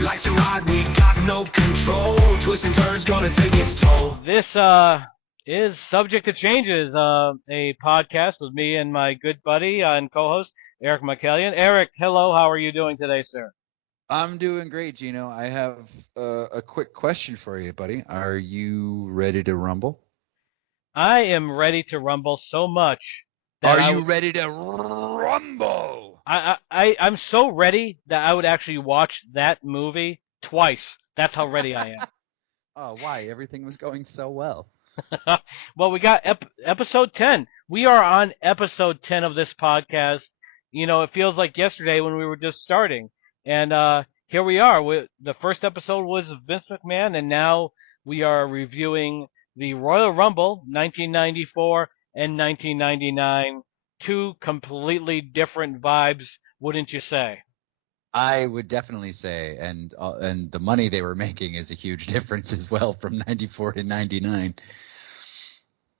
Life's a ride, we got no control. Twists and turns gonna take its toll. This is Subject to Changes, a podcast with me and my good buddy and co-host Eric Michaelian. Eric, hello. How are you doing today, sir? I'm doing great, Geno. I have a quick question for you, buddy. Are you ready to rumble? I am ready to rumble so much that Are you ready to rumble? I'm so ready that I would actually watch that movie twice. That's how ready I am. Oh, why? Everything was going so well. Well, we got episode 10. We are on episode 10 of this podcast. You know, it feels like yesterday when we were just starting. And here we are. The first episode was Vince McMahon, and now we are reviewing the Royal Rumble 1994 and 1999. Two completely different vibes, wouldn't you say? I would definitely say, and the money they were making is a huge difference as well from 94 to 99.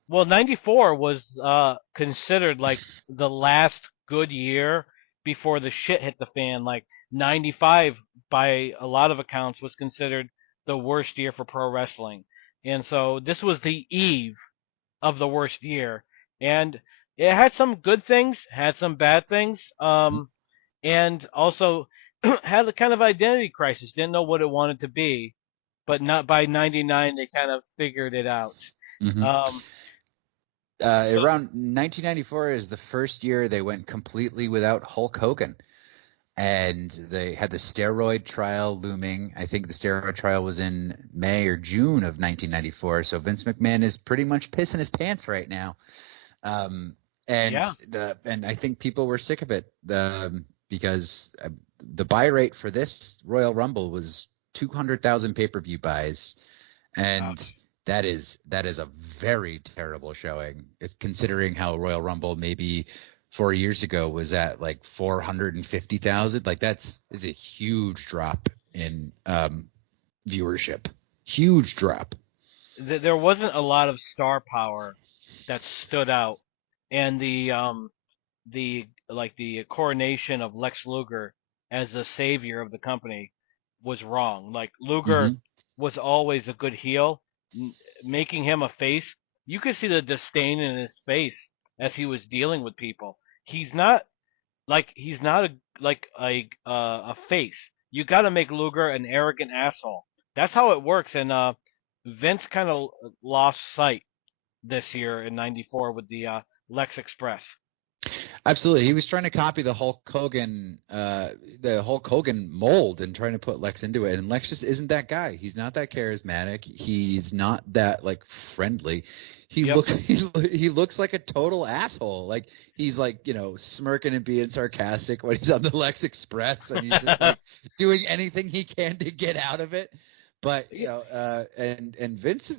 Well, 94 was considered like the last good year before the shit hit the fan. Like 95, by a lot of accounts, was considered the worst year for pro wrestling. And so this was the eve of the worst year. And it had some good things, had some bad things, and also had a kind of identity crisis. Didn't know what it wanted to be, but not by 99 they kind of figured it out. Mm-hmm. Um, Around 1994 is the first year they went completely without Hulk Hogan. And they had the steroid trial looming. I think the steroid trial was in May or June of 1994. So Vince McMahon is pretty much pissing his pants right now. And I think people were sick of it because the buy rate for this Royal Rumble was 200,000 pay-per-view buys. And that is a very terrible showing, considering how Royal Rumble maybe 4 years ago was at like 450,000. Like is a huge drop in viewership. Huge drop. There wasn't a lot of star power that stood out, and the coronation of Lex Luger as the savior of the company was wrong. Like Luger was always a good heel. Making him a face, you could see the disdain in his face as he was dealing with people. He's not a face. You got to make Luger an arrogant asshole. That's how it works. And Vince kind of lost sight this year in '94 with the Lex Express. Absolutely, he was trying to copy the Hulk Hogan mold and trying to put Lex into it, and Lex just isn't that guy. He's not that charismatic. He's not that like friendly. He looks like a total asshole. Like he's like, smirking and being sarcastic when he's on the Lex Express, and he's just like doing anything he can to get out of it. But and Vince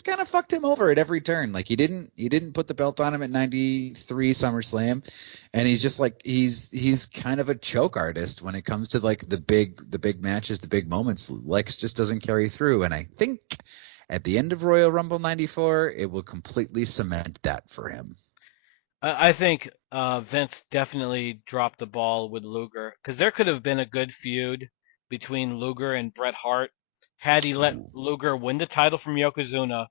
kind of fucked him over at every turn. Like he didn't put the belt on him at '93 SummerSlam, and he's just like he's kind of a choke artist when it comes to like the big matches, the big moments. Lex just doesn't carry through, and I think at the end of Royal Rumble '94, it will completely cement that for him. I think Vince definitely dropped the ball with Luger, because there could have been a good feud between Luger and Bret Hart had he let Luger win the title from Yokozuna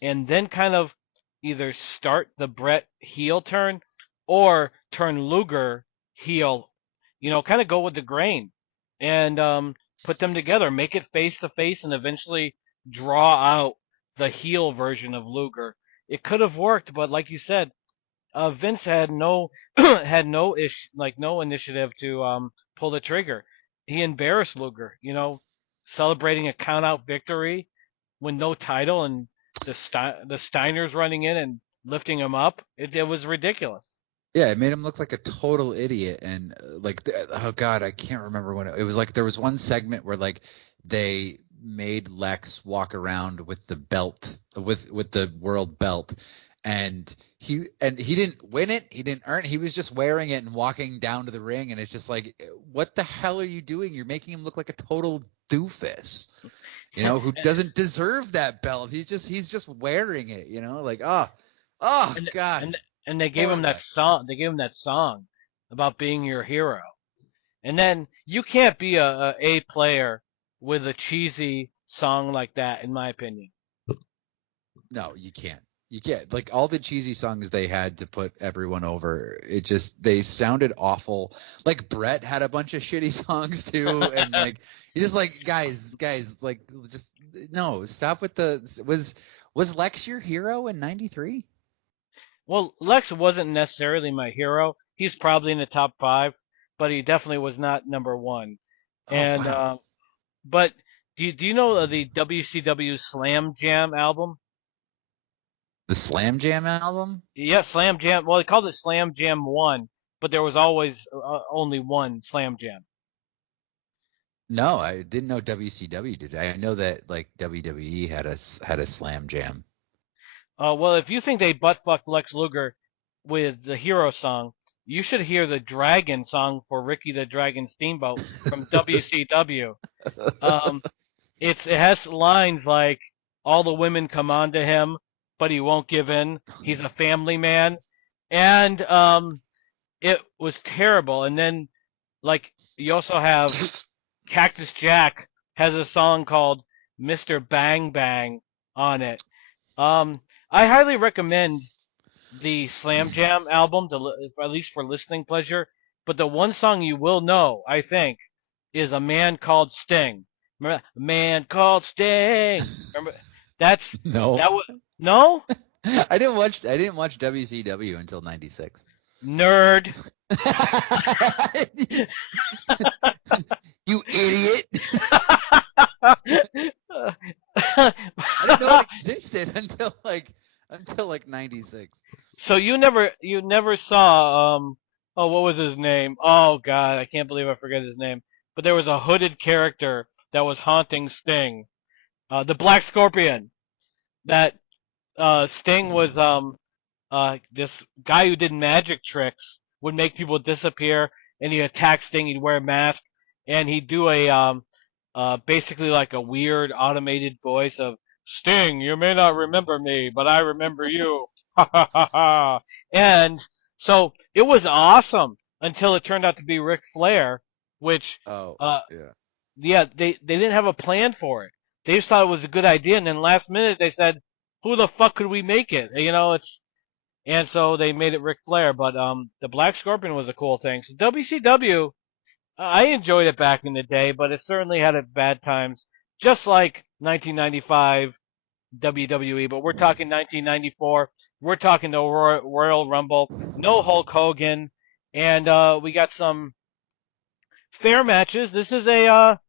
and then kind of either start the Bret heel turn or turn Luger heel, kind of go with the grain and put them together, make it face to face, and eventually draw out the heel version of Luger. It could have worked, but like you said, Vince had no no initiative to pull the trigger. He embarrassed Luger, celebrating a count out victory with no title, and the Steiners running in and lifting him up. It was ridiculous. Yeah, it made him look like a total idiot, and oh god, I can't remember when it was. Like there was one segment where like they made Lex walk around with the belt, with the world belt, and he didn't win it, he didn't earn it, he was just wearing it and walking down to the ring, and it's just like, what the hell are you doing? You're making him look like a total doofus, who doesn't deserve that belt. He's just wearing it, like god. And they gave him that song. They gave him that song about being your hero. And then you can't be a player with a cheesy song like that, in my opinion. No, you can't. You can't. Like all the cheesy songs they had to put everyone over, they sounded awful. Like Bret had a bunch of shitty songs too, and like you just like guys, like just no, stop with the was Lex your hero in '93? Well, Lex wasn't necessarily my hero. He's probably in the top 5, but he definitely was not number 1. Oh And wow, but do you know the WCW Slam Jam album? the Slam Jam album? Yeah, Slam Jam. Well, they called it Slam Jam 1, but there was always only one Slam Jam. No, I didn't know WCW did. I know that like WWE had a Slam Jam. Well, if you think they butt fucked Lex Luger with the Hero song, you should hear the Dragon song for Ricky the Dragon Steamboat from WCW. Um, it has lines like all the women come on to him, but he won't give in. He's a family man, and it was terrible. And then like you also have Cactus Jack has a song called Mr. Bang Bang on it. Um, I highly recommend the Slam Jam album, at least for listening pleasure. But the one song you will know, I think, is A Man Called Sting. Remember, A Man Called Sting. Remember, that's No. that was no I didn't watch WCW until '96. nerd. You idiot! I didn't know it existed until like '96. So you never saw oh, what was his name? Oh God, I can't believe I forget his name. But there was a hooded character that was haunting Sting, the Black Scorpion. That Sting was this guy who did magic tricks, would make people disappear, and he'd attack Sting. He'd wear a mask, and he'd do a basically like a weird automated voice of Sting. You may not remember me, but I remember you. Ha ha ha ha. And so it was awesome until it turned out to be Ric Flair, which Oh, uh yeah. yeah, they didn't have a plan for it. They just thought it was a good idea, and then last minute they said, "Who the fuck could we make it?" You know, it's and so they made it Ric Flair. But the Black Scorpion was a cool thing. So WCW, I enjoyed it back in the day, but it certainly had its bad times, just like 1995 WWE. But we're talking 1994. We're talking the Royal Rumble. No Hulk Hogan, and we got some fair matches. This is a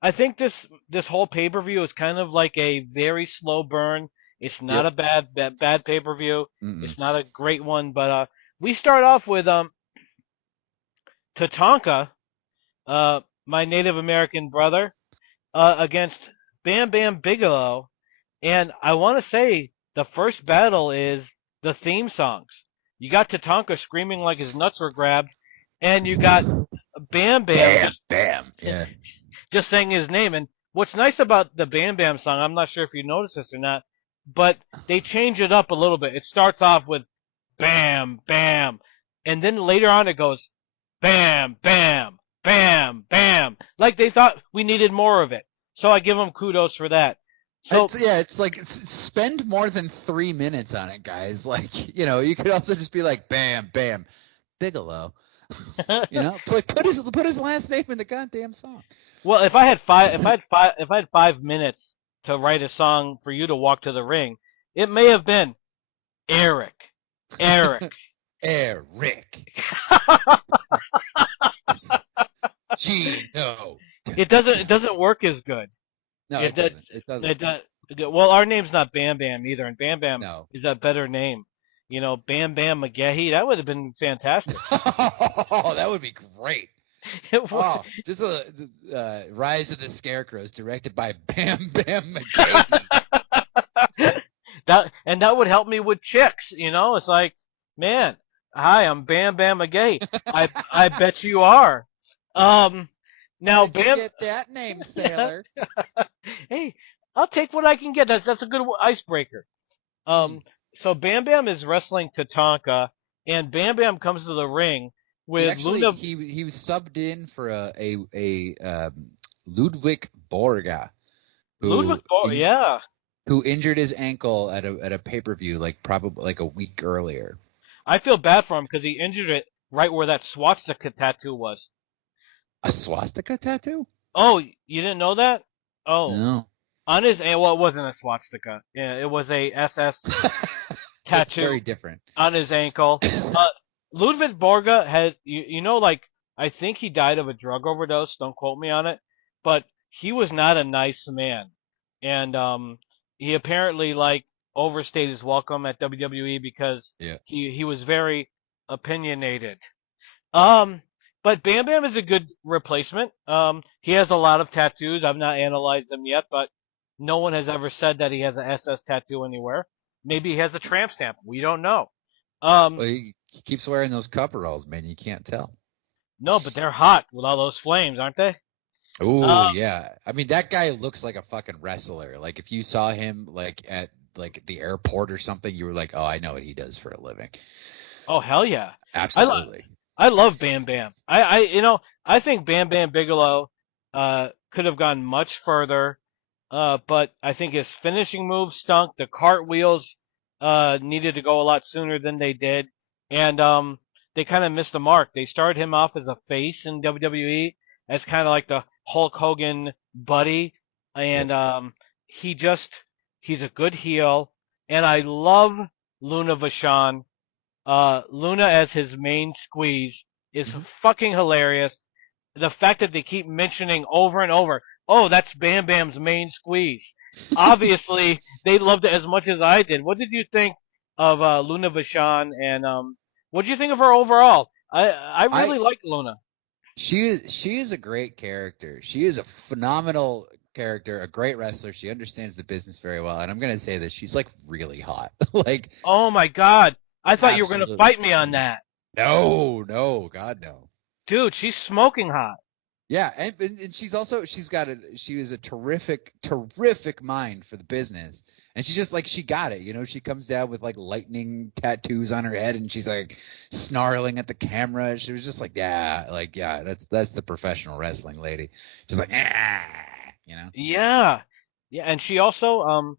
I think this whole pay-per-view is kind of like a very slow burn. It's not Yep. a bad pay-per-view. Mm-mm. It's not a great one, but we start off with Tatanka, my Native American brother, against Bam Bam Bigelow, and I want to say the first battle is the theme songs. You got Tatanka screaming like his nuts were grabbed, and you got Bam Bam Bam, bam. Yeah. just saying his name. And what's nice about the Bam Bam song, I'm not sure if you noticed this or not, but they change it up a little bit. It starts off with Bam Bam, and then later on it goes Bam Bam Bam Bam. Like they thought we needed more of it. So I give them kudos for that. So It's like spend more than 3 minutes on it, guys. Like, you could also just be like, bam, bam, Bigelow. Put his last name in the goddamn song. well, if I had 5 minutes to write a song for you to walk to the ring, it may have been Eric. Eric. Eric. Geno. It doesn't work as good. No, It it does- doesn't. It doesn't. It does. Well, our name's not Bam Bam either, and Bam Bam No. is a better name. Bam Bam McGahee, that would have been fantastic. Oh, that would be great. It would. Oh, just Rise of the Scarecrows, directed by Bam Bam McGahee. that would help me with chicks. It's like, man, hi, I'm Bam Bam McGahee. I bet you are. Now Where did Bam. you get that name, sailor? Hey, I'll take what I can get. That's a good icebreaker. So Bam Bam is wrestling Tatanka, and Bam Bam comes to the ring with Actually, Luna. he was subbed in for a Ludwig Borga, Ludwig, in, yeah. who injured his ankle at a pay-per-view like probably like a week earlier. I feel bad for him because he injured it right where that swastika tattoo was. A swastika tattoo? Oh, you didn't know that? Oh, No. on his well, it wasn't a swastika. Yeah, it was a SS That's tattoo very different. on his ankle. Uh, Ludwig Borga had, like I think he died of a drug overdose. Don't quote me on it, but he was not a nice man, and he apparently like overstayed his welcome at WWE because Yeah. he was very opinionated. Um, but Bam Bam is a good replacement. He has a lot of tattoos. I've not analyzed them yet, but no one has ever said that he has a SS tattoo anywhere. Maybe he has a tramp stamp. We don't know. Well, he keeps wearing those coveralls, man. You can't tell. No, but they're hot with all those flames, aren't they? Oh Uh, yeah. I mean, that guy looks like a fucking wrestler. Like if you saw him like at like the airport or something, you were like, oh, I know what he does for a living. oh hell yeah. I lo- Absolutely. I love Bam Bam. I think Bam Bam Bigelow could have gone much further. But I think his finishing move stunk. The cartwheels needed to go a lot sooner than they did, and they kind of missed the mark. They started him off as a face in WWE, as kind of like the Hulk Hogan buddy, Yep. and he's a good heel, and I love Luna Vachon. Luna as his main squeeze is Mm-hmm. fucking hilarious. The fact that they keep mentioning over and over, oh, that's Bam Bam's main squeeze. Obviously, they loved it as much as I did. What did you think of Luna Vachon, and what did you think of her overall? I I really like Luna. she is a great character. She is a phenomenal character, a great wrestler. She understands the business very well. And I'm gonna say this, she's like really hot. Like Oh my God, I thought you were gonna absolutely. fight me on that, No, God no. dude. She's smoking hot. Yeah, and she is a terrific mind for the business. And she just like she got it, she comes down with like lightning tattoos on her head and she's like snarling at the camera. She was just like, yeah, that's the professional wrestling lady. She's like, ah. Yeah, yeah, and she also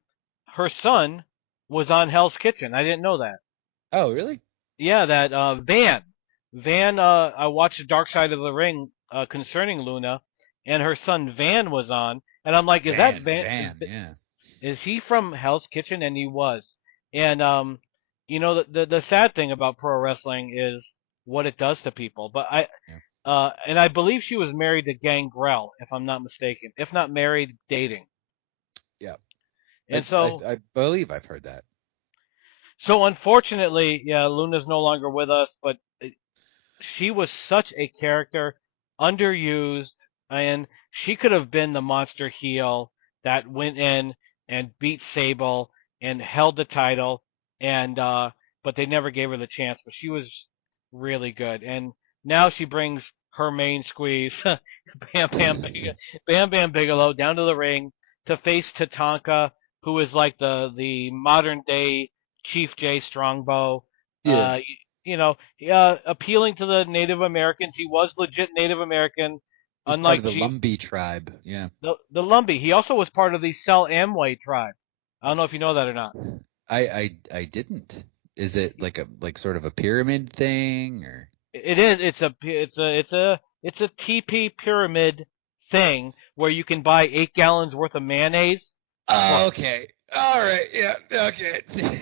her son was on Hell's Kitchen. I didn't know that. Oh, really? Yeah, that Van. I watched the Dark Side of the Ring concerning Luna, and her son Van was on, and I'm like, is that Van? Yeah. Is he from Hell's Kitchen? And he was. And the sad thing about pro wrestling is what it does to people. But Yeah. and I believe she was married to Gangrel, if I'm not mistaken. If not married, dating. Yeah. And I believe I've heard that. so unfortunately, yeah, Luna's no longer with us, but she was such a character, underused, and she could have been the monster heel that went in and beat Sable and held the title, and but they never gave her the chance. But she was really good, and now she brings her main squeeze, Bam Bam Bigelow, down to the ring to face Tatanka, who is like the modern day Chief J Strongbow. Yeah. Uh, appealing to the Native Americans. He was legit Native American, He was part unlike of the Lumbee tribe. Yeah. the Lumbee. He also was part of the Cell Amway tribe. I don't know if you know that or not. I didn't. Is it like sort of a pyramid thing or? It is. It's a TP pyramid thing where you can buy 8 gallons worth of mayonnaise. Oh, okay. All right. Yeah. Okay. I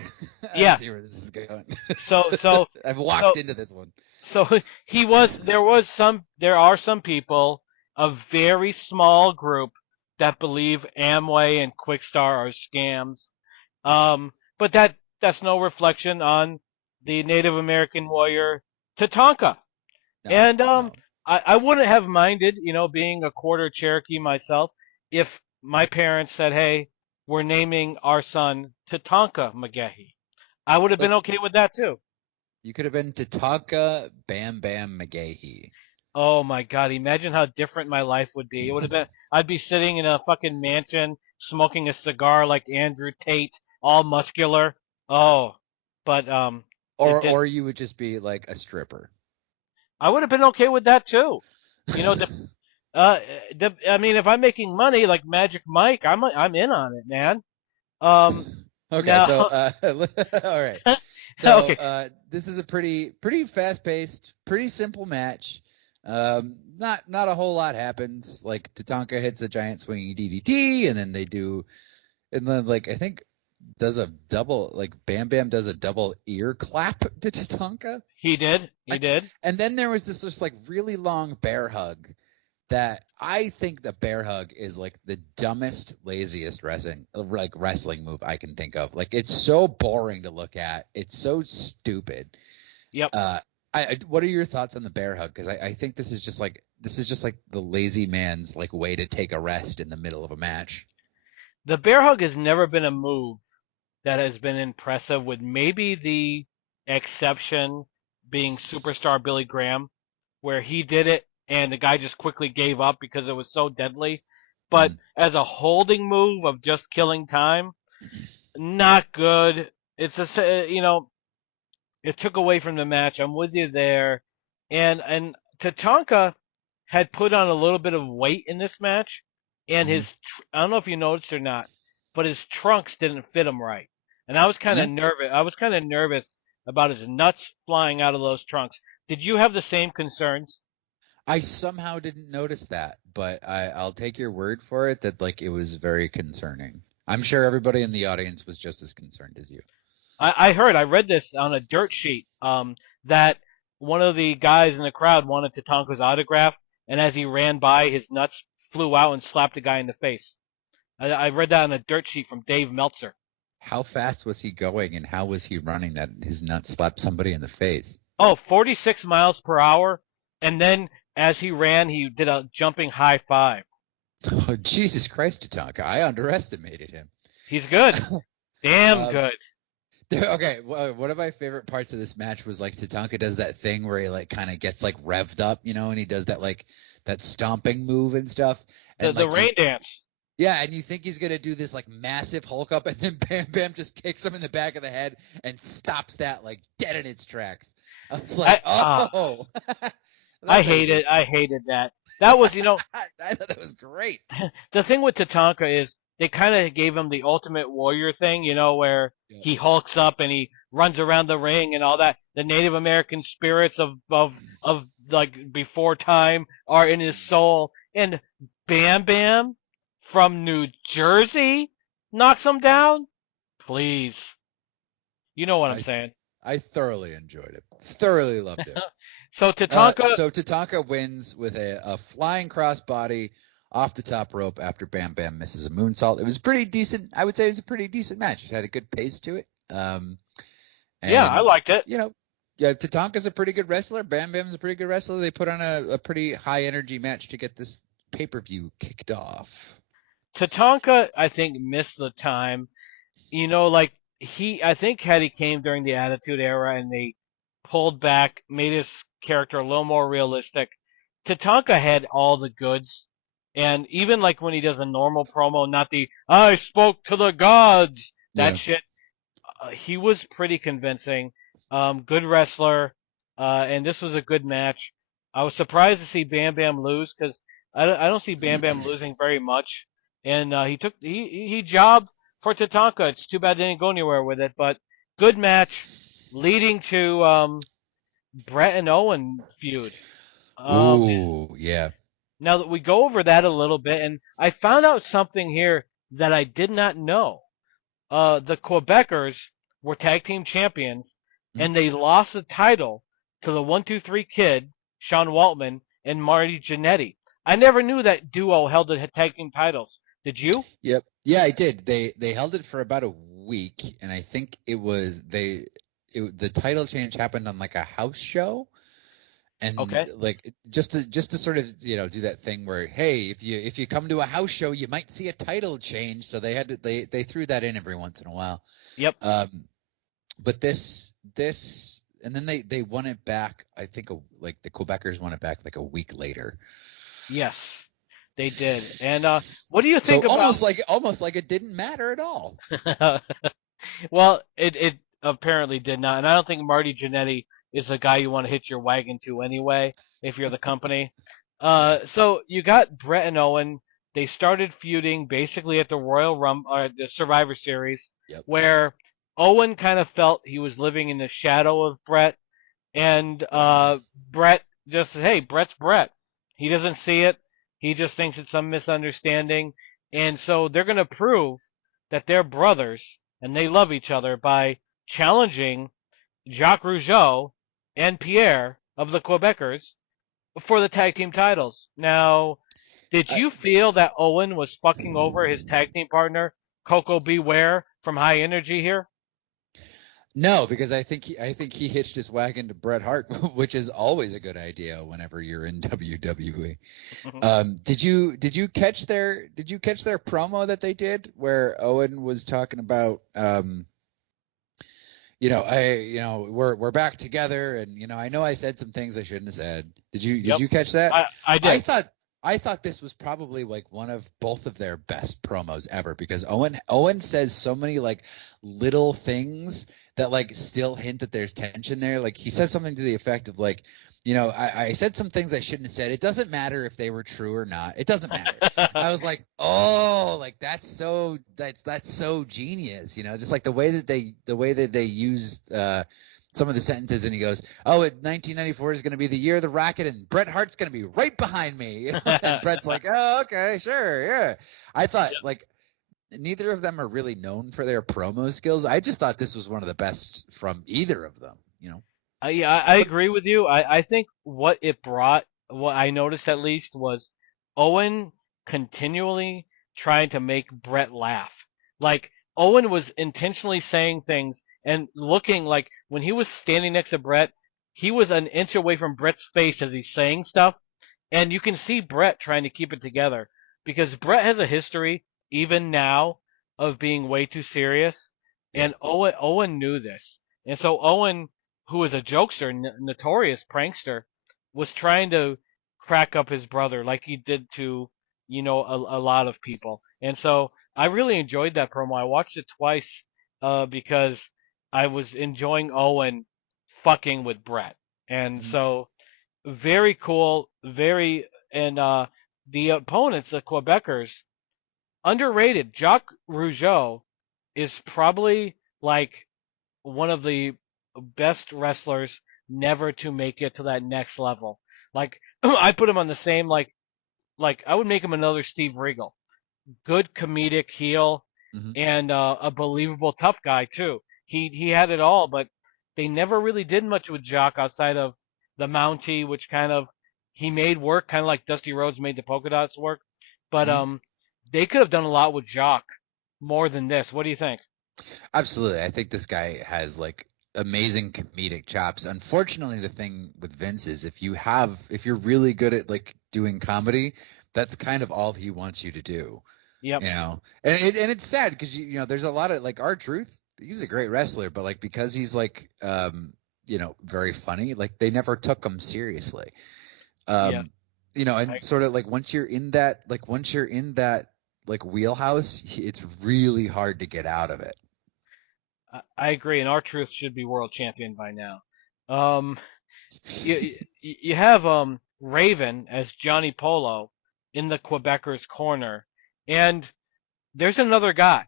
Yeah. see where this is going. So I've walked into this one. So there are some people, a very small group, that believe Amway and Quickstar are scams. But that's no reflection on the Native American warrior Tatanka. No, And no. I wouldn't have minded, being a quarter Cherokee myself, if my parents said, "Hey, we're naming our son Tatanka McGahee." I would have But been okay with that too. you could have been Tatanka Bam Bam McGahee. Oh my God, imagine how different my life would be. It would have been, I'd be sitting in a fucking mansion, smoking a cigar like Andrew Tate, all muscular. Oh, but it did. Or you would just be like a stripper. I would have been okay with that too. You know, Uh, I mean, if I'm making money like Magic Mike, I'm in on it, man. Um, Okay, now, so all right. So okay, this is a pretty fast paced, pretty simple match. Not a whole lot happens. Like Tatanka hits a giant swinging DDT, and then like I think does a double, like Bam Bam does a double ear clap to Tatanka. he did, he I, did. and then there was this just like really long bear hug that I think the bear hug is like the dumbest, laziest wrestling move I can think of. Like it's so boring to look at. It's so stupid. Yep. What are your thoughts on the bear hug? Because I think this is just like the lazy man's like way to take a rest in the middle of a match. The bear hug has never been a move that has been impressive, with maybe the exception being Superstar Billy Graham, where he did it and the guy just quickly gave up because it was so deadly. But Mm. as a holding move of just killing time, not good. It's a it took away from the match. I'm with you there. And Tatanka had put on a little bit of weight in this match, and Hmm. I don't know if you noticed or not, but his trunks didn't fit him right. And I was kind Yeah. of nervous. I was kind of nervous about his nuts flying out of those trunks. Did you have the same concerns? I somehow didn't notice that, but I'll take your word for it that like it was very concerning. I'm sure everybody in the audience was just as concerned as you. I read this on a dirt sheet, that one of the guys in the crowd wanted Tatanka's autograph, and as he ran by, his nuts flew out and slapped a guy in the face. I read that on a dirt sheet from Dave Meltzer. How fast was he going and how was he running that his nut slapped somebody in the face? Oh, 46 miles per hour, and then as he ran, he did a jumping high five. Oh, Jesus Christ, Tatanka. I underestimated him. He's good. Damn Um, good. okay, well, one of my favorite parts of this match was like Tatanka does that thing where he like kind of gets like revved up, and he does that like that stomping move and stuff. The And the like rain dance. yeah, and you think he's gonna do this like massive Hulk up, and then Bam Bam just kicks him in the back of the head and stops that like dead in its tracks. I was like, I oh, I that's how you do hated it. I hated that. That was I thought that was great. the thing with Tatanka is they kind of gave him the Ultimate Warrior thing, where Yeah. he hulks up and he runs around the ring and all that. The Native American spirits of like before time are in his soul, and Bam Bam from New Jersey knocks him down. Please, you know what I'm I saying. I thoroughly enjoyed it. Thoroughly loved it. So Tatanka, So Tatanka wins with a flying crossbody off the top rope after Bam Bam misses a moonsault. It was pretty decent. I would say it was a pretty decent match. It had a good pace to it. yeah, I And liked it. yeah, Tatanka's a pretty good wrestler. Bam Bam's a pretty good wrestler. They put on a pretty high energy match to get this pay-per-view kicked off. Tatanka, I think, missed the time. Like I think had he came during the Attitude Era and they pulled back, made his character a little more realistic, Tatanka had all the goods. And even like when he does a normal promo, not the "I spoke to the gods" that Yeah. shit, he was pretty convincing. Good wrestler, and this was a good match. I was surprised to see Bam Bam lose because I don't see Bam Bam losing very much. And he jobbed for Tatanka. It's too bad they didn't go anywhere with it, but good match leading to Bret and Owen feud. Um, Ooh, yeah. Now that we go over that a little bit, and I found out something here that I did not know. The Quebecers were tag team champions, Hmm? and they lost the title to the 1-2-3 Kid, Sean Waltman, and Marty Jannetty. I never knew that duo held the tag team titles. Did you? Yep. Yeah, I did. They held it for about a week, and I think the title change happened on like a house show, and Okay. like just to sort of do that thing where, hey, if you come to a house show you might see a title change, so they threw that in every once in a while. Yep. But this and then they won it back. I think like the Quebecers won it back like a week later. Yes, they did. And what do you So think about? almost like it didn't matter at all. Well, it apparently did not, and I don't think Marty Jannetty is the guy you want to hitch your wagon to anyway if you're the company. So you got Bret and Owen. They started feuding basically at the Royal Rumble, or the Survivor Series, Yep. where Owen kind of felt he was living in the shadow of Bret, and Bret just said, "Hey, Bret's Bret. He doesn't see it. He just thinks it's some misunderstanding." And so they're going to prove that they're brothers and they love each other by challenging Jacques Rougeau and Pierre of the Quebecers for the tag team titles. Now, did I, you feel that Owen was fucking over his tag team partner, Coco Beware from High Energy here? no, because I think he hitched his wagon to Bret Hart, which is always a good idea whenever you're in WWE. Did you catch their promo that they did where Owen was talking about we're back together, and I know I said some things I shouldn't have said. Did Yep, you catch that? I I did. thought I thought this was probably like one of both of their best promos ever, because Owen says so many like little things that like still hint that there's tension there. Like he says something to the effect of like, I said some things I shouldn't have said. It doesn't matter if they were true or not. It doesn't matter. I was like, oh, like that's so genius, just like the way that they used some of the sentences, and he goes, "Oh, 1994 is going to be the year of the Racket, and Bret Hart's going to be right behind me." And Bret's like, "Oh, okay, sure, yeah." I thought like neither of them are really known for their promo skills. I just thought this was one of the best from either of them. Yeah, I But agree with you. I think what it brought, what I noticed at least, was Owen continually trying to make Bret laugh. Like, Owen was intentionally saying things and looking like when he was standing next to Bret, he was an inch away from Bret's face as he's saying stuff. And you can see Bret trying to keep it together because Bret has a history, even now, of being way too serious. yeah. And Owen knew this. And so Owen, who was a jokester, notorious prankster, was trying to crack up his brother like he did to, a lot of people. And so I really enjoyed that promo. I watched it twice because I was enjoying Owen fucking with Bret. And Mhm. so very cool, very and the opponents, the Quebecers, underrated. Jacques Rougeau is probably like one of the best wrestlers never to make it to that next level. Like I put him on the same like I would make him another Steve Regal. Good comedic heel Mhm. and a believable tough guy too. He had it all, but they never really did much with Jock outside of the Mountie, which kind of he made work, kind of like Dusty Rhodes made the polka dots work. But Mhm. they could have done a lot with Jock more than this. What do you think? Absolutely. I think this guy has like amazing comedic chops. Unfortunately, the thing with Vince is if you're really good at like doing comedy, that's kind of all he wants you to do. Yep. And it's sad because there's a lot of like R-Truth. He's a great wrestler, but like because he's like very funny, like they never took him seriously. Yeah. And I sort of like once you're in that like wheelhouse, it's really hard to get out of it. I agree, and R-Truth should be world champion by now. Um, you have Raven as Johnny Polo in the Quebecers corner, and there's another guy.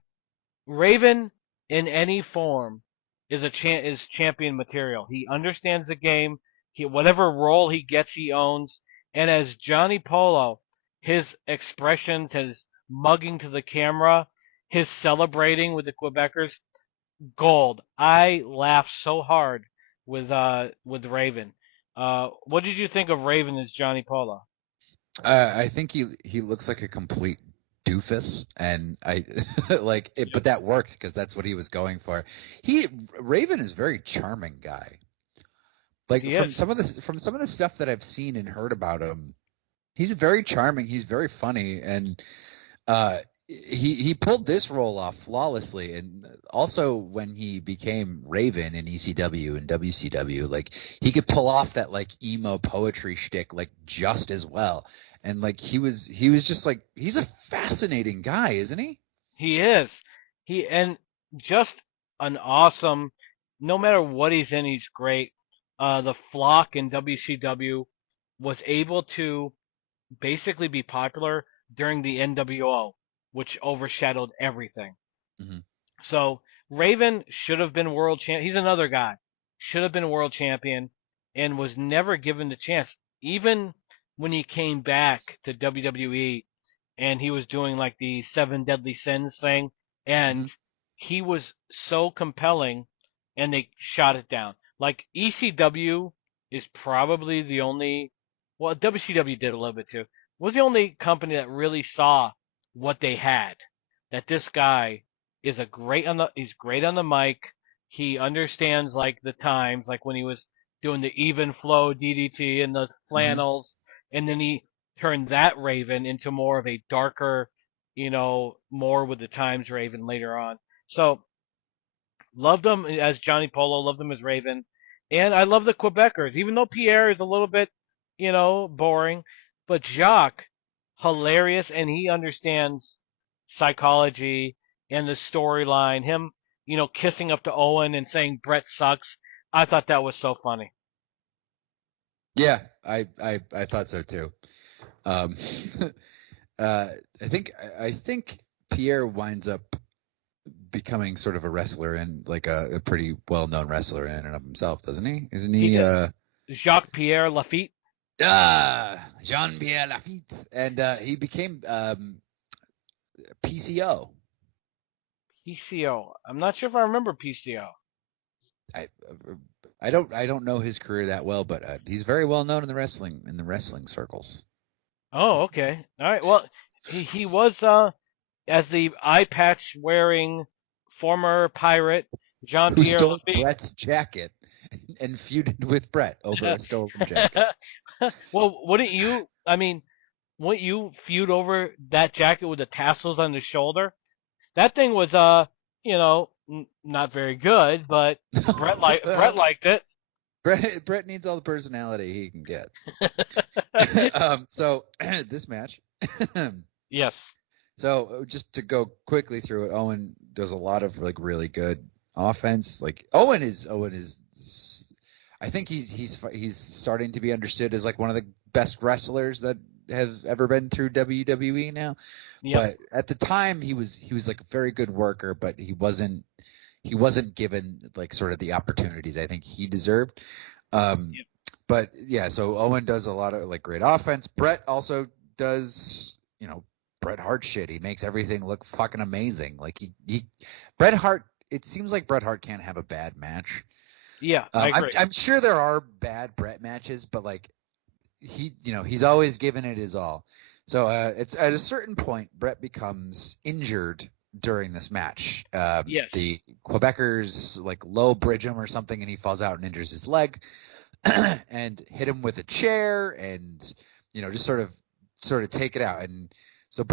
Raven in any form is champion material. He understands the game. Whatever role he gets, he owns. And as Johnny Polo, his expressions, his mugging to the camera, his celebrating with the Quebecers, gold. I laughed so hard with Raven. What did you think of Raven as Johnny Polo? I think he looks like a complete doofus, and I like it, Yep. but that worked because that's what he was going for. He Raven is a very charming guy. Like He is. from some of the stuff that I've seen and heard about him, he's very charming. He's very funny, and uh, he pulled this role off flawlessly. And also when he became Raven in ECW and WCW, like he could pull off that like emo poetry shtick like just as well. And like he was just like he's a fascinating guy, isn't he? He is. And just an awesome. No matter what he's in, he's great. The Flock in WCW was able to basically be popular during the NWO, which overshadowed everything. Hmm. So Raven should have been world champ. He's another guy. Should have been world champion and was never given the chance. Even when he came back to WWE and he was doing like the seven deadly sins thing, Hmm. and he was so compelling, and they shot it down. Like ECW is probably the only, well, WCW did a little bit too. Was the only company that really saw what they had. That this guy is a great on the he's great on the mic. He understands like the times, like when he was doing the even flow DDT and the Hmm. flannels, and then he turned that Raven into more of a darker, more with the times Raven later on. So loved him as Johnny Polo, loved him as Raven, and I love the Quebecers, even though Pierre is a little bit, boring, but Jacques, hilarious, and he understands psychology and the storyline. Him, kissing up to Owen and saying Bret sucks. I thought that was so funny. Yeah, I thought so too. Um, uh, I think Pierre winds up becoming sort of a wrestler and like a pretty well-known wrestler in and of himself, doesn't he? Isn't He he? did. Jacques Pierre Lafitte. Jean-Pierre Lafitte, and he became PCO. PCO. I'm not sure if I remember PCO. I I don't know his career that well, but he's very well known in the wrestling circles. Oh, okay. All right. Well, he was as the eye patch wearing former pirate Jean Who Pierre stole Lafitte. Bret's jacket and feuded with Bret over a stolen jacket. Well, wouldn't you? I mean, wouldn't you feud over that jacket with the tassels on the shoulder? That thing was not very good, but Bret liked it. Bret needs all the personality he can get. So this match. Yes. So just to go quickly through it, Owen does a lot of like really good offense. Like Owen is I think he's starting to be understood as like one of the best wrestlers that has ever been through WWE now. Yep. But at the time he was like a very good worker, but he wasn't given like sort of the opportunities I think he deserved. Yep. But yeah, so Owen does a lot of like great offense. Bret also does, Bret Hart shit. He makes everything look fucking amazing. Like Bret Hart. It seems like Bret Hart can't have a bad match. Yeah, I agree. I'm sure there are bad Bret matches, but like he's always given it his all. So it's at a certain point, Bret becomes injured during this match. Yes. The Quebecers like low bridge him or something, and he falls out and injures his leg, and hit him with a chair, and just sort of take it out. And so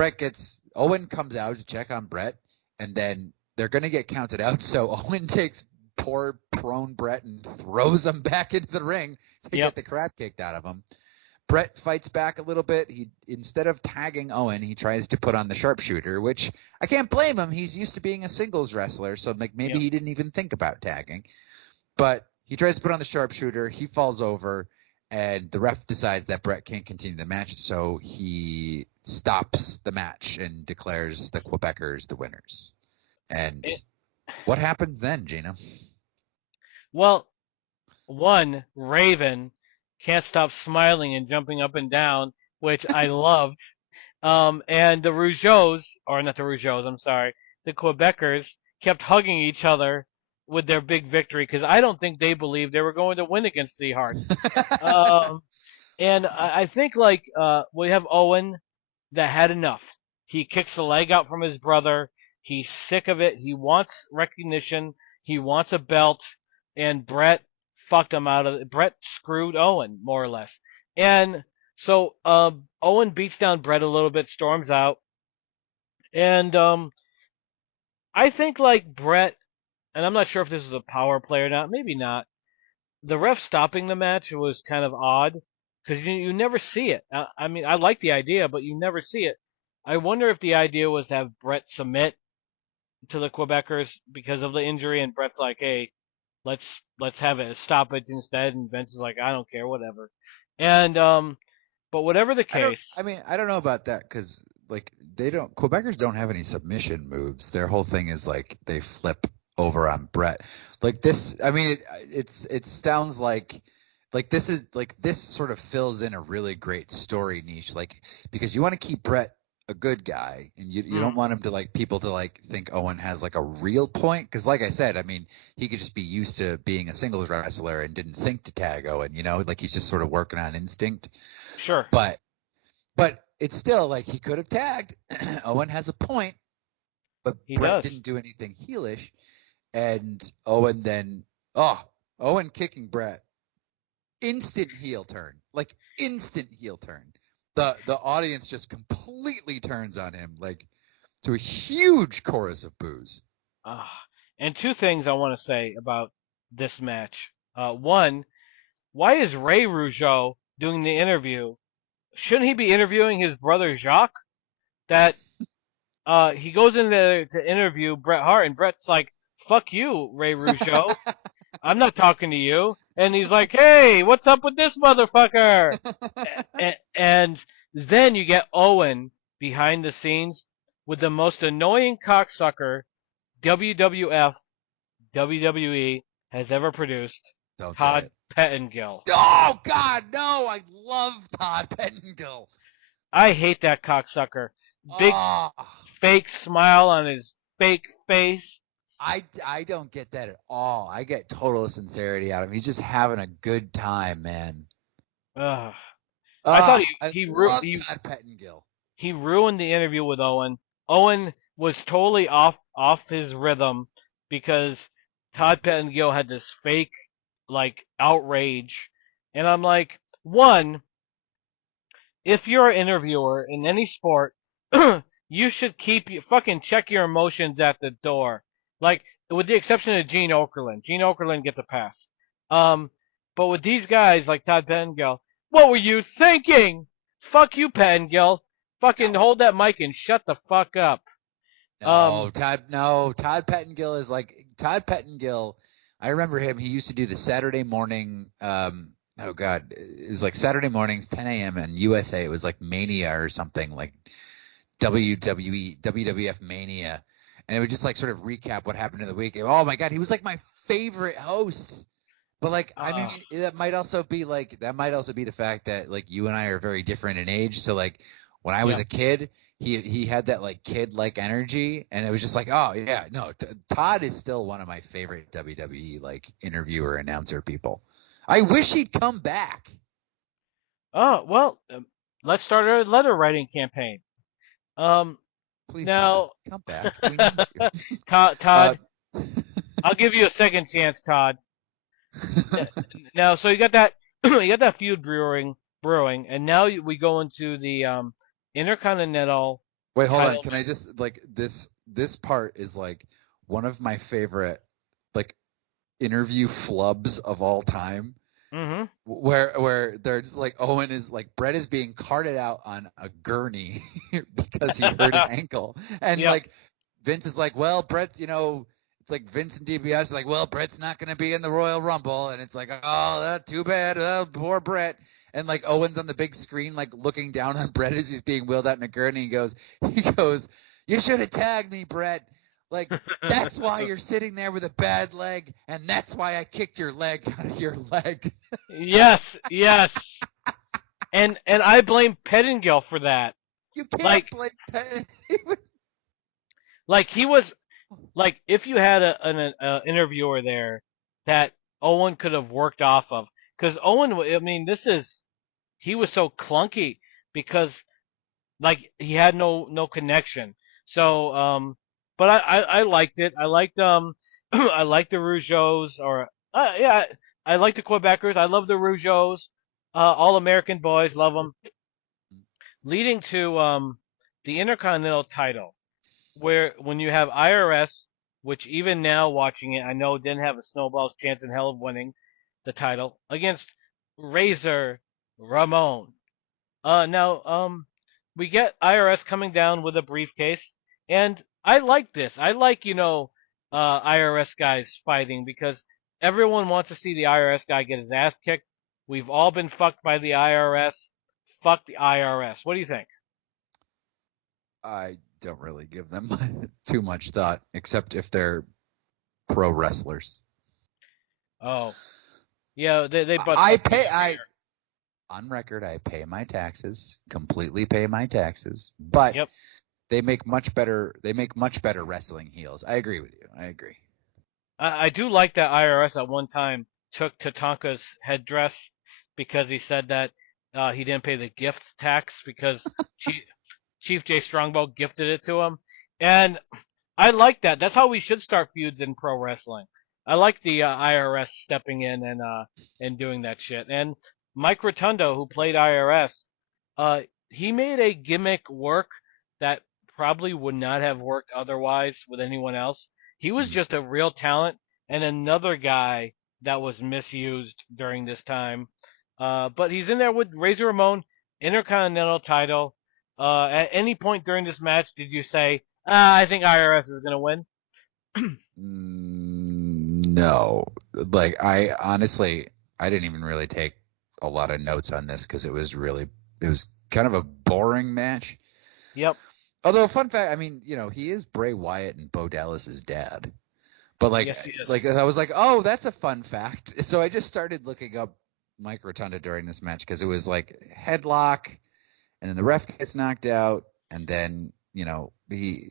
Owen comes out to check on Bret, and then they're gonna get counted out. So Owen takes poor prone Bret and throws him back into the ring to Yep. get the crap kicked out of him. Bret fights back a little bit. He instead of tagging Owen, he tries to put on the sharpshooter, which I can't blame him. He's used to being a singles wrestler, so like maybe Yep. he didn't even think about tagging. But he tries to put on the sharpshooter. He falls over, and the ref decides that Bret can't continue the match, so he stops the match and declares the Quebecers the winners. And It, what happens then, Gina? well, one Raven can't stop smiling and jumping up and down, which I loved. And the Rougeaus, or not the Rougeaus, I'm sorry, the Quebecers kept hugging each other with their big victory because I don't think they believed they were going to win against the Harts. Um, and I think like we have Owen that had enough. He kicks the leg out from his brother. He's sick of it. He wants recognition. He wants a belt. And Bret fucked him out of it. Bret screwed Owen more or less. And so Owen beats down Bret a little bit, storms out, and I think like Bret, and I'm not sure if this was a power play or not. Maybe not. The ref stopping the match was kind of odd because you never see it. I mean, I like the idea, but you never see it. I wonder if the idea was to have Bret submit to the Quebecers because of the injury, and Bret's like, "Hey, let's have it stop it instead," and Vince is like, "I don't care, whatever." And But whatever the I don't. case, I mean, I don't know about that because like they don't. Quebecers don't have any submission moves. Their whole thing is like they flip over on Bret. Like this. I mean, it sounds like this is like this sort of fills in a really great story niche. Like because you want to keep Bret a good guy and you don't want him to like people to like think Owen has like a real point because like I said, I mean he could just be used to being a singles wrestler and didn't think to tag Owen, like he's just sort of working on instinct. sure, But it's still like he could have tagged. Owen has a point, but he Bret does. didn't do anything heelish, and Owen kicking Bret, instant heel turn, like instant heel turn. The audience just completely turns on him, like to a huge chorus of boos. Uh, and two things I want to say about this match. One, why is Ray Rougeau doing the interview? Shouldn't he be interviewing his brother Jacques? That he goes in there to interview Bret Hart, and Bret's like, "Fuck you, Ray Rougeau. I'm not talking to you." And he's like, "Hey, what's up with this motherfucker?" And then you get Owen behind the scenes with the most annoying cocksucker WWF WWE has ever produced, Don't say Todd it. Pettengill. Oh God, no! I love Todd Pettengill. I hate that cocksucker. Big Oh, fake smile on his fake face. I don't get that at all. I get total sincerity out of him. He's just having a good time, man. Ugh. I thought Oh, I love Todd Pettengill. he ruined the interview with Owen. Owen was totally off his rhythm because Todd Pettengill had this fake like outrage, and I'm like, one, if you're an interviewer in any sport, you should fucking check your emotions at the door. Like, with the exception of Gene Okerlund. Gene Okerlund gets a pass. Um, but with these guys like Todd Pettengill, what were you thinking? Fuck you, Pettengill. Fucking hold that mic and shut the fuck up. Um, Todd Pettengill is like Todd Pettengill. I remember him. He used to do the Saturday morning. Oh God, it was like Saturday mornings, 10 a.m. and USA. It was like Mania or something like WWF Mania, and it would just like sort of recap what happened in the week. And, oh my God, he was like my favorite host. But like, I mean, that might also be the fact that like you and I are very different in age. So like, when I was a kid, he had that like kid like energy, and it was just like, oh yeah, no, Todd is still one of my favorite WWE like interviewer announcer people. I wish he'd come back. oh well, let's start a letter writing campaign. Please, Now, Todd, come back. We need you. Todd, I'll give you a second chance, Todd. Now, so you got that you got that feud brewing, and now we go into the Intercontinental Wait, hold on. title. Can I just like this part is like one of my favorite like interview flubs of all time. Mm-hmm. Where they're just like Owen is like Bret is being carted out on a gurney because he hurt his ankle, and Yep. like Vince is like, well, Bret's it's like Vince and DiBiase are like, well, Bret's not going to be in the Royal Rumble, and it's like, oh, too bad, poor Bret. And like Owen's on the big screen, like looking down on Bret as he's being wheeled out in a gurney. He goes, you should have tagged me, Bret. Like, that's why you're sitting there with a bad leg, and that's why I kicked your leg out of your leg. Yes, yes. And I blame Pettingill for that. You can't Like- blame Pet. Like he was like if you had an interviewer there that Owen could have worked off of, because Owen, I mean, he was so clunky because like he had no connection. So but I liked it. I liked I liked the Rougeaus, or yeah, I like the Quebecers. I love the Rougeaus. All American boys, love them. Leading to the Intercontinental title, where when you have IRS, which even now watching it, I know didn't have a snowball's chance in hell of winning the title against Razor Ramon. Now, we get IRS coming down with a briefcase, and I like this. I like, IRS guys fighting because everyone wants to see the IRS guy get his ass kicked. We've all been fucked by the IRS. fuck the IRS. What do you think? I don't really give them too much thought, except if they're pro wrestlers. Oh, yeah, they butt I fucked me pay. every year. On record, I pay my taxes, completely pay my taxes, but Yep. they make much better wrestling heels. I agree with you. I agree. I do like that IRS at one time took Tatanka's headdress because he said that he didn't pay the gift tax because Chief J Strongbow gifted it to him, and I like that. That's how we should start feuds in pro wrestling. I like the IRS stepping in and doing that shit. And Mike Rotundo, who played IRS, he made a gimmick work that probably would not have worked otherwise with anyone else. He was Mhm. just a real talent and another guy that was misused during this time. But he's in there with Razor Ramon, Intercontinental title. At any point during this match, did you say, I think IRS is going to win? No, like I honestly, I didn't even really take a lot of notes on this because it was kind of a boring match. Yep. Although, fun fact, I mean, he is Bray Wyatt and Bo Dallas's dad. But Yes, he is. I was like, oh, that's a fun fact. So I just started looking up Mike Rotunda during this match because it was like headlock, and then the ref gets knocked out, and then he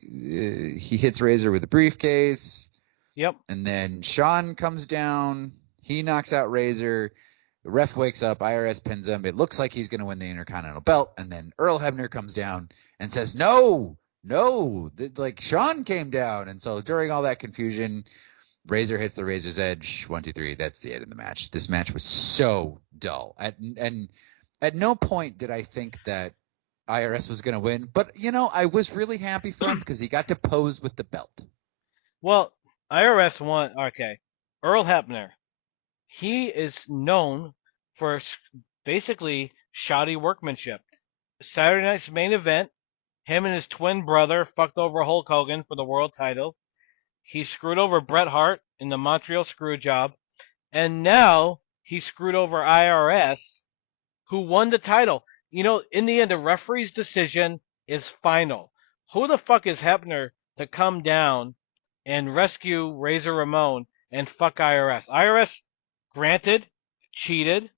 hits Razor with a briefcase, Yep. and then Sean comes down, he knocks out Razor. The ref wakes up, IRS pins him. It looks like he's going to win the Intercontinental belt, and then Earl Hebner comes down and says, no, like Sean came down. And so during all that confusion, Razor hits the Razor's Edge. 1, 2, 3. That's the end of the match. This match was so dull. And at no point did I think that IRS was going to win. But, I was really happy for him because he got to pose with the belt. Well, IRS won. Okay. Earl Hebner. He is known for basically shoddy workmanship. Saturday night's main event, him and his twin brother fucked over Hulk Hogan for the world title. He screwed over Bret Hart in the Montreal screw job. And now he screwed over IRS, who won the title. In the end, the referee's decision is final. Who the fuck is Hebner to come down and rescue Razor Ramon and fuck IRS? IRS, granted, cheated,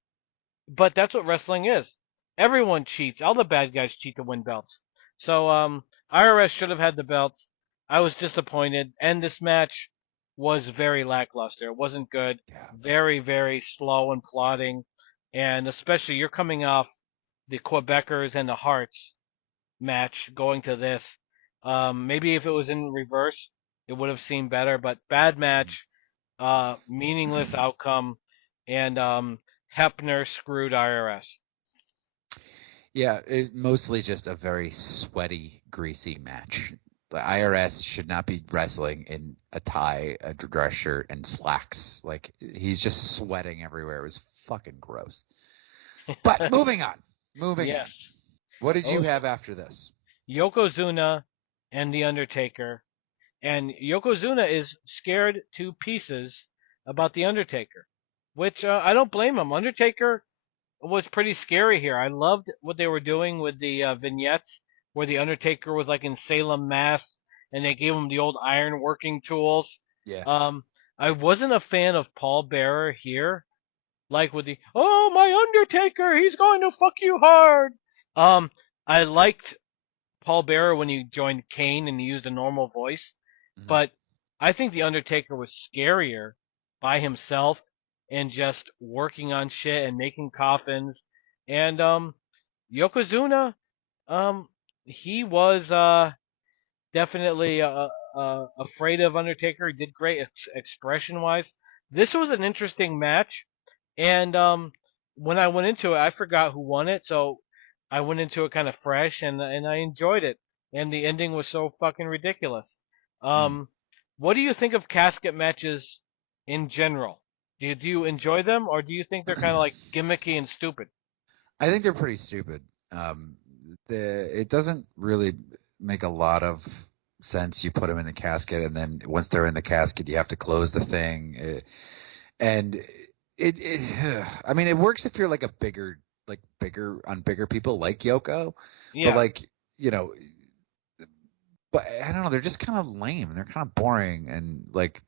but that's what wrestling is. Everyone cheats. All the bad guys cheat to win belts. So IRS should have had the belts. I was disappointed, and this match was very lackluster. It wasn't good. Yeah. Very, very slow and plodding, and especially you're coming off the Quebecers and the Harts match going to this. Maybe if it was in reverse, it would have seemed better. But bad match, meaningless outcome, and Hepner screwed IRS. Yeah, mostly just a very sweaty, greasy match. The IRS should not be wrestling in a tie, a dress shirt, and slacks. Like, he's just sweating everywhere. It was fucking gross. But moving on. Yes. What did you have after this? Yokozuna and The Undertaker. And Yokozuna is scared to pieces about The Undertaker, which I don't blame him. Undertaker was pretty scary here. I loved what they were doing with the vignettes where the Undertaker was like in Salem, Mass, and they gave him the old iron working tools. Yeah. I wasn't a fan of Paul Bearer here, like with the "Oh, my Undertaker, he's going to fuck you hard." I liked Paul Bearer when he joined Kane and he used a normal voice, Mhm. but I think the Undertaker was scarier by himself and just working on shit and making coffins. And Yokozuna, he was definitely afraid of Undertaker. He did great expression wise. This was an interesting match, and when I went into it, I forgot who won it, so I went into it kind of fresh, and I enjoyed it. And the ending was so fucking ridiculous. Mm. What do you think of casket matches in general? Do you enjoy them, or do you think they're kind of like gimmicky and stupid? I think they're pretty stupid. It doesn't really make a lot of sense. You put them in the casket, and then once they're in the casket, you have to close the thing. I mean, it works if you're like a bigger like bigger people like Yoko, but Yeah. like you know, but I don't know, they're just kind of lame. They're kind of boring and like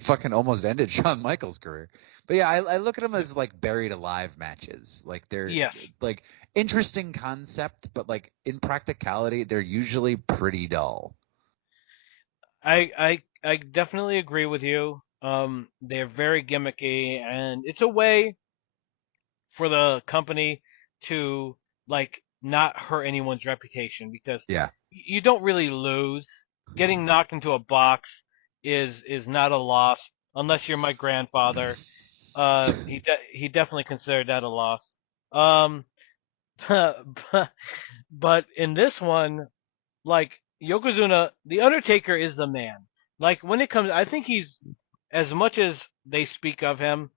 fucking almost ended Shawn Michaels' career. But yeah, I look at them as like buried alive matches. Like they're Yes. like interesting concept, but like in practicality, they're usually pretty dull. I definitely agree with you. They're very gimmicky, and it's a way for the company to like not hurt anyone's reputation because Yeah. you don't really lose. Getting knocked into a box is not a loss unless you're my grandfather. He definitely considered that a loss. Um, but in this one, like Yokozuna, the Undertaker is the man. Like when it comes, I think he's as much as they speak of him,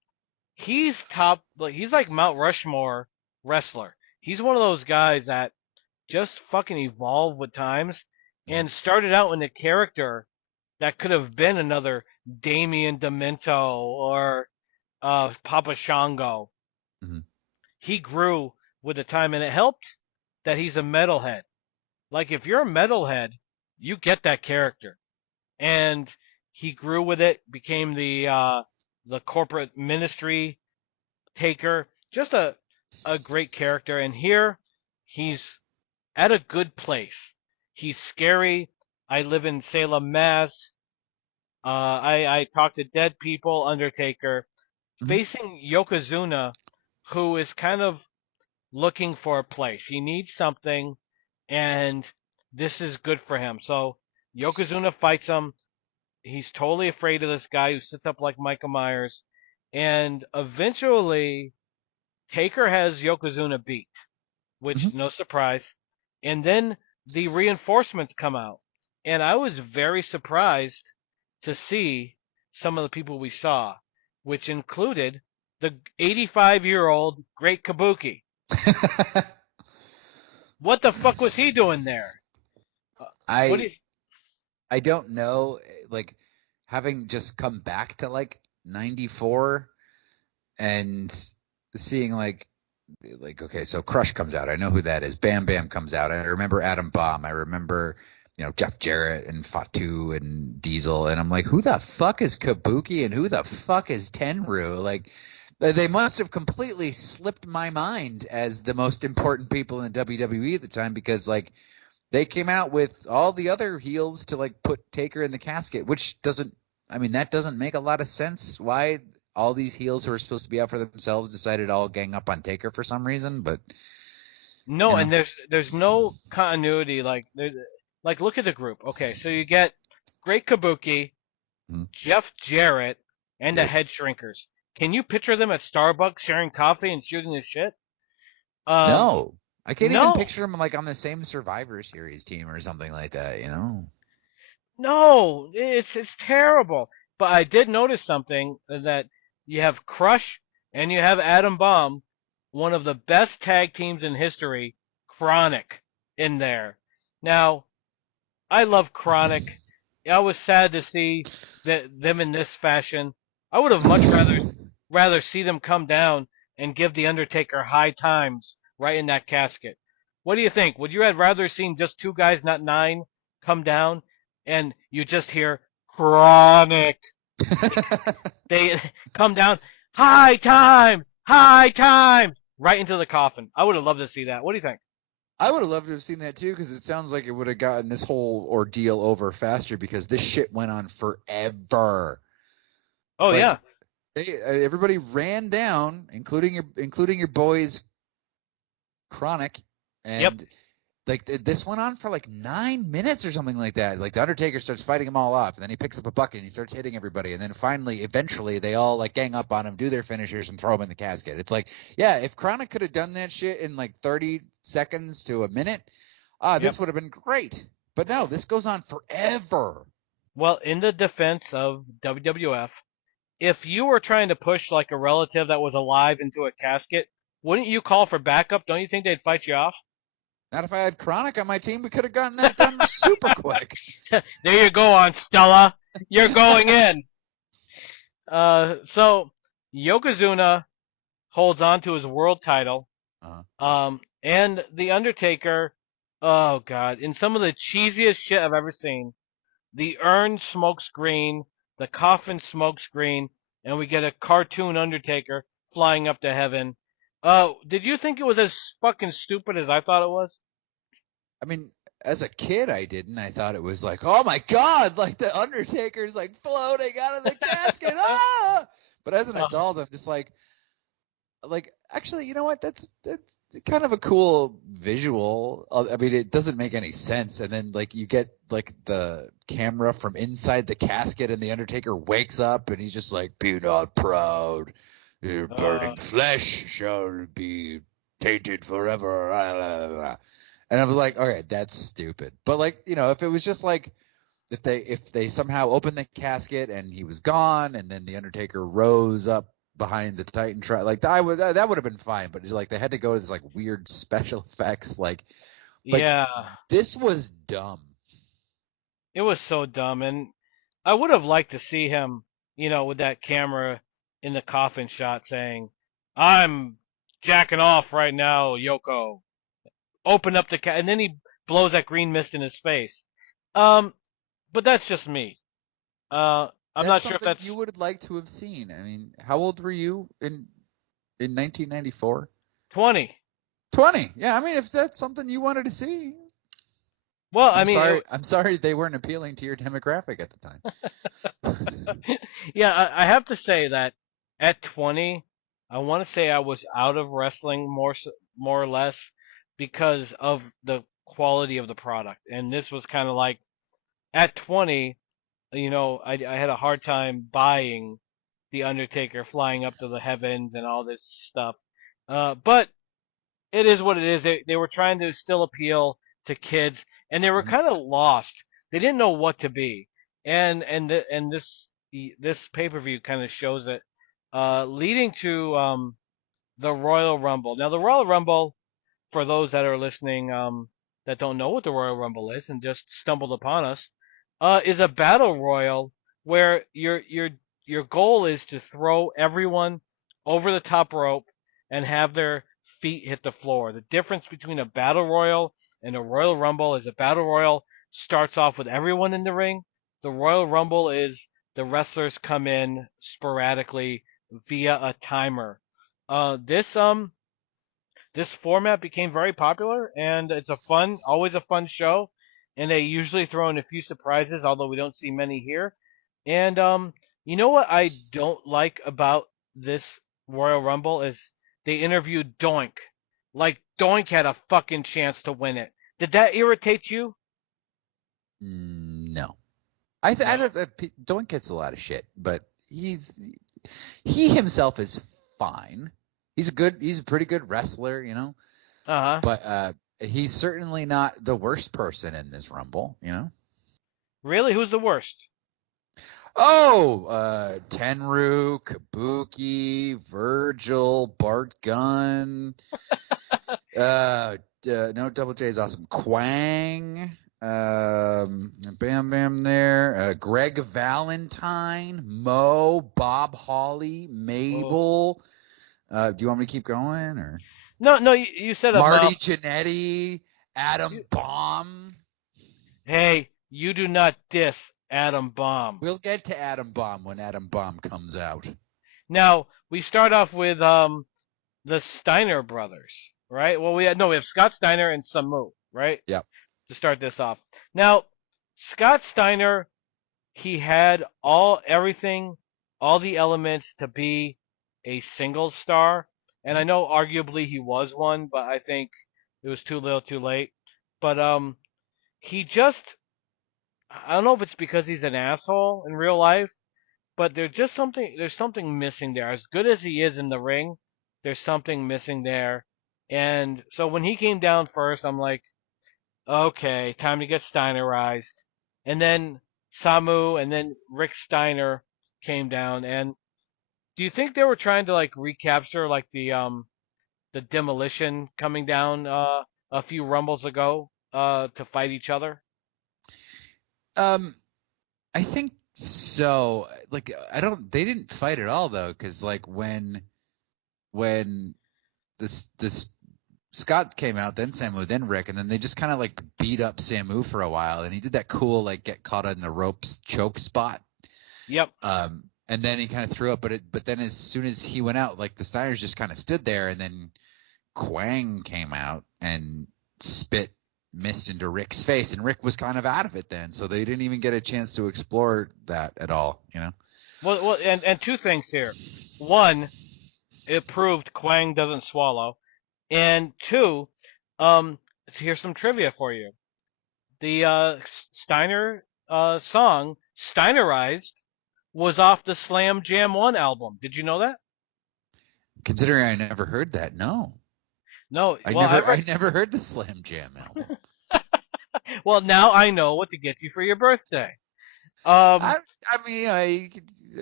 he's top. Like he's like Mount Rushmore wrestler. He's one of those guys that just fucking evolved with times and started out in a character that could have been another Damien Demento or Papa Shango. Mm-hmm. He grew with the time, and it helped that he's a metalhead. Like if you're a metalhead, you get that character, and he grew with it, became the corporate ministry taker, just a great character. And here, he's at a good place. He's scary. I live in Salem, Mass. I talk to dead people. Undertaker Mm-hmm. facing Yokozuna, who is kind of looking for a place. He needs something, and this is good for him. So Yokozuna fights him. He's totally afraid of this guy who sits up like Michael Myers, and eventually Taker has Yokozuna beat, Mm-hmm. which no surprise. And then the reinforcements come out, and I was very surprised to see some of the people we saw, which included the 85-year-old Great Kabuki. What the fuck was he doing there? What do I you, I don't know, like having just come back to like 94 and seeing like okay, so Crush comes out. I know who that is. Bam Bam comes out. I remember Adam Bomb. I remember, Jeff Jarrett and Fatu and Diesel, and I'm like, who the fuck is Kabuki and who the fuck is Tenryu? Like they must have completely slipped my mind as the most important people in the WWE at the time because like they came out with all the other heels to like put Taker in the casket, which that doesn't make a lot of sense. Why all these heels who are supposed to be out for themselves decided to all gang up on Taker for some reason, but no, and there's no continuity. Like look at the group. Okay, so you get Great Kabuki, Mhm. Jeff Jarrett, and the Yep. Head Shrinkers. Can you picture them at Starbucks sharing coffee and shooting the shit? Um, No, I can't even no, picture them like on the same Survivor Series team or something like that. no, it's terrible. But I did notice something that you have Crush and you have Adam Bomb, one of the best tag teams in history, Chronic, in there. Now, I love Chronic. I was sad to see them in this fashion. I would have much rather see them come down and give the Undertaker high times right in that casket. What do you think? Would you have rather seen just two guys, not nine, come down and you just hear Chronic? They come down, high times, right into the coffin. I would have loved to see that. What do you think? I would have loved to have seen that too because it sounds like it would have gotten this whole ordeal over faster because this shit went on forever. Oh Like yeah, everybody ran down, including your boys Chronic, yep, and like this went on for like 9 minutes or something like that. Like the Undertaker starts fighting them all off, and then he picks up a bucket and he starts hitting everybody, and then eventually, they all like gang up on him, do their finishers, and throw him in the casket. It's like, yeah, if Chronic could have done that shit in like 30 seconds to a minute, yep. this would have been great. But no, this goes on forever. Well, in the defense of WWF, if you were trying to push like a relative that was alive into a casket, wouldn't you call for backup? Don't you think they'd fight you off? Not if I had Chronic on my team, we could have gotten that done super quick. There you go on Stella. You're going in. So Yokozuna holds on to his world title. And the Undertaker, oh god, in some of the cheesiest shit I've ever seen. The urn smokes green, the coffin smokes green, and we get a cartoon Undertaker flying up to heaven. Did you think it was as fucking stupid as I thought it was? I mean, as a kid, I didn't. I thought it was like, oh my god, like the Undertaker's like floating out of the casket. Ah! But as an Uh, adult, I'm just like actually, you know what? That's kind of a cool visual. I mean, it doesn't make any sense. And then like you get like the camera from inside the casket, and the Undertaker wakes up, and he's just like, "Be not proud, your burning flesh shall be tainted forever." And I was like, okay, that's stupid. But like, you know, if it was just like if they somehow opened the casket and he was gone, and then the Undertaker rose up behind the Titan like that would have been fine. But it's like they had to go to this like weird special effects like yeah, this was dumb. it was so dumb, and I would have liked to see him, with that camera in the coffin shot saying, "I'm jacking off right now, Yoko." Open up and then he blows that green mist in his face. Um, but that's just me. I'm That's not sure if something that's you would like to have seen. I mean, how old were you in 1994? 20. 20. Yeah, I mean, if that's something you wanted to see. Well, I I'm mean, sorry. I'm sorry they weren't appealing to your demographic at the time. yeah, I have to say that at 20, I want to say I was out of wrestling more or less because of the quality of the product, and this was kind of like at 20, I had a hard time buying the Undertaker flying up to the heavens and all this stuff. But it is what it is. They were trying to still appeal to kids, and they were Mhm. kind of lost. They didn't know what to be, and this pay-per-view kind of shows it, leading to the Royal Rumble. Now the Royal Rumble, for those that are listening, that don't know what the Royal Rumble is and just stumbled upon us, is a battle royal where your goal is to throw everyone over the top rope and have their feet hit the floor. The difference between a battle royal and a Royal Rumble is a battle royal starts off with everyone in the ring. The Royal Rumble is the wrestlers come in sporadically via a timer. This format became very popular, and it's always a fun show. And they usually throw in a few surprises, although we don't see many here. And you know what I don't like about this Royal Rumble is they interviewed Doink. Like Doink had a fucking chance to win it. Did that irritate you? No. I No. don't. Doink gets a lot of shit, but he himself is fine. He's a pretty good wrestler, you know. Uh huh. But he's certainly not the worst person in this Rumble, you know. Really? Who's the worst? Oh, Tenru, Kabuki, Virgil, Bart Gunn. No, Double J is awesome. Quang. Bam Bam there. Greg Valentine, Mo, Bob Holly, Oh. Mabel. Do you want me to keep going or No, no. You said Marty about. Jannetty, Adam You, Bomb? hey, you do not diss Adam Bomb. We'll get to Adam Bomb when Adam Bomb comes out. Now we start off with the Steiner brothers, right? Well, we have Scott Steiner and Samu, right? Yep. To start this off. Now, Scott Steiner, he had everything, all the elements to be a single star, and I know arguably he was one, but I think it was too little, too late. But he just, I don't know if it's because he's an asshole in real life, but there's something missing there. As good as he is in the ring, there's something missing there. And so when he came down first, I'm like, okay, time to get Steinerized. And then Samu and then Rick Steiner came down. And do you think they were trying to like recapture like the demolition coming down a few rumbles ago to fight each other? Um, I think so. Like, they didn't fight at all though, because like when this Scott came out, then Samu, then Rick, and then they just kind of like beat up Samu for a while, and he did that cool like get caught in the ropes choke spot. Yep. And then he kind of threw up, but then as soon as he went out, like the Steiners just kind of stood there, and then Quang came out and spit mist into Rick's face, and Rick was kind of out of it then, so they didn't even get a chance to explore that at all, you know. Well, and two things here. One, it proved Quang doesn't swallow, and two, here's some trivia for you. The Steiner song Steinerized was off the Slam Jam 1 album. Did you know that? Considering I never heard that, no. No. I never heard the Slam Jam album. Well, now I know what to get you for your birthday. I mean,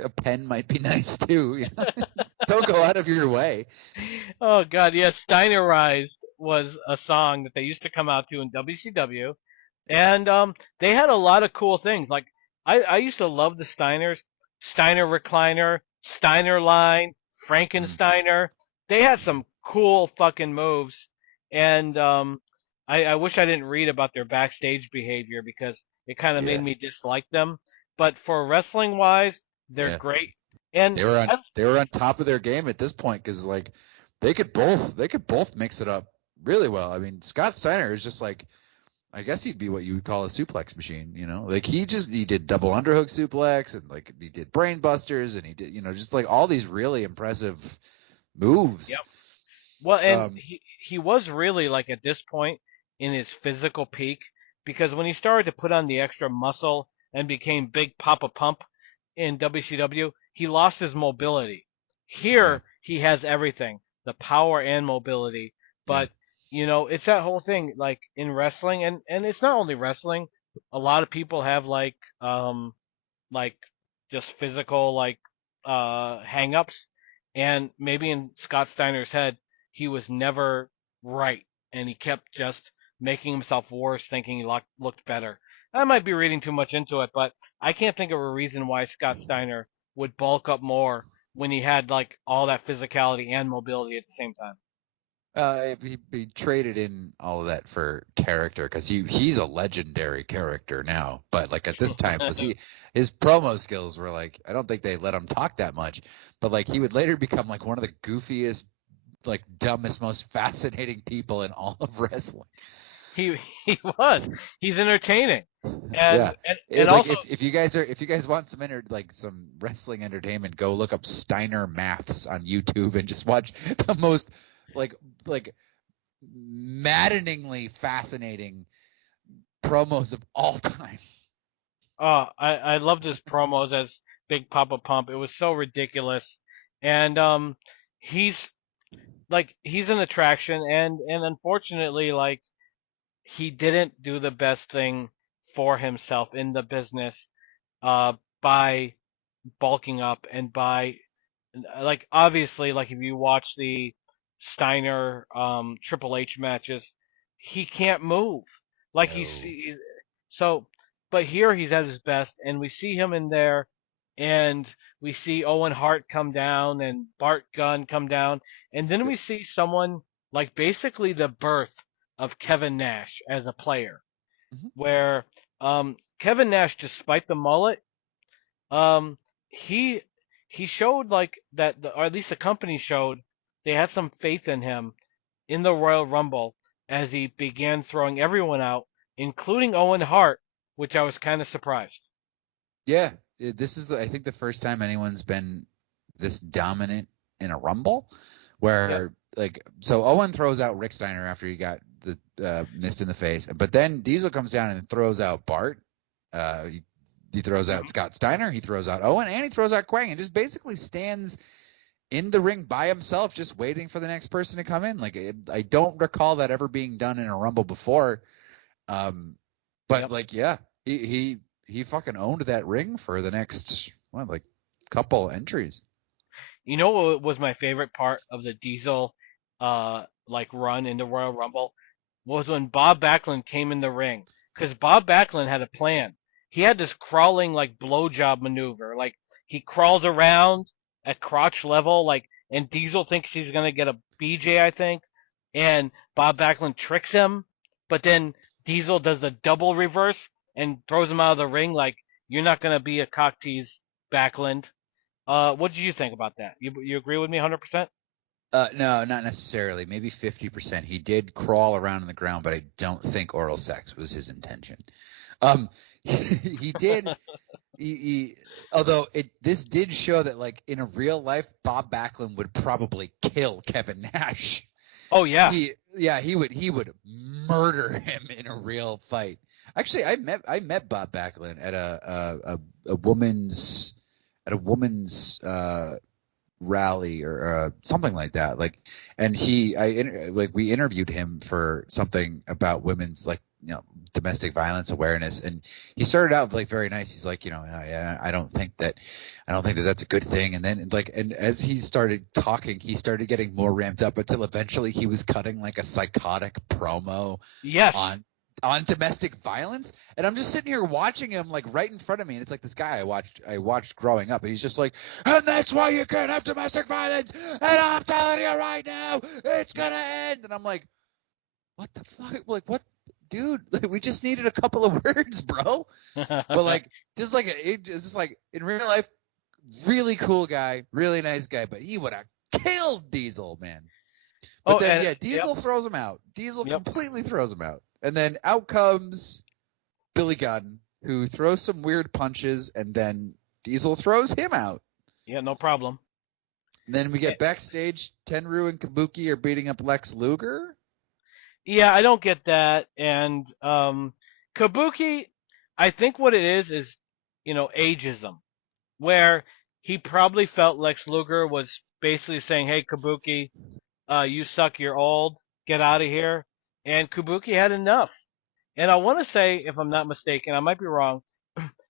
a pen might be nice too. You know? Don't go out of your way. Oh God, yes, Steinerized was a song that they used to come out to in WCW, and they had a lot of cool things. Like I used to love the Steiners, Steiner recliner, Steiner line, Frankensteiner. They had some cool fucking moves, and I wish I didn't read about their backstage behavior because it kind of made me dislike them. But for wrestling wise, they're great. And they were on top of their game at this point because like they could both mix it up really well. I mean, Scott Steiner is just like, I guess he'd be what you would call a suplex machine, you know? Like he did double underhook suplex, and like he did brain busters, and he did, you know, just like all these really impressive moves. Yep. Well, and he was really like at this point in his physical peak, because when he started to put on the extra muscle and became Big Papa Pump in WCW, he lost his mobility. Here he has everything, the power and mobility, but you know, it's that whole thing like in wrestling, and it's not only wrestling. A lot of people have like just physical like hang-ups, and maybe in Scott Steiner's head he was never right, and he kept just making himself worse thinking he looked better. I might be reading too much into it, but I can't think of a reason why Scott Steiner would bulk up more when he had like all that physicality and mobility at the same time. He traded in all of that for character because he's a legendary character now. But like at this time, his promo skills were like, I don't think they let him talk that much. But like he would later become like one of the goofiest, like dumbest, most fascinating people in all of wrestling. He was. He's entertaining. And like also, if you guys want some wrestling entertainment, go look up Steiner Maths on YouTube and just watch the most like maddeningly fascinating promos of all time. I loved his promos as Big Papa Pump. It was so ridiculous. And he's an attraction, and unfortunately like he didn't do the best thing for himself in the business by bulking up and by like obviously like if you watch the Steiner Triple H matches, he can't move. Like he's so but here he's at his best, and we see him in there, and we see Owen Hart come down and Bart Gunn come down, and then we see someone like basically the birth of Kevin Nash as a player, where Kevin Nash, despite the mullet, um, he he showed like that, or at least the company showed they had some faith in him in the Royal Rumble as he began throwing everyone out, including Owen Hart, which I was kind of surprised. Yeah, this is I think the first time anyone's been this dominant in a Rumble, where like so Owen throws out Rick Steiner after he got the mist in the face, but then Diesel comes down and throws out Bart. He throws out Scott Steiner, he throws out Owen, and he throws out Quang, and just basically stands in the ring by himself, just waiting for the next person to come in. Like I don't recall that ever being done in a Rumble before. But like he fucking owned that ring for the next couple entries. You know what was my favorite part of the Diesel run into Royal Rumble was when Bob Backlund came in the ring, because Bob Backlund had a plan. He had this crawling like blowjob maneuver, like he crawls around at crotch level, like, and Diesel thinks he's gonna get a BJ, I think, and Bob Backlund tricks him, but then Diesel does a double reverse and throws him out of the ring. Like, you're not gonna be a cock tease, Backlund. What did you think about that? You agree with me 100%? No, not necessarily. Maybe 50%. He did crawl around on the ground, but I don't think oral sex was his intention. He did. Although this did show that, like, in a real life, Bob Backlund would probably kill Kevin Nash. Oh yeah. He would murder him in a real fight. Actually, I met Bob Backlund at a woman's rally or something like that. Like, and we interviewed him for something about women's, like, domestic violence awareness, and he started out like very nice. He's like, I don't think that that's a good thing. And then, like, and as he started talking, he started getting more ramped up until eventually he was cutting like a psychotic promo Yes. on domestic violence. And I'm just sitting here watching him, like, right in front of me, and it's like this guy I watched growing up, and he's just like, and that's why you can't have domestic violence, and I'm telling you right now, it's gonna end. And I'm like, what the fuck? Like, what? Dude, like, we just needed a couple of words, bro. But like, just like in real life, really cool guy, really nice guy, but he would have killed Diesel, man. But Diesel throws him out. Diesel completely throws him out. And then out comes Billy Gunn, who throws some weird punches, and then Diesel throws him out. Yeah, no problem. And then we get backstage. Tenryu and Kabuki are beating up Lex Luger. Yeah, I don't get that. And Kabuki, I think what it is ageism, where he probably felt Lex Luger was basically saying, "Hey, Kabuki, you suck, you're old, get out of here." And Kabuki had enough. And I want to say, if I'm not mistaken, I might be wrong,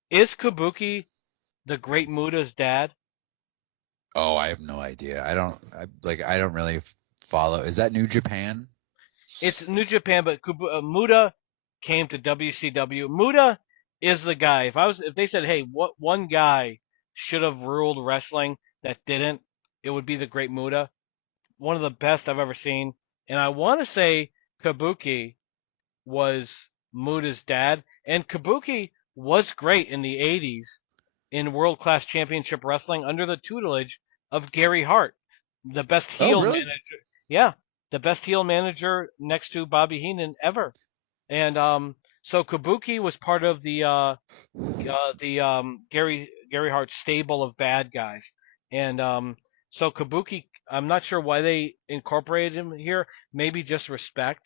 is Kabuki the Great Muda's dad? Oh, I have no idea. I don't really follow. Is that New Japan? It's New Japan, but Muda came to WCW. Muda is the guy. If they said, "Hey, what one guy should have ruled wrestling that didn't," it would be the Great Muda. One of the best I've ever seen. And I want to say Kabuki was Muda's dad, and Kabuki was great in the '80s in World Class Championship Wrestling under the tutelage of Gary Hart, the best heel really? manager. Yeah, the best heel manager next to Bobby Heenan ever. And so Kabuki was part of the Gary Hart stable of bad guys. And so Kabuki, I'm not sure why they incorporated him here. Maybe just respect,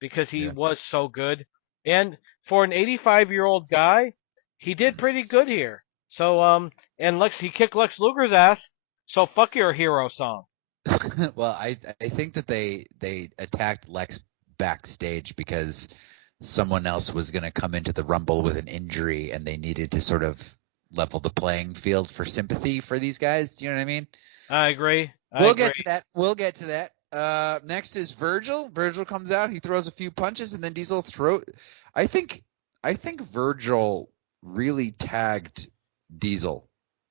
because he was so good. And for an 85-year-old guy, he did pretty good here. So and he kicked Lex Luger's ass. So fuck your hero song. Well, I think that they attacked Lex backstage because someone else was going to come into the Rumble with an injury, and they needed to sort of level the playing field for sympathy for these guys. Do you know what I mean? I agree. We'll get to that. Next is Virgil. Virgil comes out. He throws a few punches, and then Diesel I think Virgil really tagged Diesel,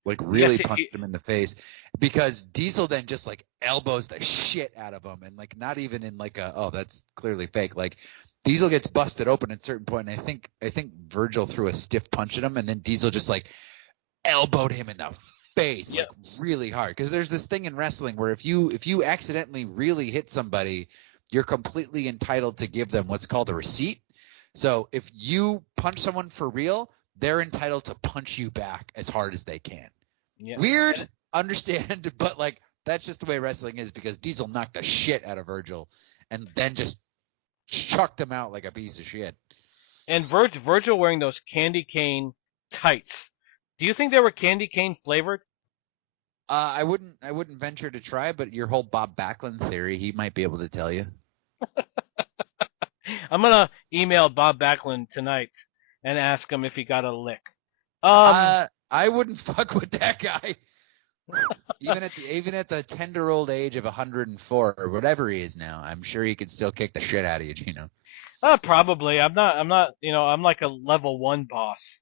like really punched him in the face, because Diesel then just like elbows the shit out of him, and like not even in like that's clearly fake. Like, Diesel gets busted open at a certain point, and I think Virgil threw a stiff punch at him, and then Diesel just like elbowed him in the face like really hard. Because there's this thing in wrestling where if you accidentally really hit somebody, you're completely entitled to give them what's called a receipt. So if you punch someone for real, they're entitled to punch you back as hard as they can. Yeah. Weird, understand, but like that's just the way wrestling is, because Diesel knocked the shit out of Virgil and then just chucked him out like a piece of shit. And Virgil wearing those candy cane tights. Do you think they were candy cane flavored? I wouldn't venture to try, but your whole Bob Backlund theory, he might be able to tell you. I'm gonna email Bob Backlund tonight and ask him if he got a lick. I wouldn't fuck with that guy. even at the tender old age of 104 or whatever he is now, I'm sure he could still kick the shit out of you, Geno. Probably. I'm not. I'm like a level 1 boss.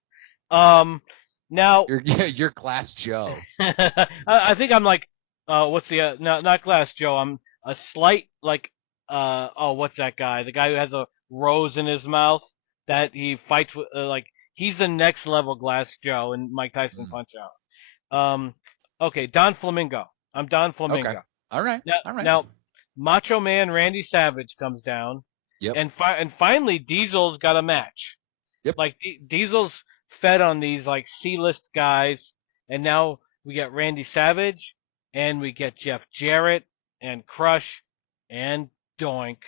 Now you're Glass Joe. I think I'm like not Glass Joe. I'm a slight like what's that guy? The guy who has a rose in his mouth that he fights with, like he's the next level Glass Joe in Mike Tyson Mm. Punch Out. Okay, Don Flamingo. I'm Don Okay. Flamingo. All right. Now, All right. now, Macho Man Randy Savage comes down, Yep. and finally Diesel's got a match. Yep. Like Diesel's fed on these like C-list guys, and now we get Randy Savage, and we get Jeff Jarrett and Crush and Doink.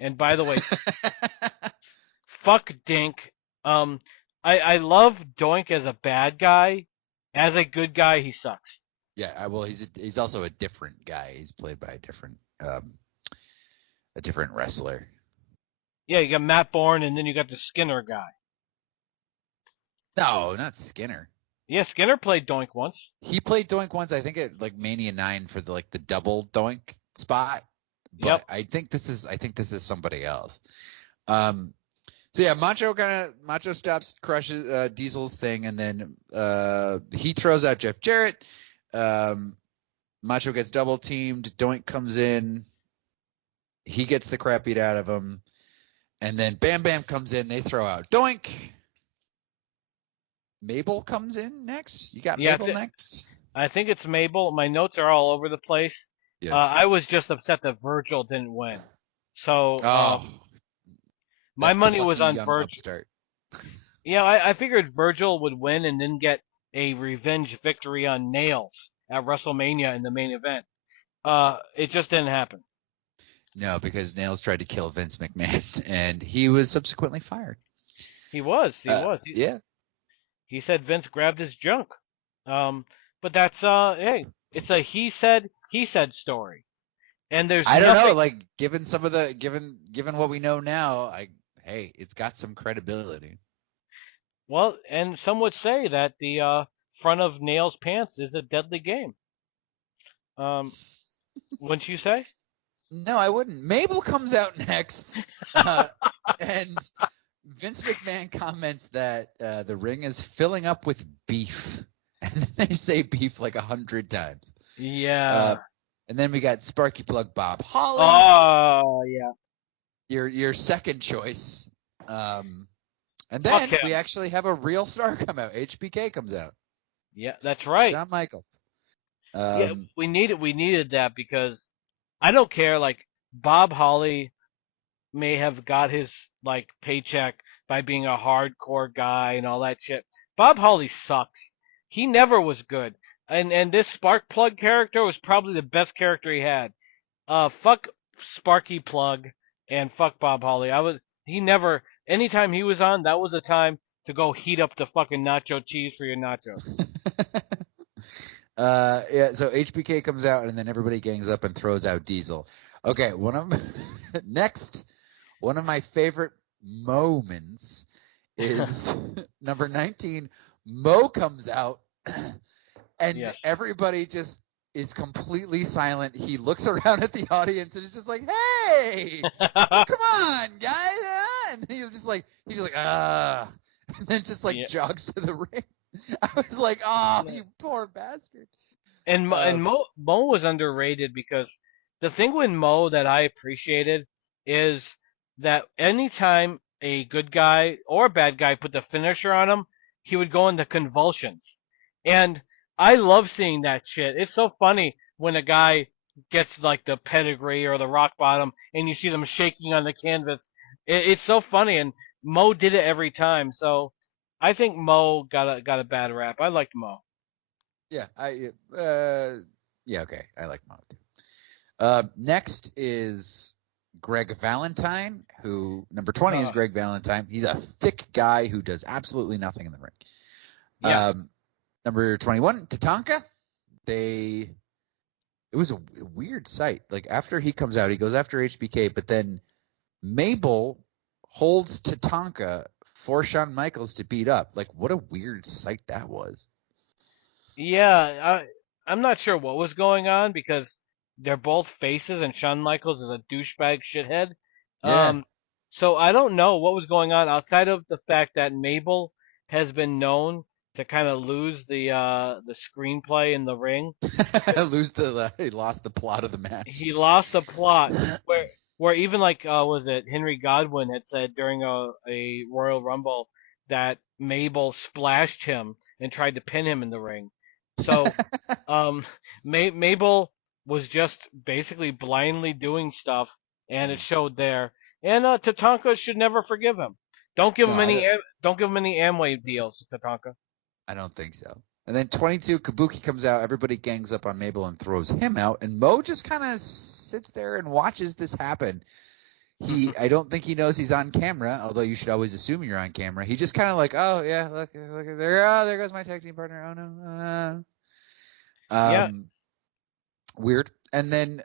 And by the way, fuck Dink. I love Doink as a bad guy. As a good guy, he sucks. Yeah. Well, he's also a different guy. He's played by a different wrestler. Yeah, you got Matt Bourne, and then you got the Skinner guy. No, not Skinner. Yeah, Skinner played Doink once. He played Doink once, I think at like Mania 9 for the double Doink spot. But Yep. I think this is somebody else. So yeah, Macho stops crushes Diesel's thing, and then he throws out Jeff Jarrett. Macho gets double teamed. Doink comes in. He gets the crap beat out of him, and then Bam Bam comes in. They throw out Doink. Mabel comes in next. You got Mabel next. I think it's Mabel. My notes are all over the place. Yeah. I was just upset that Virgil didn't win. So my money was on Virgil. Upstart. Yeah, I figured Virgil would win and then get a revenge victory on Nails at WrestleMania in the main event. It just didn't happen. No, because Nails tried to kill Vince McMahon, and he was subsequently fired. He was. Yeah. He said Vince grabbed his junk. But that's hey, it's a he said story. And there's I don't know, like given what we know now, it's got some credibility. Well, and some would say that the front of Nails' pants is a deadly game. Wouldn't you say? No, I wouldn't. Mabel comes out next, and Vince McMahon comments that the ring is filling up with beef, and then they say beef like 100 times. Yeah. And then we got Sparky Plug Bob Holly. Oh yeah. Your second choice. And then we actually have a real star come out. HBK comes out. Yeah, that's right. Shawn Michaels. Yeah, we needed that because I don't care. Like Bob Holly may have got his like paycheck by being a hardcore guy and all that shit. Bob Holly sucks. He never was good. And this Spark Plug character was probably the best character he had. Fuck Sparky Plug and fuck Bob Holly. Anytime he was on, that was the time to go heat up the fucking nacho cheese for your nachos. Yeah, so HBK comes out and then everybody gangs up and throws out Diesel. Okay, one of my favorite moments is number 19. Mo comes out and everybody just is completely silent. He looks around at the audience and is just like, "Hey, come on, guys!" And he's just like, and then just like jogs to the ring. I was like, "Oh, you poor bastard." And Mo was underrated because the thing with Mo that I appreciated is that anytime a good guy or a bad guy put the finisher on him, he would go into convulsions. And I love seeing that shit. It's so funny when a guy gets like the pedigree or the rock bottom and you see them shaking on the canvas. It's so funny, and Mo did it every time. So I think Mo got a bad rap. I liked Mo. Yeah, okay, I like Mo too. Next is Greg Valentine, who number 20 is Greg Valentine. He's a thick guy who does absolutely nothing in the ring. Yeah. Number 21, Tatanka. It was a weird sight. Like after he comes out, he goes after HBK, but then Mabel holds Tatanka for Shawn Michaels to beat up. Like what a weird sight that was. Yeah, I'm not sure what was going on because they're both faces and Shawn Michaels is a douchebag shithead. Yeah. So I don't know what was going on outside of the fact that Mabel has been known to kind of lose the screenplay in the ring. He lost the plot of the match. He lost the plot where even like was it Henry Godwin had said during a Royal Rumble that Mabel splashed him and tried to pin him in the ring. So um, Mabel was just basically blindly doing stuff, and it showed there. And Tatanka should never forgive him. Don't give No, him any don't give him any Amway deals, Tatanka. I don't think so. And then 22, Kabuki comes out. Everybody gangs up on Mabel and throws him out. And Mo just kind of sits there and watches this happen. I don't think he knows he's on camera, although you should always assume you're on camera. He just kind of like, oh yeah, look there. Oh, there goes my tag team partner. Oh no. Yeah. Weird. And then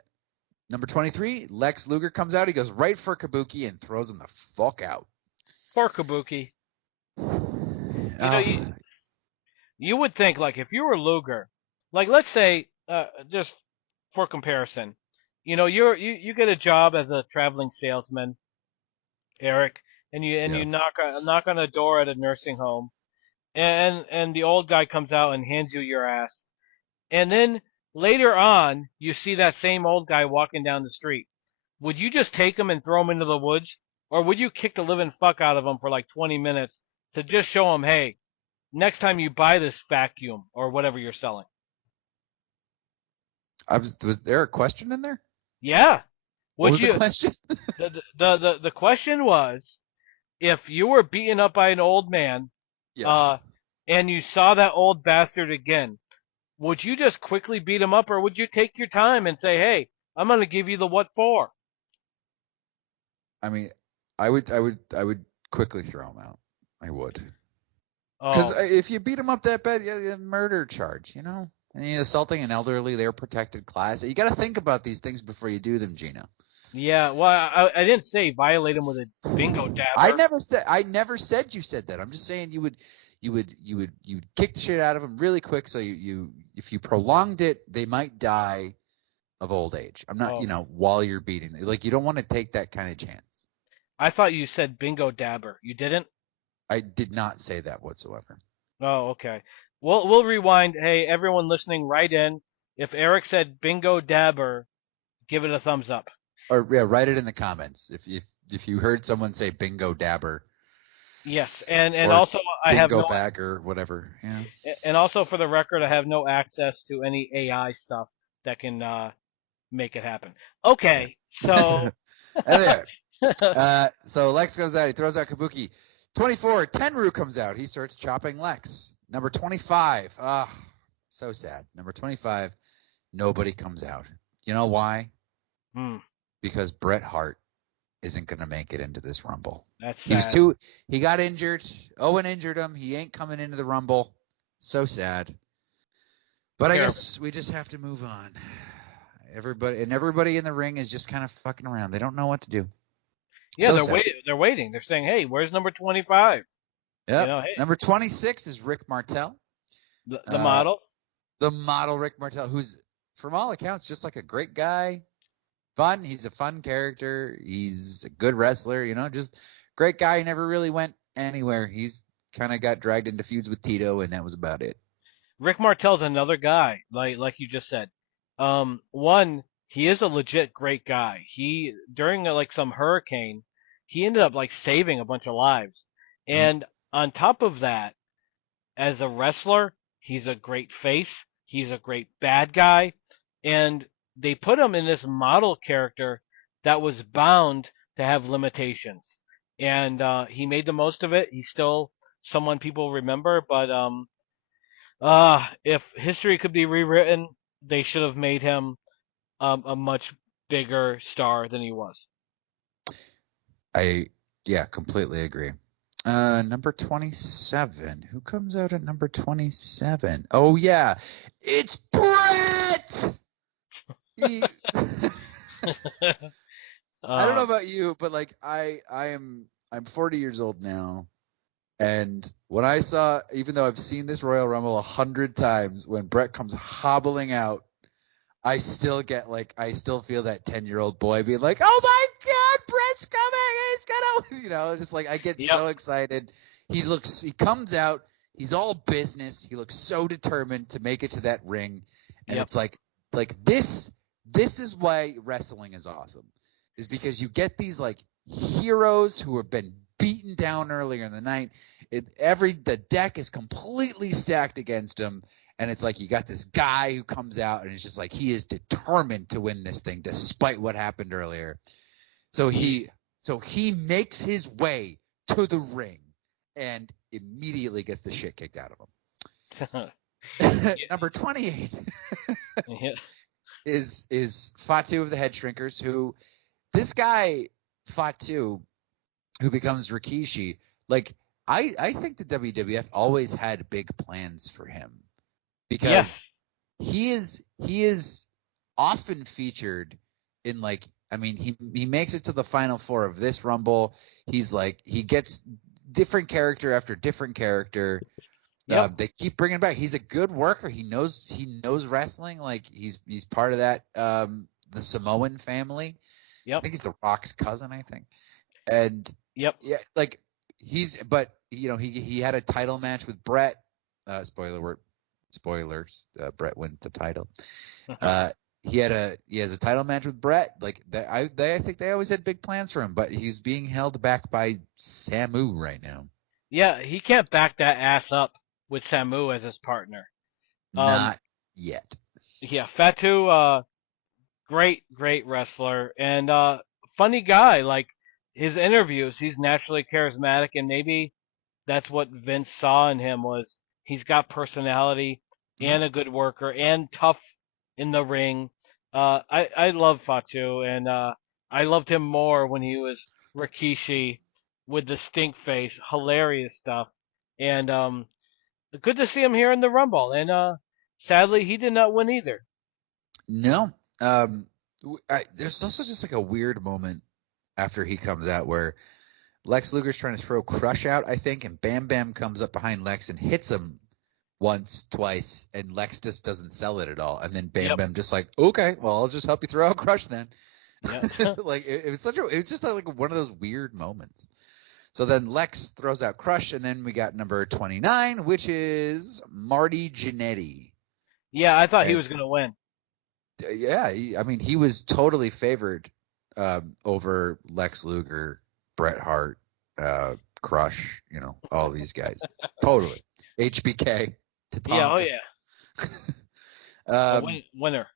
number 23, Lex Luger comes out. He goes right for Kabuki and throws him the fuck out. Poor Kabuki. You would think, like, if you were Luger, like, let's say, just for comparison, you get a job as a traveling salesman, Eric, and you knock on a door at a nursing home, and the old guy comes out and hands you your ass, and then later on you see that same old guy walking down the street. Would you just take him and throw him into the woods, or would you kick the living fuck out of him for like 20 minutes to just show him, hey, next time you buy this vacuum or whatever you're selling? Was there a question in there? Yeah. What was the question? The question was, if you were beaten up by an old man, and you saw that old bastard again, would you just quickly beat him up, or would you take your time and say, hey, I'm going to give you the what for? I mean, I would quickly throw him out. I would. Because if you beat him up that bad, murder charge, And assaulting an elderly, they're protected class. You got to think about these things before you do them, Geno. Yeah, well, I didn't say violate him with a bingo dabber. I never said you said that. I'm just saying you would kick the shit out of them really quick. So if you prolonged it, they might die of old age. I'm not, while you're beating them. Like, you don't want to take that kind of chance. I thought you said bingo dabber. You didn't? I did not say that whatsoever. Oh, okay. We'll rewind. Hey, everyone listening, write in. If Eric said bingo dabber, give it a thumbs up. Or write it in the comments if you heard someone say bingo dabber. Yes, and also I have bingo bag or whatever. Yeah. And also for the record, I have no access to any AI stuff that can make it happen. Okay, so. there. So Lex goes out. He throws out Kabuki. 24, Tenryu comes out. He starts chopping Lex. Number 25. So sad. Number 25, nobody comes out. You know why? Because Bret Hart isn't going to make it into this Rumble. That's sad. He got injured. Owen injured him. He ain't coming into the Rumble. So sad. But I guess we just have to move on. Everybody in the ring is just kind of fucking around. They don't know what to do. Yeah, they're waiting. They're saying, hey, where's number 25? Yeah. Hey. Number 26 is Rick Martel. The model? The model Rick Martel, who's, from all accounts, just like a great guy. Fun. He's a fun character. He's a good wrestler, just great guy. He never really went anywhere. He's kind of got dragged into feuds with Tito, and that was about it. Rick Martel's another guy, like you just said. One, he is a legit great guy. He, during some hurricane, he ended up saving a bunch of lives. And on top of that, as a wrestler, he's a great face. He's a great bad guy. And they put him in this model character that was bound to have limitations. And he made the most of it. He's still someone people remember. But if history could be rewritten, they should have made him a much bigger star than he was. I completely agree. Number 27. Who comes out at number 27? Oh yeah, it's Bret. I don't know about you, but I'm 40 years old now, and when I saw, even though I've seen this Royal Rumble 100 times, when Bret comes hobbling out, I still feel that 10-year-old boy being like, oh my God, Bret's coming, he's gonna, just I get so excited. He comes out, he's all business. He looks so determined to make it to that ring, and it's like this is why wrestling is awesome. is because you get these like heroes who have been beaten down earlier in the night. The deck is completely stacked against him, and it's like you got this guy who comes out and it's just like he is determined to win this thing despite what happened earlier. So he makes his way to the ring and immediately gets the shit kicked out of him. Number 28 is Fatu of the Head Shrinkers, who this guy Fatu, who becomes Rikishi, like I think the WWF always had big plans for him because he is often featured in like, I mean, he makes it to the final four of this Rumble. He's like, he gets different character after different character. Yep. They keep bringing back. He's a good worker. He knows wrestling. Like he's part of that the Samoan family. Yep. I think he's The Rock's cousin, I think. And yeah, like but you know, he had a title match with Bret. Spoilers. Bret wins the title. He has a title match with Bret. Like I think they always had big plans for him, but he's being held back by Samu right now. Yeah, he can't back that ass up with Samu as his partner. Not yet. Yeah, Fatu, great wrestler and funny guy. Like his interviews, he's naturally charismatic, and maybe that's what Vince saw in him was he's got personality and a good worker and tough in the ring. I love Fatu, and I loved him more when he was Rikishi with the stink face, hilarious stuff, and good to see him here in the Rumble. And sadly, he did not win either. No, there's also just like a weird moment after he comes out where Lex Luger's trying to throw Crush out, I think, and Bam Bam comes up behind Lex and hits him once, twice, and Lex just doesn't sell it at all. And then Bam Bam just like, okay, well, I'll just help you throw out Crush then. Yep. Like it was just like one of those weird moments. So then Lex throws out Crush, and then we got number 29, which is Marty Jannetty. Yeah, I thought he was going to win. Yeah, he was totally favored over Lex Luger, Bret Hart, Crush, you know, all these guys. Totally. HBK. Tatanka. Yeah, oh yeah. Winner.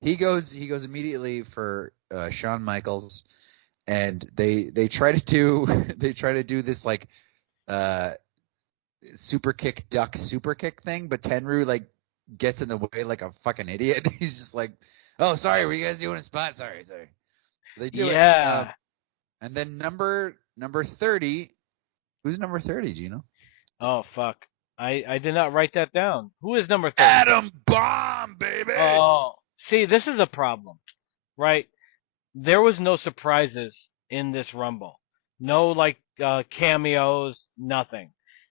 He goes immediately for Shawn Michaels, and they try to do this like super kick duck super kick thing, but Tenryu like gets in the way like a fucking idiot. He's just like, oh, sorry, were you guys doing a spot? Sorry. They do it. And then number 30. Who's number 30? Do you know? Oh fuck. I did not write that down. Who is number 30? Adam Bomb, baby. Oh, see, this is a problem, right? There was no surprises in this Rumble. No like cameos, nothing.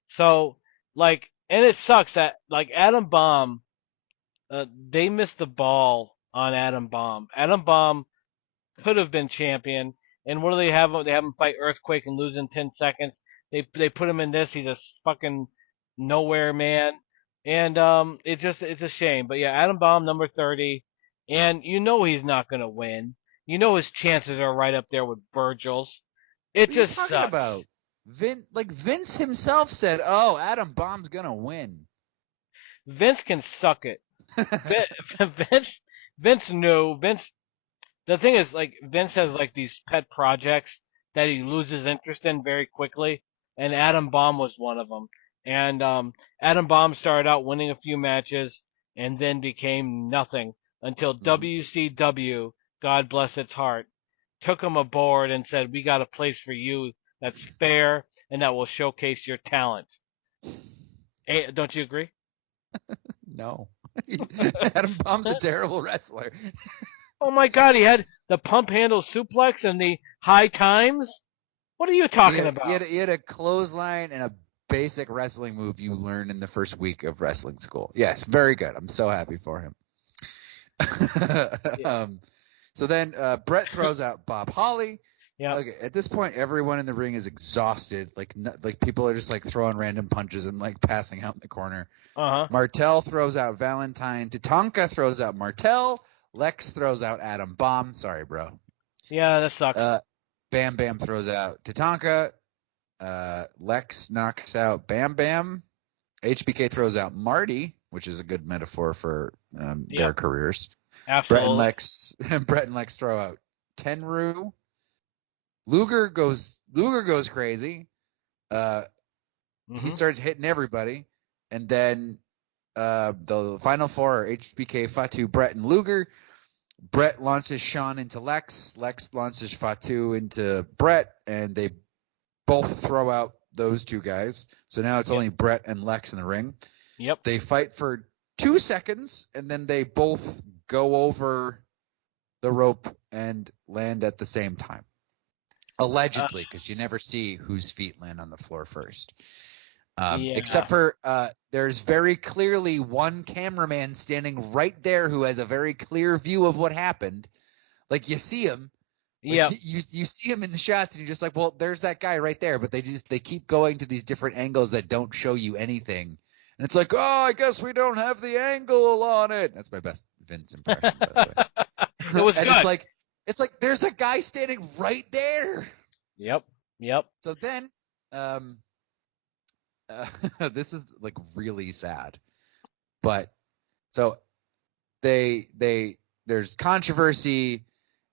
So like, and it sucks that like Adam Bomb, they missed the ball on Adam Bomb. Adam Bomb could have been champion. And what do they have? They have him fight Earthquake and lose in 10 seconds. They put him in this. He's a fucking nowhere man. And it's a shame. But yeah, Adam Bomb, number 30. And you know he's not going to win. You know his chances are right up there with Virgil's. It what just are you talking sucks. About? Vince himself said, oh, Adam Bomb's going to win. Vince can suck it. Vince knew. The thing is, like, Vince has like these pet projects that he loses interest in very quickly, and Adam Bomb was one of them. And Adam Bomb started out winning a few matches and then became nothing until WCW, God bless its heart, took him aboard and said, we got a place for you that's fair and that will showcase your talent. Hey, don't you agree? No. Adam Bomb's a terrible wrestler. Oh my God, he had the pump handle suplex and the high times? What are you talking about? He had a clothesline and a basic wrestling move you learn in the first week of wrestling school. Yes, very good. I'm so happy for him. Yeah. So then Bret throws out Bob Holly. Yeah. Okay, at this point, everyone in the ring is exhausted. Like people are just like throwing random punches and like passing out in the corner. Martel throws out Valentine. Tatanka throws out Martel. Lex throws out Adam Bomb. Sorry, bro. Yeah, that sucks. Bam Bam throws out Tatanka. Lex knocks out Bam Bam. HBK throws out Marty, which is a good metaphor for their careers. Absolutely. Bret and Lex throw out Tenru. Luger goes crazy. He starts hitting everybody, and then the final four are HBK, Fatu, Bret, and Luger. Bret launches Sean into Lex. Lex launches Fatu into Bret, and they both throw out those two guys. So now it's only Bret and Lex in the ring. Yep. They fight for 2 seconds, and then they both go over the rope and land at the same time. Allegedly, because you never see whose feet land on the floor first. Except for there's very clearly one cameraman standing right there who has a very clear view of what happened. Like, you see him. Like, you see him in the shots, and you're just like, well, there's that guy right there. But they keep going to these different angles that don't show you anything. And it's like, oh, I guess we don't have the angle on it. That's my best Vince impression, by the way. It was and good. It's like there's a guy standing right there. Yep. So then, this is like really sad, but so there's controversy,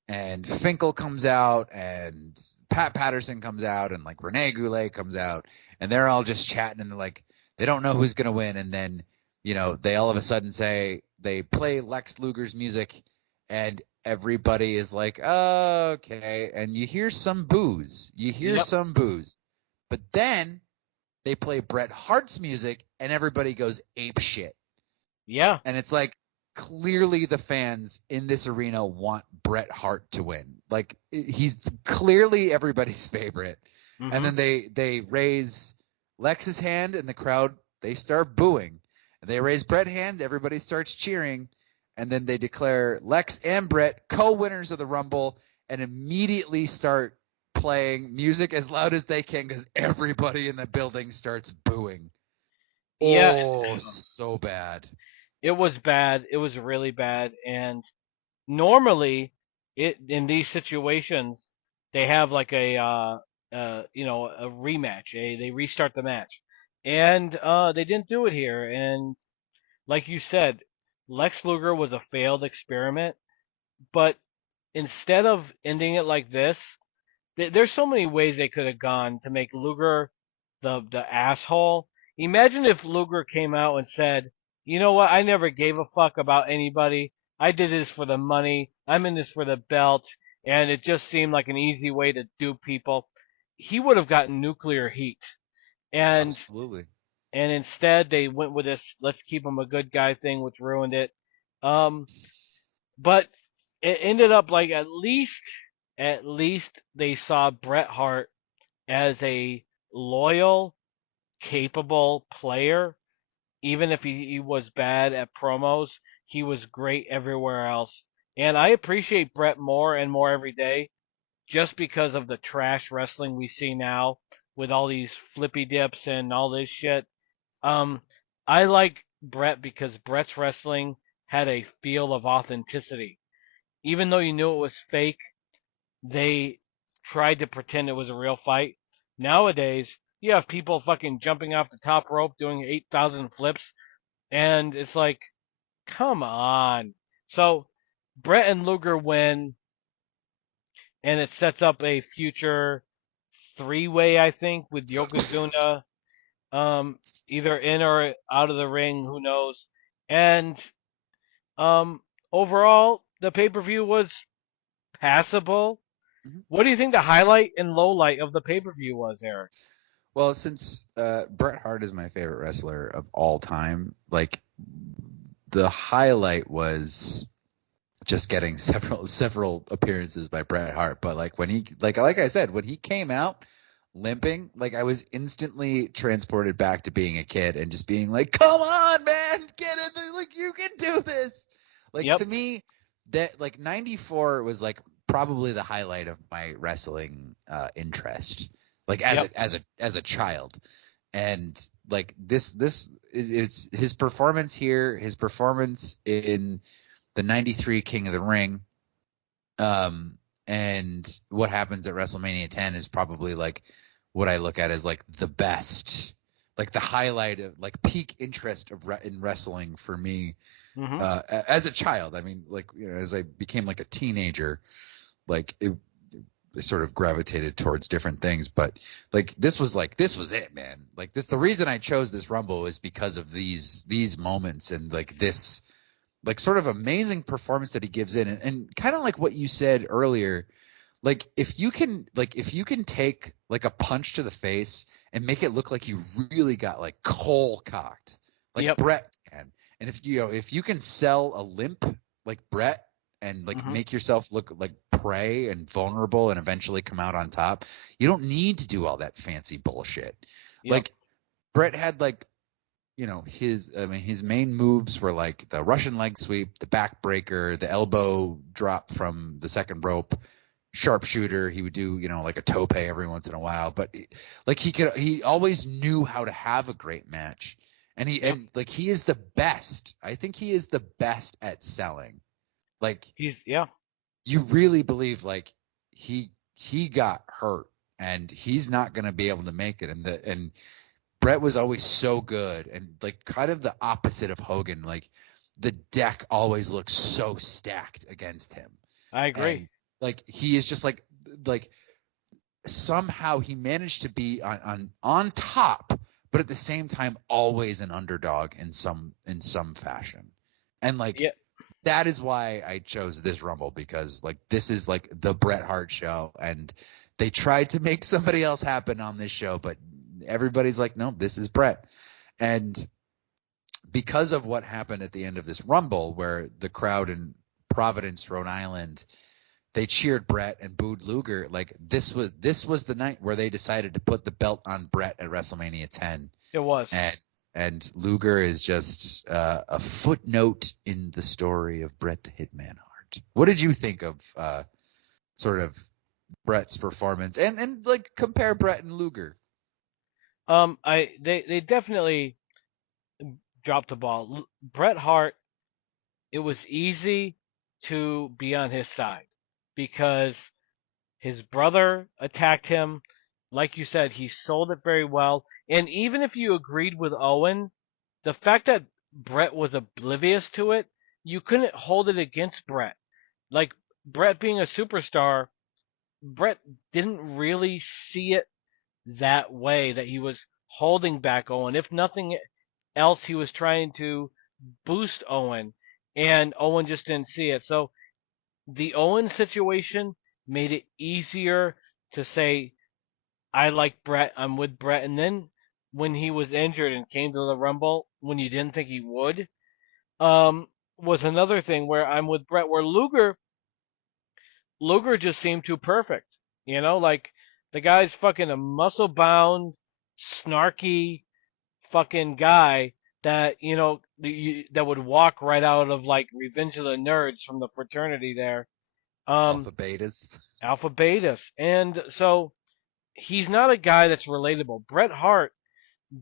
and Finkel comes out, and Pat Patterson comes out, and like Rene Goulet comes out, and they're all just chatting, and they're like, they don't know who's gonna win, and then they all of a sudden say, they play Lex Luger's music, and everybody is like, oh, okay, and you hear some boos, but then they play Bret Hart's music, and everybody goes ape shit. Yeah. And it's like, clearly the fans in this arena want Bret Hart to win. Like, he's clearly everybody's favorite. Mm-hmm. And then they raise Lex's hand, and the crowd, they start booing. And they raise Bret's hand, everybody starts cheering. And then they declare Lex and Bret co-winners of the Rumble, and immediately start playing music as loud as they can, because everybody in the building starts booing. Yeah. Oh, so bad. It was bad. It was really bad. And normally, in these situations, they have like a rematch. They restart the match, and they didn't do it here. And like you said, Lex Luger was a failed experiment. But instead of ending it like this, there's so many ways they could have gone to make Luger the asshole. Imagine if Luger came out and said, "You know what? I never gave a fuck about anybody. I did this for the money. I'm in this for the belt, and it just seemed like an easy way to dupe people." He would have gotten nuclear heat. And Absolutely. and instead they went with this let's keep him a good guy thing, which ruined it. But it ended up like at least they saw Bret Hart as a loyal, capable player. Even if he was bad at promos, he was great everywhere else. And I appreciate Bret more and more every day, just because of the trash wrestling we see now with all these flippy dips and all this shit. Um, I like Bret because Bret's wrestling had a feel of authenticity. Even though you knew it was fake, they tried to pretend it was a real fight. Nowadays, you have people fucking jumping off the top rope doing 8,000 flips, and it's like, come on. So, Bret and Luger win, and it sets up a future 3-way, I think, with Yokozuna, either in or out of the ring, who knows. And um, overall, the pay per view was passable. Mm-hmm. What do you think the highlight and low light of the pay per view was, Eric? Well, since Bret Hart is my favorite wrestler of all time, like, the highlight was just getting several appearances by Bret Hart. But like, when he, like I said, when he came out limping, like, I was instantly transported back to being a kid and just being like, come on, man, get it, like, you can do this. Like, Yep. To me, that, like, 94 was like probably the highlight of my wrestling interest, like, as a child. And like, it's his performance here, his performance in the 93 King of the Ring, and what happens at WrestleMania 10 is probably like what I look at as like the best, like the highlight of like peak interest of in wrestling for me as a child. I mean, like, you know, as I became like a teenager, like it sort of gravitated towards different things, but like this was it, man. Like this, the reason I chose this Rumble is because of these moments and like this like sort of amazing performance that he gives in, and kind of like what you said earlier, like if you can take like a punch to the face and make it look like you really got like coal cocked like Bret can, and if you can sell a limp like Bret and like make yourself look like prey and vulnerable and eventually come out on top, you don't need to do all that fancy bullshit. Like Bret had like, you know, his main moves were like the Russian leg sweep, the backbreaker, the elbow drop from the second rope, sharpshooter. He would do, you know, like a tope every once in a while, but like he always knew how to have a great match. And and like he is the best. I think he is the best at selling. Like you really believe like he got hurt and he's not going to be able to make it, and Bret was always so good, and like kind of the opposite of Hogan. Like the deck always looks so stacked against him. I agree. And, like he is just like somehow he managed to be on top, but at the same time always an underdog in some fashion. And like that is why I chose this Rumble, because like this is like the Bret Hart show, and they tried to make somebody else happen on this show, but everybody's like, no, this is Bret. And because of what happened at the end of this Rumble, where the crowd in Providence, Rhode Island, they cheered Bret and booed Luger, like this was the night where they decided to put the belt on Bret at WrestleMania 10. It was. And Luger is just a footnote in the story of Bret the Hitman Hart. What did you think of sort of Bret's performance, and like compare Bret and Luger? They definitely dropped the ball. Bret Hart, it was easy to be on his side because his brother attacked him. Like you said, he sold it very well. And even if you agreed with Owen, the fact that Bret was oblivious to it, you couldn't hold it against Bret. Like Bret being a superstar, Bret didn't really see it that way, that he was holding back Owen. If nothing else, he was trying to boost Owen, and Owen just didn't see it. So the Owen situation made it easier to say, I like Bret, I'm with Bret. And then when he was injured and came to the Rumble when you didn't think he would, was another thing where I'm with Bret. Where Luger just seemed too perfect. You know, like the guy's fucking a muscle bound, snarky fucking guy that, you know, that would walk right out of like Revenge of the Nerds from the fraternity there. Alpha Betas. Alpha Betas. And so he's not a guy that's relatable. Bret Hart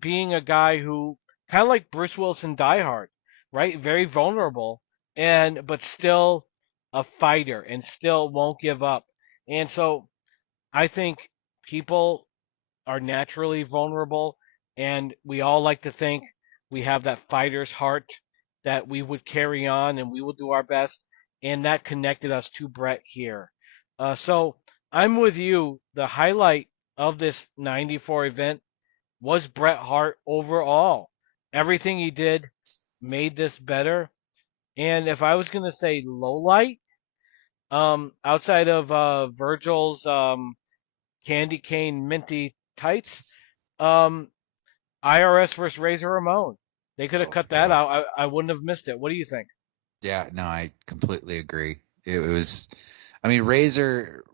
being a guy who kind of like Bruce Wilson Die Hard, right? Very vulnerable but still a fighter and still won't give up. And so I think people are naturally vulnerable, and we all like to think we have that fighter's heart that we would carry on and we will do our best, and that connected us to Bret here. So I'm with you. The highlight of this 94 event was Bret Hart overall. Everything he did made this better. And if I was going to say low light, outside of Virgil's candy cane minty tights, um, IRS versus Razor Ramon. They could have cut that out. I wouldn't have missed it. What do you think? Yeah, no, I completely agree. It was, I mean, Razor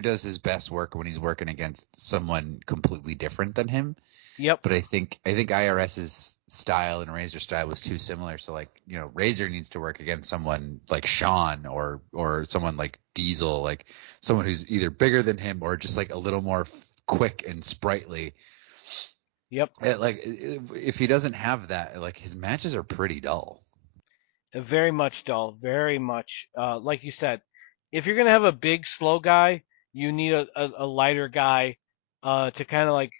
does his best work when he's working against someone completely different than him. Yep. But I think IRS's style and Razor's style was too similar. So like, you know, Razor needs to work against someone like Shawn or someone like Diesel, like someone who's either bigger than him or just like a little more quick and sprightly. Yep. Like if he doesn't have that, like his matches are pretty dull. Very much dull. Very much. Like you said, if you're gonna have a big slow guy, you need a lighter guy, to kind of like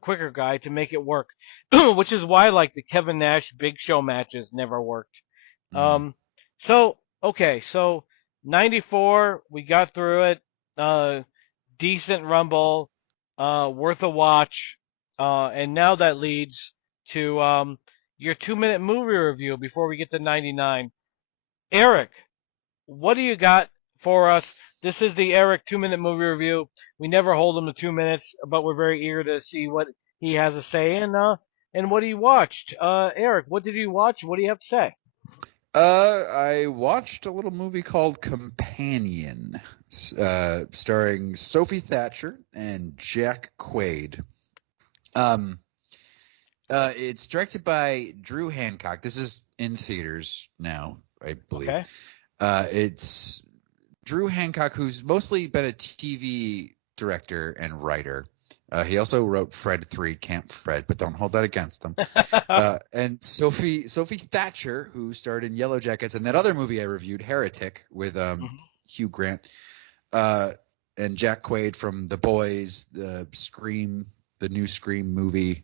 quicker guy to make it work, which is why like the Kevin Nash Big Show matches never worked. Mm. Um, so okay, so '94 we got through it. Uh, Decent Rumble, worth a watch, and now that leads to your 2 minute movie review before we get to '99. Eric, what do you got for us? This is the Eric 2 minute movie review. We never hold him to 2 minutes, but we're very eager to see what he has to say and what he watched. Eric, what did you watch? What do you have to say? I watched a little movie called Companion, starring Sophie Thatcher and Jack Quaid. It's directed by Drew Hancock. This is in theaters now, I believe. Okay. It's Drew Hancock, who's mostly been a TV director and writer. He also wrote Fred 3, Camp Fred, but don't hold that against him. And Sophie Thatcher, who starred in Yellow Jackets and that other movie I reviewed, Heretic, with Hugh Grant, and Jack Quaid from The Boys, the new Scream movie,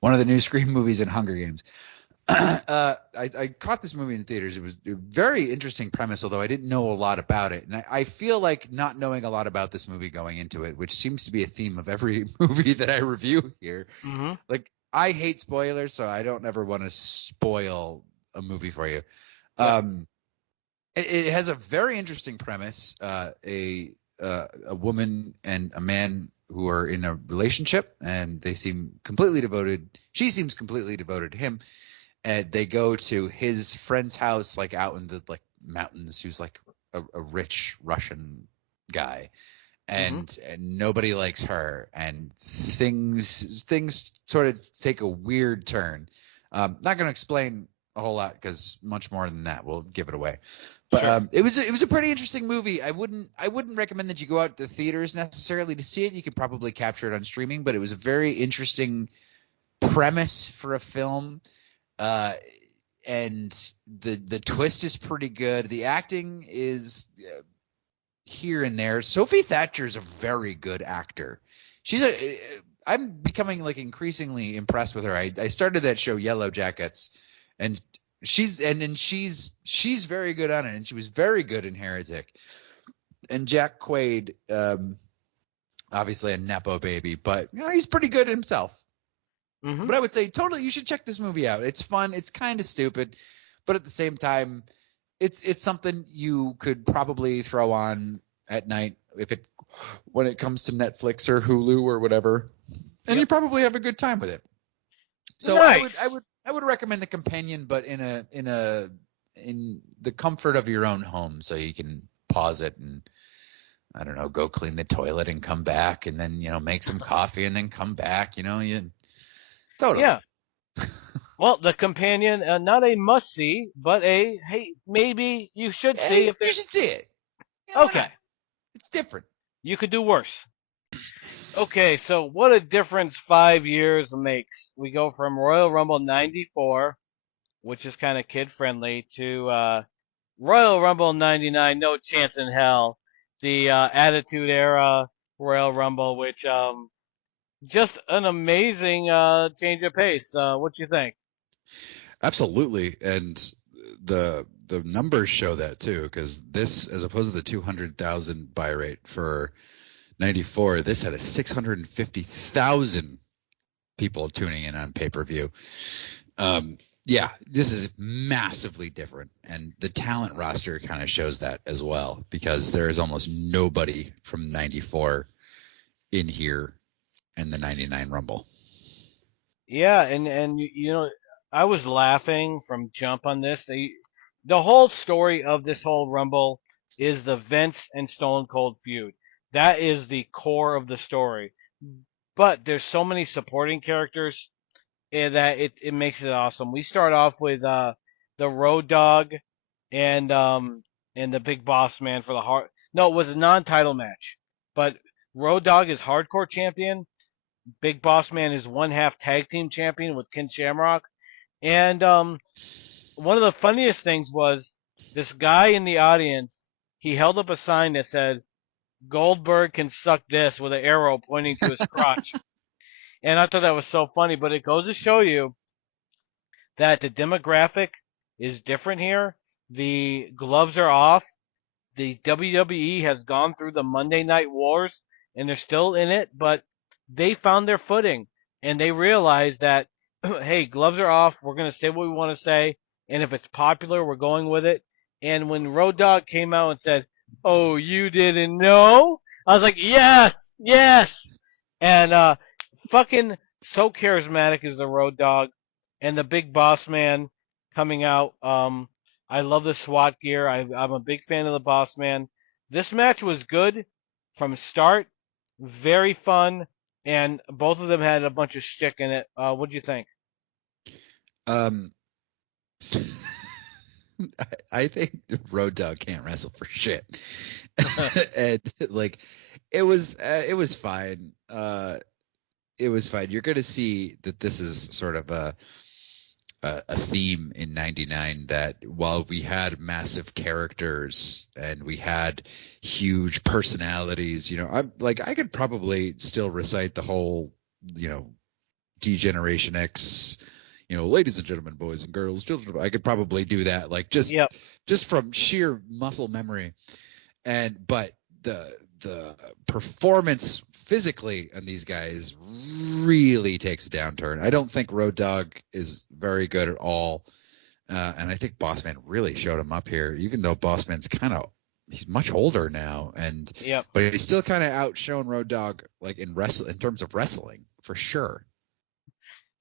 one of the new Scream movies in Hunger Games. I caught this movie in theaters. It was a very interesting premise, although I didn't know a lot about it. And I feel like not knowing a lot about this movie going into it, which seems to be a theme of every movie that I review here. Mm-hmm. Like, I hate spoilers, so I don't ever want to spoil a movie for you. Yeah. It has a very interesting premise. A woman and a man who are in a relationship, and they seem completely devoted. She seems completely devoted to him. And they go to his friend's house, like out in the like mountains, who's like a rich Russian guy, and nobody likes her, and things sort of take a weird turn. Not going to explain a whole lot because much more than that will give it away. But Sure. it was a pretty interesting movie. I wouldn't recommend that you go out to theaters necessarily to see it. You could probably capture it on streaming, but it was a very interesting premise for a film. And the twist is pretty good. The acting is here and there. Sophie Thatcher is a very good actor. I'm becoming like increasingly impressed with her. I started that show Yellow Jackets, and she's very good on it, and she was very good in Heretic. And Jack Quaid, obviously a nepo baby, but he's pretty good himself. Mm-hmm. But I would say totally you should check this movie out. It's fun. It's kind of stupid, but at the same time, it's something you could probably throw on at night when it comes to Netflix or Hulu or whatever, and you probably have a good time with it. So Nice. I would recommend The Companion, but in the comfort of your own home, so you can pause it and I don't know, go clean the toilet and come back, and then make some coffee and then come back. Totally. Yeah. Well, The Companion, not a must see, but hey, maybe you should see if you there's. should see it. Yeah, why Okay. not? It's different. You could do worse. Okay, so what a difference 5 years makes. We go from Royal Rumble '94, which is kind of kid friendly, to Royal Rumble '99, no chance in hell. The Attitude Era Royal Rumble, which just an amazing change of pace. What do you think? Absolutely, and the numbers show that too, because this, as opposed to the 200,000 buy rate for '94, this had a 650,000 people tuning in on pay-per-view. Yeah, this is massively different, and the talent roster kind of shows that as well, because there is almost nobody from '94 in here in the '99 Rumble. Yeah, and I was laughing from jump on this. The whole story of this whole Rumble is the Vince and Stone Cold feud. That is the core of the story. But there's so many supporting characters that it makes it awesome. We start off with the Road Dogg and the Big Boss Man for the hard. No, it was a non-title match, but Road Dogg is hardcore champion. Big Boss Man is one half tag team champion with Ken Shamrock. And one of the funniest things was this guy in the audience he held up a sign that said Goldberg can suck this with an arrow pointing to his crotch. And I thought that was so funny, but it goes to show you that the demographic is different here. The gloves are off. The WWE has gone through the Monday Night Wars and they're still in it, but they found their footing and they realized that, hey, gloves are off. We're going to say what we want to say. And if it's popular, we're going with it. And when Road Dogg came out and said, "Oh, you didn't know?" I was like, yes, yes. And fucking so charismatic is the Road Dogg and the Big Boss Man coming out. I love the SWAT gear. I'm a big fan of the Boss Man. This match was good from start, very fun, and both of them had a bunch of shtick in it. What'd you think? Um, I think Road Dogg can't wrestle for shit, and like it was fine. It was fine. You're gonna see that this is sort of a theme in '99 that while we had massive characters and we had huge personalities, I could probably still recite the whole, D-Generation X, ladies and gentlemen, boys and girls, children. I could probably do that, like Yep. just from sheer muscle memory. But the performance physically on these guys really takes a downturn. I don't think Road Dogg is very good at all. And I think Bossman really showed him up here, even though Bossman's he's much older now, Yep. but he's still kind of outshone Road Dogg like in terms of wrestling for sure.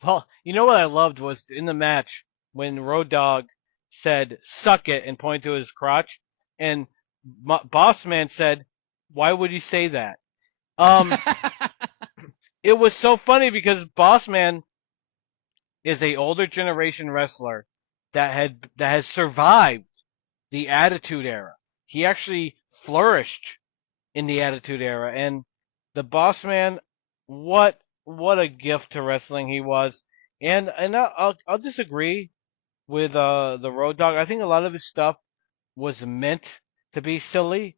Well, you know what I loved was in the match when Road Dogg said "suck it" and pointed to his crotch, and Boss Man said, "Why would he say that?" Um, it was so funny because Boss Man is a older generation wrestler that has survived the Attitude Era. He actually flourished in the Attitude Era, and the Boss Man, what a gift to wrestling he was. And I'll disagree with the Road Dogg. I think a lot of his stuff was meant to be silly,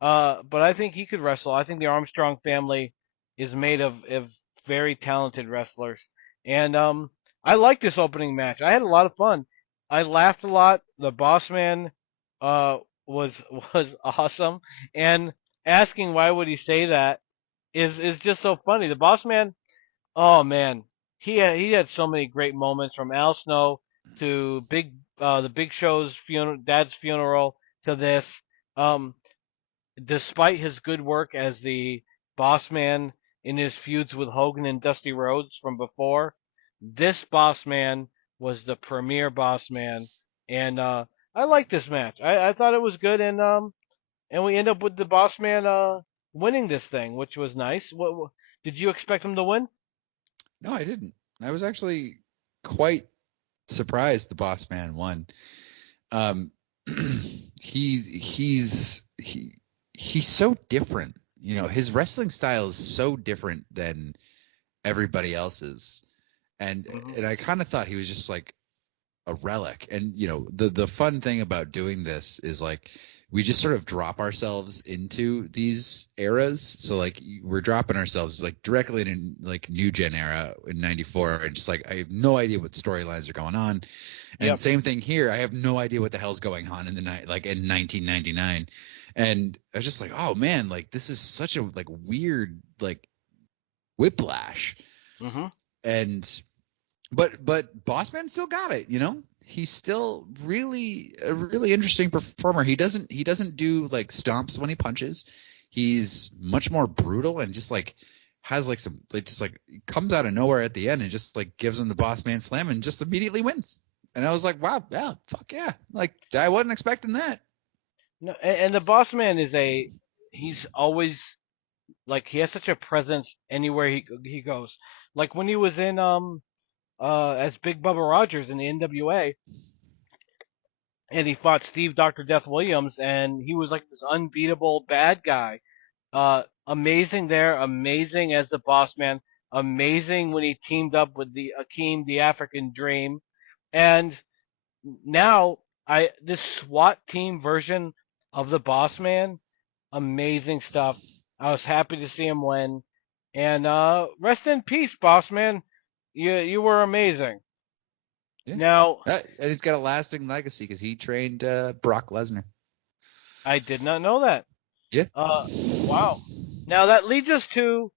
but I think he could wrestle. I think the Armstrong family is made of very talented wrestlers, and I like this opening match. I had a lot of fun. I laughed a lot. The Boss Man uh, was was awesome, and asking why would he say that is just so funny. The Boss Man, oh man, he had so many great moments from Al Snow to the Big Show's funeral, Dad's funeral to this. Um, Despite his good work as the boss man in his feuds with Hogan and Dusty Rhodes from before, this boss man was the premier boss man, and I liked this match. I thought it was good, and we end up with the boss man winning this thing, which was nice. What did you expect him to win? No, I didn't. I was actually quite surprised the Boss Man won. Um, he's so different. His wrestling style is so different than everybody else's, and Hmm. and I kind of thought he was just like a relic. And the fun thing about doing this is like we just sort of drop ourselves into these eras. So like we're dropping ourselves like directly in like new gen era in '94, and just like I have no idea what storylines are going on. And Yep. same thing here. I have no idea what the hell's going on in the night, like in 1999. And I was just like, oh man, like this is such a like weird like whiplash. Hmm. And but Bossman still got it. He's still really a really interesting performer. He doesn't do like stomps when he punches. He's much more brutal and just like has like some like just like comes out of nowhere at the end and just like gives him the Bossman slam and just immediately wins. And I was like, wow, yeah, fuck yeah. Like I wasn't expecting that. No, and the boss man he's always like he has such a presence anywhere he goes. Like when he was in as Big Bubba Rogers in the NWA, and he fought Steve Dr. Death Williams, and he was like this unbeatable bad guy. Amazing there, amazing as the boss man, amazing when he teamed up with the Akeem, the African Dream, and now I this SWAT team version of the Boss Man. Amazing stuff. I was happy to see him win. And rest in peace, Boss Man. You were amazing. Yeah. Now, And he's got a lasting legacy because he trained Brock Lesnar. I did not know that. Yeah. Uh, wow. Now that leads us to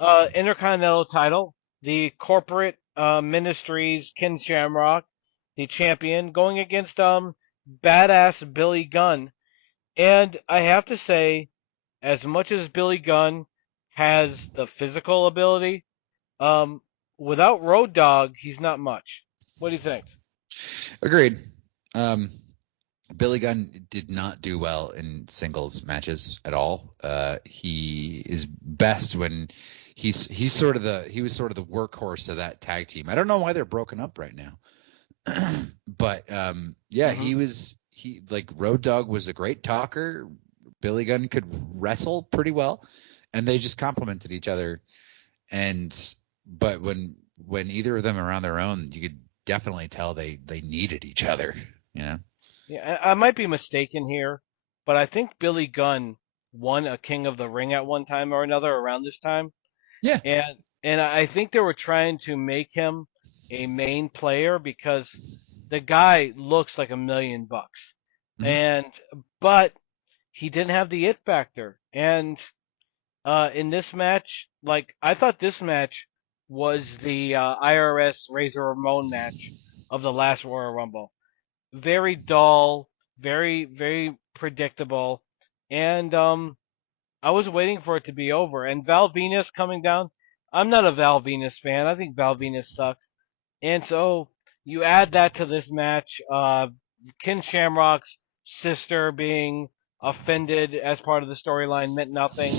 Intercontinental title, the corporate ministries Ken Shamrock, the champion, going against badass Billy Gunn. And I have to say, as much as Billy Gunn has the physical ability, um, without Road Dogg, he's not much. What do you think? Agreed. Um, Billy Gunn did not do well in singles matches at all. He is best when he's sort of he was sort of the workhorse of that tag team. I don't know why they're broken up right now, but yeah, he like Road Dogg was a great talker. Billy Gunn could wrestle pretty well, and they just complemented each other. But when either of them are on their own, you could definitely tell they needed each other. You know. Yeah, I might be mistaken here, but I think Billy Gunn won a King of the Ring at one time or another around this time, Yeah. and I think they were trying to make him a main player because the guy looks like $1,000,000, Mhm. and but he didn't have the it factor. And in this match, like I thought this match was the IRS Razor Ramon match of the last Royal Rumble. Very dull, very predictable, and I was waiting for it to be over. And Val Venus coming down. I'm not a Val Venus fan. I think Val Venus sucks. And so you add that to this match. Ken Shamrock's sister being offended as part of the storyline meant nothing.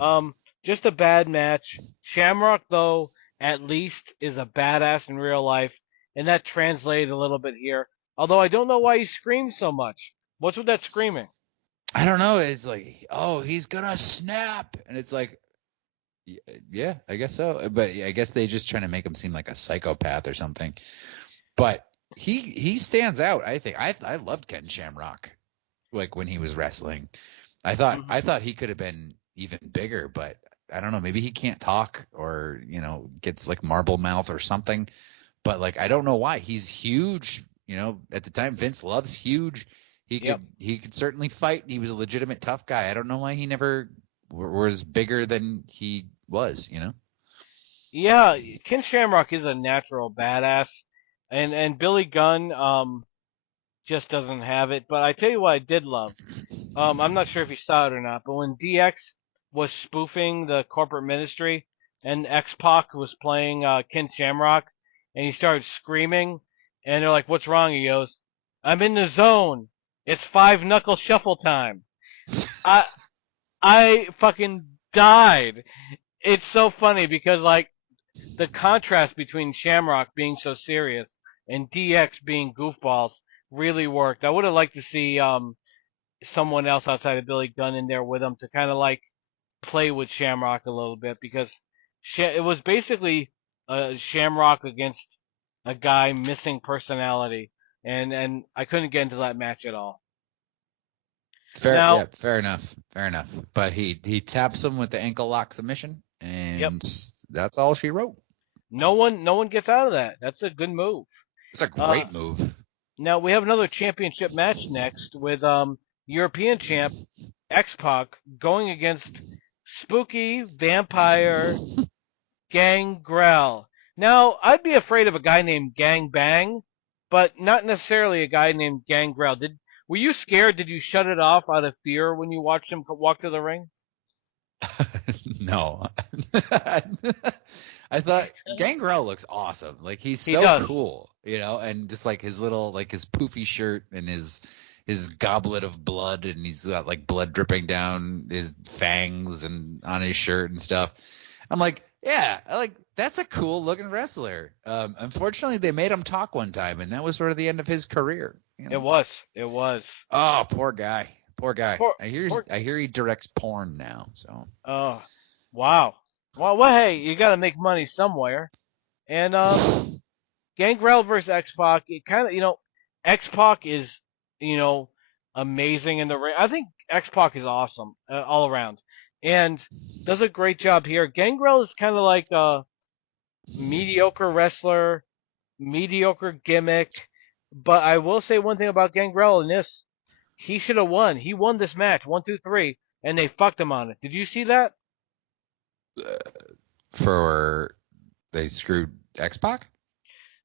Um, just a bad match. Shamrock, though, at least is a badass in real life, and that translated a little bit here. Although I don't know why he screams so much. What's with that screaming? I don't know. It's like, oh, he's gonna snap, and it's like, yeah, I guess so. But I guess they just trying to make him seem like a psychopath or something. But he stands out. I think I loved Ken Shamrock, like when he was wrestling. I thought he could have been even bigger, but I don't know. Maybe he can't talk, or gets like marble mouth or something. But like I don't know why. He's huge. At the time Vince loves huge. Yep. He could certainly fight. He was a legitimate tough guy. I don't know why he never was bigger than he was. Yeah, Ken Shamrock is a natural badass, and Billy Gunn just doesn't have it. But I tell you what, I did love. I'm not sure if you saw it or not, but when DX was spoofing the corporate ministry and X-Pac was playing Ken Shamrock and he started screaming and they're like, "What's wrong?" He goes, "I'm in the zone. It's five knuckle shuffle time." I I fucking died. It's so funny because like the contrast between Shamrock being so serious and DX being goofballs really worked. I would have liked to see someone else outside of Billy Gunn in there with him to kind of like play with Shamrock a little bit because it was basically Shamrock against a guy missing personality, and I couldn't get into that match at all. Now, Yeah, fair enough. Fair enough. But he taps him with the ankle lock submission, yep, and that's all she wrote. no one gets out of that. That's a good move. It's a Uh, great move. Now we have another championship match next with European champ X-Pac going against Spooky Vampire Gangrel. Now, I'd be afraid of a guy named Gang Bang, but not necessarily a guy named Gangrel. Were you scared? Did you shut it off out of fear when you watched him walk to the ring? No. I thought Gangrel looks awesome. Like he's He so does. cool, and just like his little like his poofy shirt and his goblet of blood, and he's got like blood dripping down his fangs and on his shirt and stuff. I'm like, yeah, that's a cool looking wrestler. Unfortunately, they made him talk one time, and that was sort of the end of his career. It was. It was. Oh, poor guy. Poor guy. Poor, I hear poor. he directs porn now. So Oh, wow. Well, hey, you got to make money somewhere, and Gangrel versus X Pac. It kind of, X Pac is, you know, amazing in the ring. I think X-Pac is awesome all around, and does a great job here. Gangrel is kind of like a mediocre wrestler, mediocre gimmick, but I will say one thing about Gangrel in this: he should have won. He won this match, 1, 2, 3, and they fucked him on it. Did you see that? For they screwed X-Pac?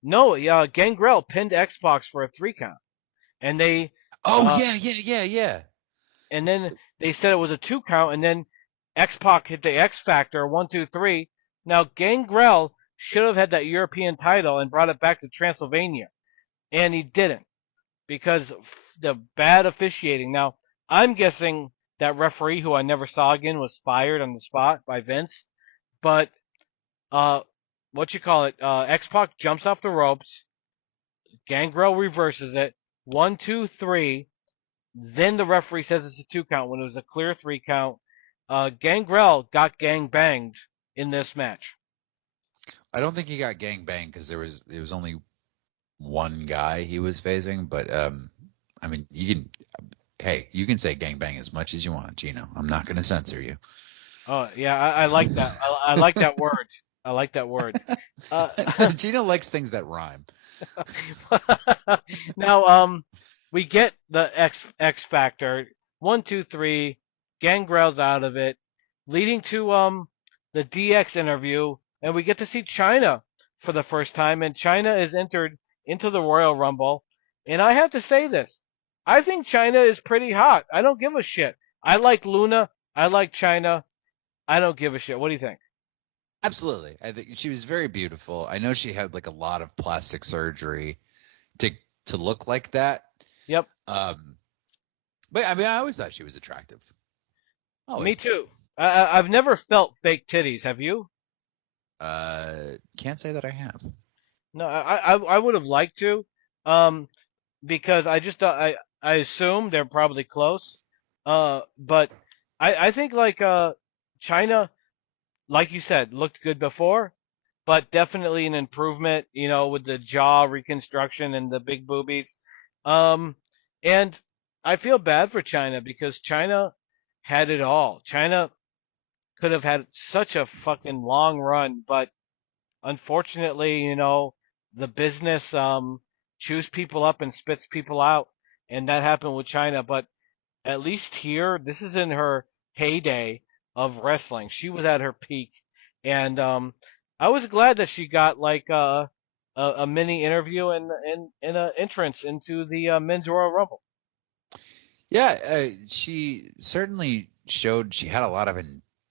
No, yeah, Gangrel pinned X-Pac for a 3 count, and they, Oh, uh, yeah. and then they said it was a 2 count, and then X-Pac hit the X Factor, 1, 2, 3. Now Gangrel should have had that European title and brought it back to Transylvania, and he didn't because of the bad officiating. Now I'm guessing that referee, who I never saw again, was fired on the spot by Vince. But uh, what you call it? X-Pac jumps off the ropes. Gangrel reverses it. 1, 2, 3. Then the referee says it's a 2 count when it was a clear 3 count. Gangrel got gang banged in this match. I don't think he got gang banged because there was only one guy he was facing, but I mean, you can say gang bang as much as you want, Gino. I'm not going to censor you. Oh yeah, I like that. I like that word. I like that word. Gino likes things that rhyme. Now, we get the X Factor. 1, 2, 3. Gangrel's out of it, leading to the DX interview, and we get to see China for the first time, and China is entered into the Royal Rumble. And I have to say this: I think China is pretty hot. I don't give a shit. I like Luna. I like China. I don't give a shit. What do you think? Absolutely. I think she was very beautiful. I know she had like a lot of plastic surgery to look like that. Yep. But I mean, I always thought she was attractive. Always. Me too. I've never felt fake titties. Have you? Can't say that I have. No, I would have liked to, because I assume they're probably close. But I think like China, like you said, looked good before, but definitely an improvement. With the jaw reconstruction and the big boobies. And I feel bad for China because China had it all. China could have had such a fucking long run, but unfortunately, the business chews people up and spits people out, and that happened with China. But at least here, this is in her heyday of wrestling. She was at her peak, and I was glad that she got like a mini interview and an entrance into the Men's Royal Rumble. Yeah, she certainly showed she had a lot of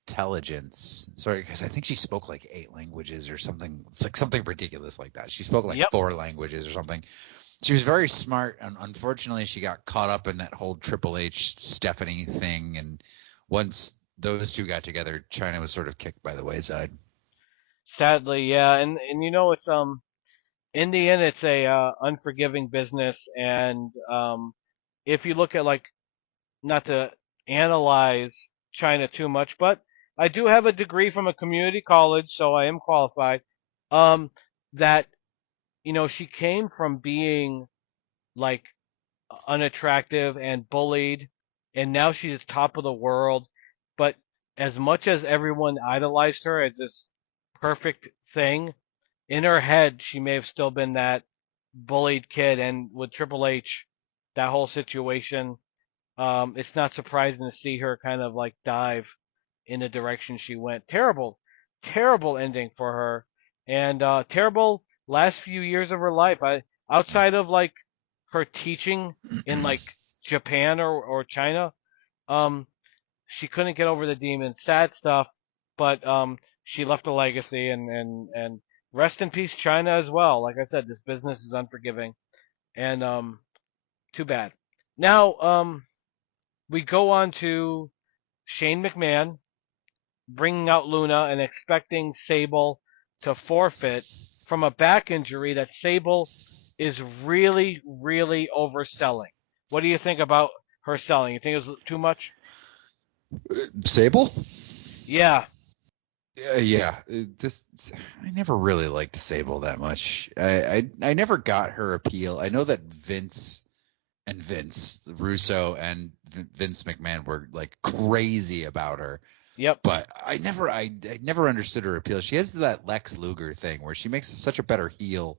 intelligence. Sorry, because I think she spoke like 8 languages or something. It's like something ridiculous like that. She spoke like Yep. 4 languages or something. She was very smart, and unfortunately, she got caught up in that whole Triple H Stephanie thing. And once those two got together, China was sort of kicked by the wayside. Sadly, yeah, and it's in the end it's a unforgiving business, and if you look at like, not to analyze China too much, but I do have a degree from a community college, so I am qualified. That she came from being like unattractive and bullied, and now she's top of the world. But as much as everyone idolized her as this perfect thing, in her head she may have still been that bullied kid. And with Triple H, that whole situation, it's not surprising to see her kind of like dive in the direction she went. Terrible, terrible ending for her, and terrible last few years of her life. Outside of like her teaching in like Japan or China, um, she couldn't get over the demon. Sad stuff, but she left a legacy, and rest in peace, China as well. Like I said, this business is unforgiving, and too bad. Now, we go on to Shane McMahon bringing out Luna and expecting Sable to forfeit from a back injury that Sable is really, really overselling. What do you think about her selling? You think it was too much? Sable? Yeah. Yeah. I never really liked Sable that much. I never got her appeal. I know that Vince and Vince Russo and Vince McMahon were like crazy about her. Yep. But I never understood her appeal. She has that Lex Luger thing where she makes such a better heel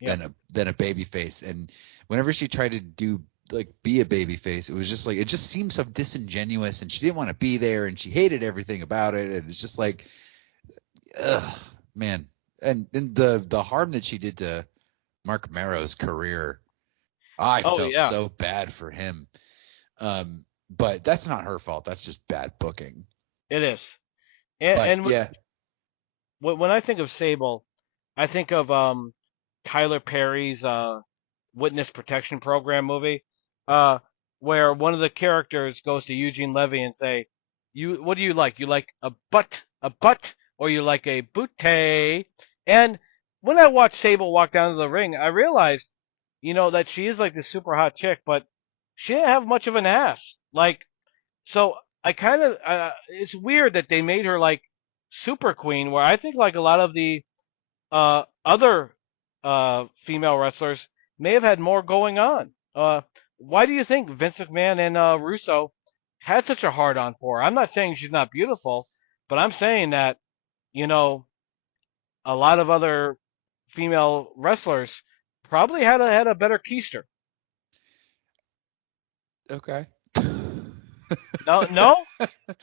Yep. than a baby face. And whenever she tried to do like be a baby face, it was just like it just seemed so disingenuous, and she didn't want to be there, and she hated everything about it. And it's just like, ugh, man. And the harm that she did to Mark Marrow's career, I Oh felt yeah, so bad for him. But that's not her fault. That's just bad booking. it is. But And yeah, when I think of Sable, I think of Tyler Perry's Witness Protection Program movie, uh, where one of the characters goes to Eugene Levy and say, "You, what do you like? You like a butt, or you like a booty?" And when I watched Sable walk down to the ring, I realized, that she is like this super hot chick, but she didn't have much of an ass. Like, so I kind of, it's weird that they made her like super queen, where I think like a lot of the other female wrestlers may have had more going on. Why do you think Vince McMahon and Russo had such a hard on for her? I'm not saying she's not beautiful, but I'm saying that, you know, a lot of other female wrestlers probably had a better keister. okay. No, no,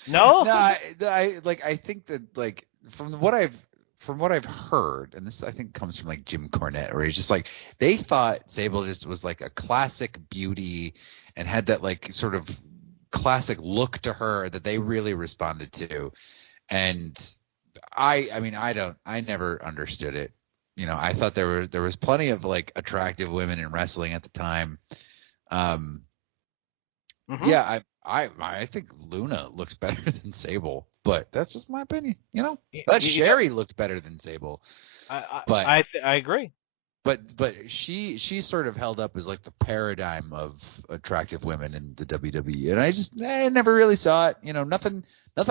no. No, I think that like from what I've heard, and this I think comes from like Jim Cornette, where he's just like they thought Sable just was like a classic beauty and had that like sort of classic look to her that they really responded to. And I mean I never understood it. I thought there was plenty of like attractive women in wrestling at the time. Um, hmm yeah, I think Luna looks better than Sable, but that's just my opinion. But You know, Sherry looked better than Sable, I but I I agree. she sort of held up as like the paradigm of attractive women in the WWE, and I never really saw it. Nothing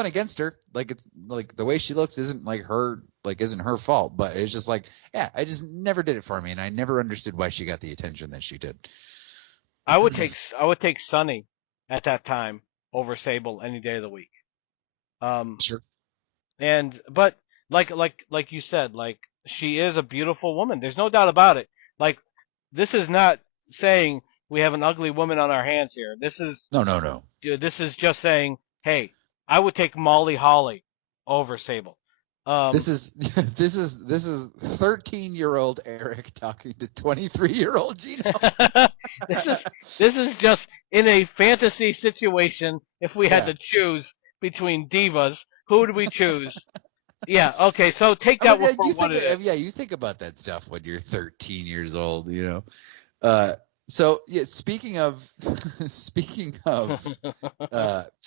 against her. Like it's like the way she looks isn't her fault, but it's just like yeah, I just never did it for me, and I never understood why she got the attention that she did. I would take Sunny at that time over Sable any day of the week. Um, Sure. but like you said, like she is a beautiful woman. There's no doubt about it. Like this is not saying we have an ugly woman on our hands here. No, no, no. This is just saying, hey, I would take Molly Holly over Sable. Um, This is this is 13-year-old Eric talking to 23-year-old Geno. this is this is just in a fantasy situation. If we had Yeah. to choose between divas, who would we choose? Yeah, okay, so take I mean, that yeah, for what it is. you think about that stuff when you're 13 years old. Uh, so yeah, speaking of speaking of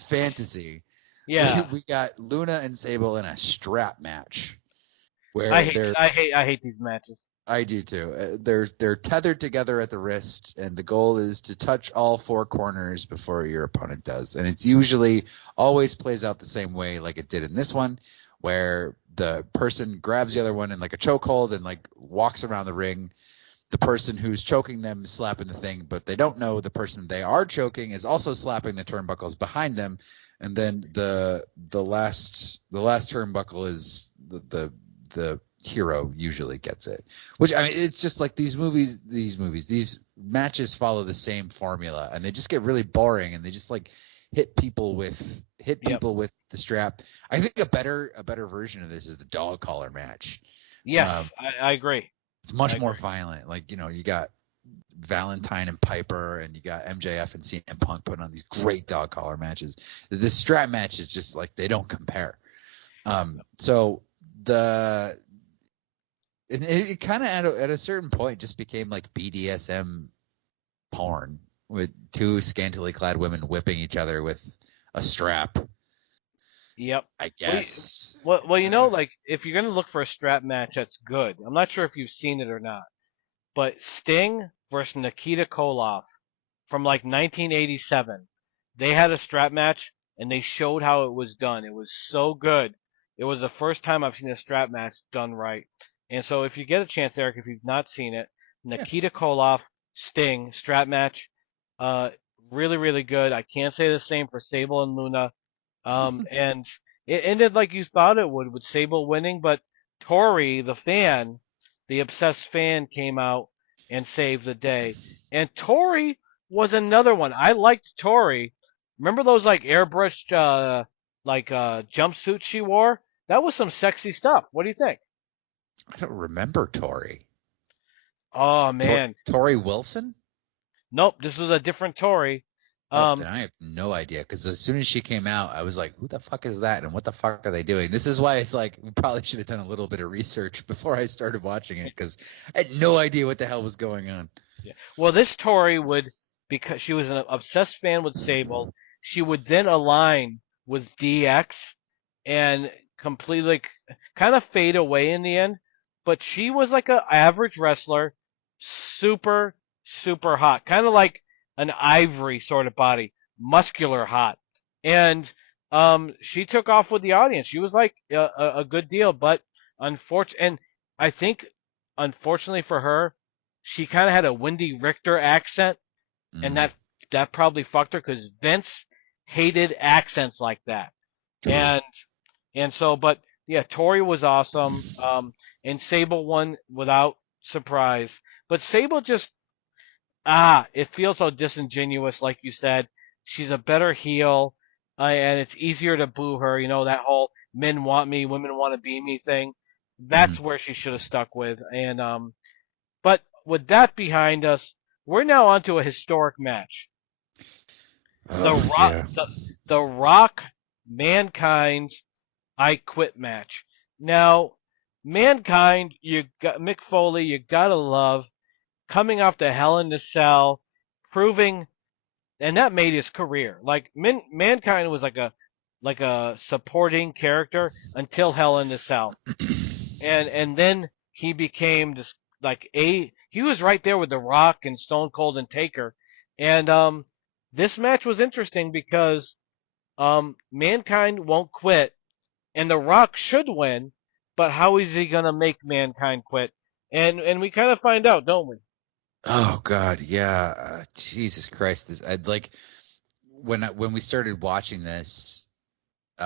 fantasy, Yeah, we got Luna and Sable in a strap match I where hate they're I hate I hate these matches. I do too. They're tethered together at the wrist, and the goal is to touch all four corners before your opponent does. And it's usually always plays out the same way, like it did in this one, where the person grabs the other one in like a chokehold and like walks around the ring. The person who's choking them is slapping the thing, but they don't know the person they are choking is also slapping the turnbuckles behind them. And then the last turnbuckle is the hero usually gets it. Which I mean, it's just like these matches follow the same formula, and they just get really boring, and they just like hit people with Yep. the strap. I think a better version of this is the dog collar match. Yes, Um, I agree. it's much I more agree. violent. Like you got Valentine and Piper, and you got MJF and CM Punk putting on these great dog collar matches. This strap match is just like they don't compare. So the it kind of at a certain point just became like BDSM porn with two scantily clad women whipping each other with a strap. Yep. I Well, guess. like if you're gonna look for a strap match that's good, I'm not sure if you've seen it or not, but Sting versus Nikita Koloff from like 1987, they had a strap match and they showed how it was done. It was so good. It was the first time I've seen a strap match done right. And so if you get a chance, Eric, if you've not seen it, Yeah. Nikita Koloff Sting strap match, Uh, really, really good. I can't say the same for Sable and Luna. And it ended like you thought it would, with Sable winning, but Tori, the fan, the obsessed fan, came out and saved the day. And Tori was another one. I liked Tori. Remember those like airbrushed jumpsuits she wore? That was some sexy stuff. What do you think? I don't remember Tori. Oh man, Tori Wilson? nope, this was a different Tori. Oh, Um, then I have no idea. Because as soon as she came out, I was like, "Who the fuck is that? And what the fuck are they doing?" This is why it's like we probably should have done a little bit of research before I started watching it, because I had no idea what the hell was going on. Yeah. Well, this Tori would, because she was an obsessed fan with Sable, she would then align with DX and completely kind of fade away in the end. But she was like a average wrestler, super, super hot. Kind of like an Ivory sort of body, muscular hot. And she took off with the audience. She was like a good deal, but and I think, unfortunately for her, she kind of had a Wendy Richter accent, and Mm. that probably fucked her because Vince hated accents like that. And so, but yeah, Tori was awesome, and Sable won without surprise. But Sable just it feels so disingenuous, like you said. She's a better heel, and it's easier to boo her. You know, that whole men want me, women want to be me thing. Mhm. That's where she should have stuck with. And but with that behind us, we're now onto a historic match. The Oh, Rock, yeah. the Rock, Mankind, I Quit match. Now, Mankind, you got Mick Foley, you gotta love, coming off the Hell in the Cell, proving, and that made his career. Like Mankind was like a supporting character until Hell in the Cell, and then he became this like a he was right there with The Rock and Stone Cold and Taker, and this match was interesting because Mankind won't quit, and The Rock should win, but how is he gonna make Mankind quit? And we kind of find out, don't we? Oh God, yeah. Jesus Christ, I'd like when we started watching this.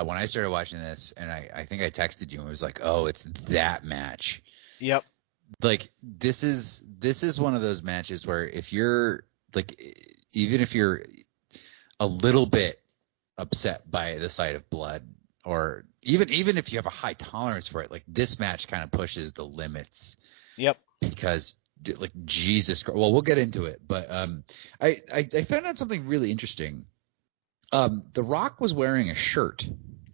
When I started watching this, and I think I texted you and it was like, "Oh, it's that match." Yep. Like this is one of those matches where if you're like, even if you're a little bit upset by the sight of blood, or even if you have a high tolerance for it, like this match kind of pushes the limits, Yep. because like Jesus Christ. Well, we'll get into it, but I found out something really interesting. The Rock was wearing a shirt,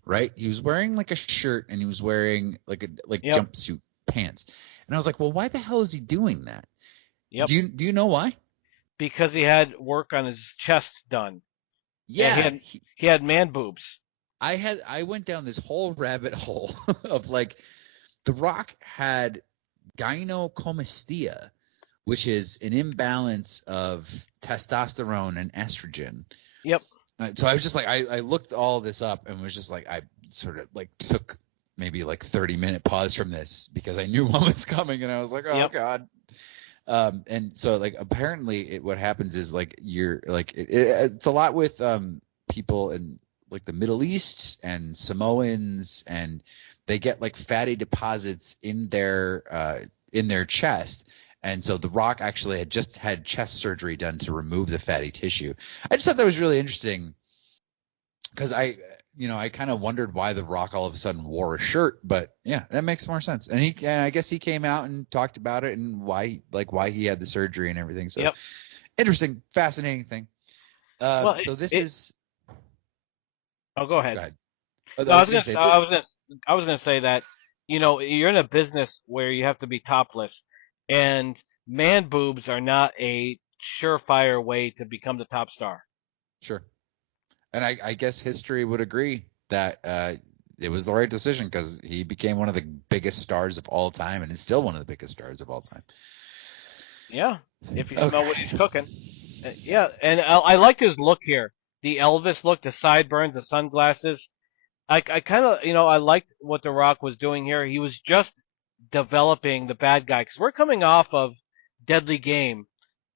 right? He was wearing like a shirt, and he was wearing like Yep. jumpsuit pants. And I was like, well, why the hell is he doing that? Yep. Do you know why? Because he had work on his chest done, and Yeah, he had man boobs. I went down this whole rabbit hole of like The Rock had gynecomastia, which is an imbalance of testosterone and estrogen. Yep. So I was just like, I looked all this up and was just like, I sort of like took maybe like 30-minute pause from this because I knew what was coming, and I was like, oh Yep. God. And so like apparently what happens is like you're like it's a lot with people in like the Middle East and Samoans, and they get like fatty deposits in their chest. And so The Rock actually had just had chest surgery done to remove the fatty tissue. I just thought that was really interesting because I kind of wondered why The Rock all of a sudden wore a shirt, but yeah, that makes more sense. And I guess he came out and talked about it and why he had the surgery and everything. So Yep. interesting, fascinating thing. Well, So this it is. oh, go ahead. Go ahead. I No, I was was gonna gonna, say I was gonna say that, you're in a business where you have to be topless, and man boobs are not a surefire way to become the top star. sure, and I guess history would agree that it was the right decision because he became one of the biggest stars of all time and is still one of the biggest stars of all time. Yeah, if you smell what he's Okay. cooking. Yeah, and I liked his look here. The Elvis look, the sideburns, the sunglasses. I kind of, I liked what The Rock was doing here. He was just developing the bad guy because we're coming off of Deadly Game,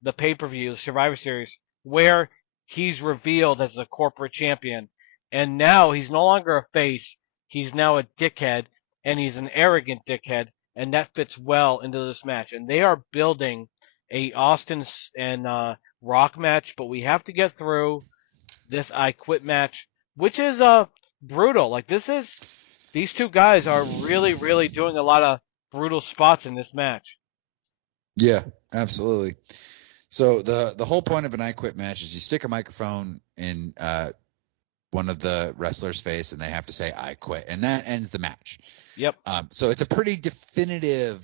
the pay-per-view, Survivor Series, where he's revealed as a corporate champion, and now he's no longer a face. He's now a dickhead, and he's an arrogant dickhead, and that fits well into this match. And they are building a Austin and Rock match, but we have to get through this I Quit match, which is brutal. Like these two guys are really, really doing a lot of brutal spots in this match. Yeah, absolutely. So the whole point of an I Quit match is you stick a microphone in one of the wrestlers' face, and they have to say "I quit," and that ends the match. Yep. So it's a pretty definitive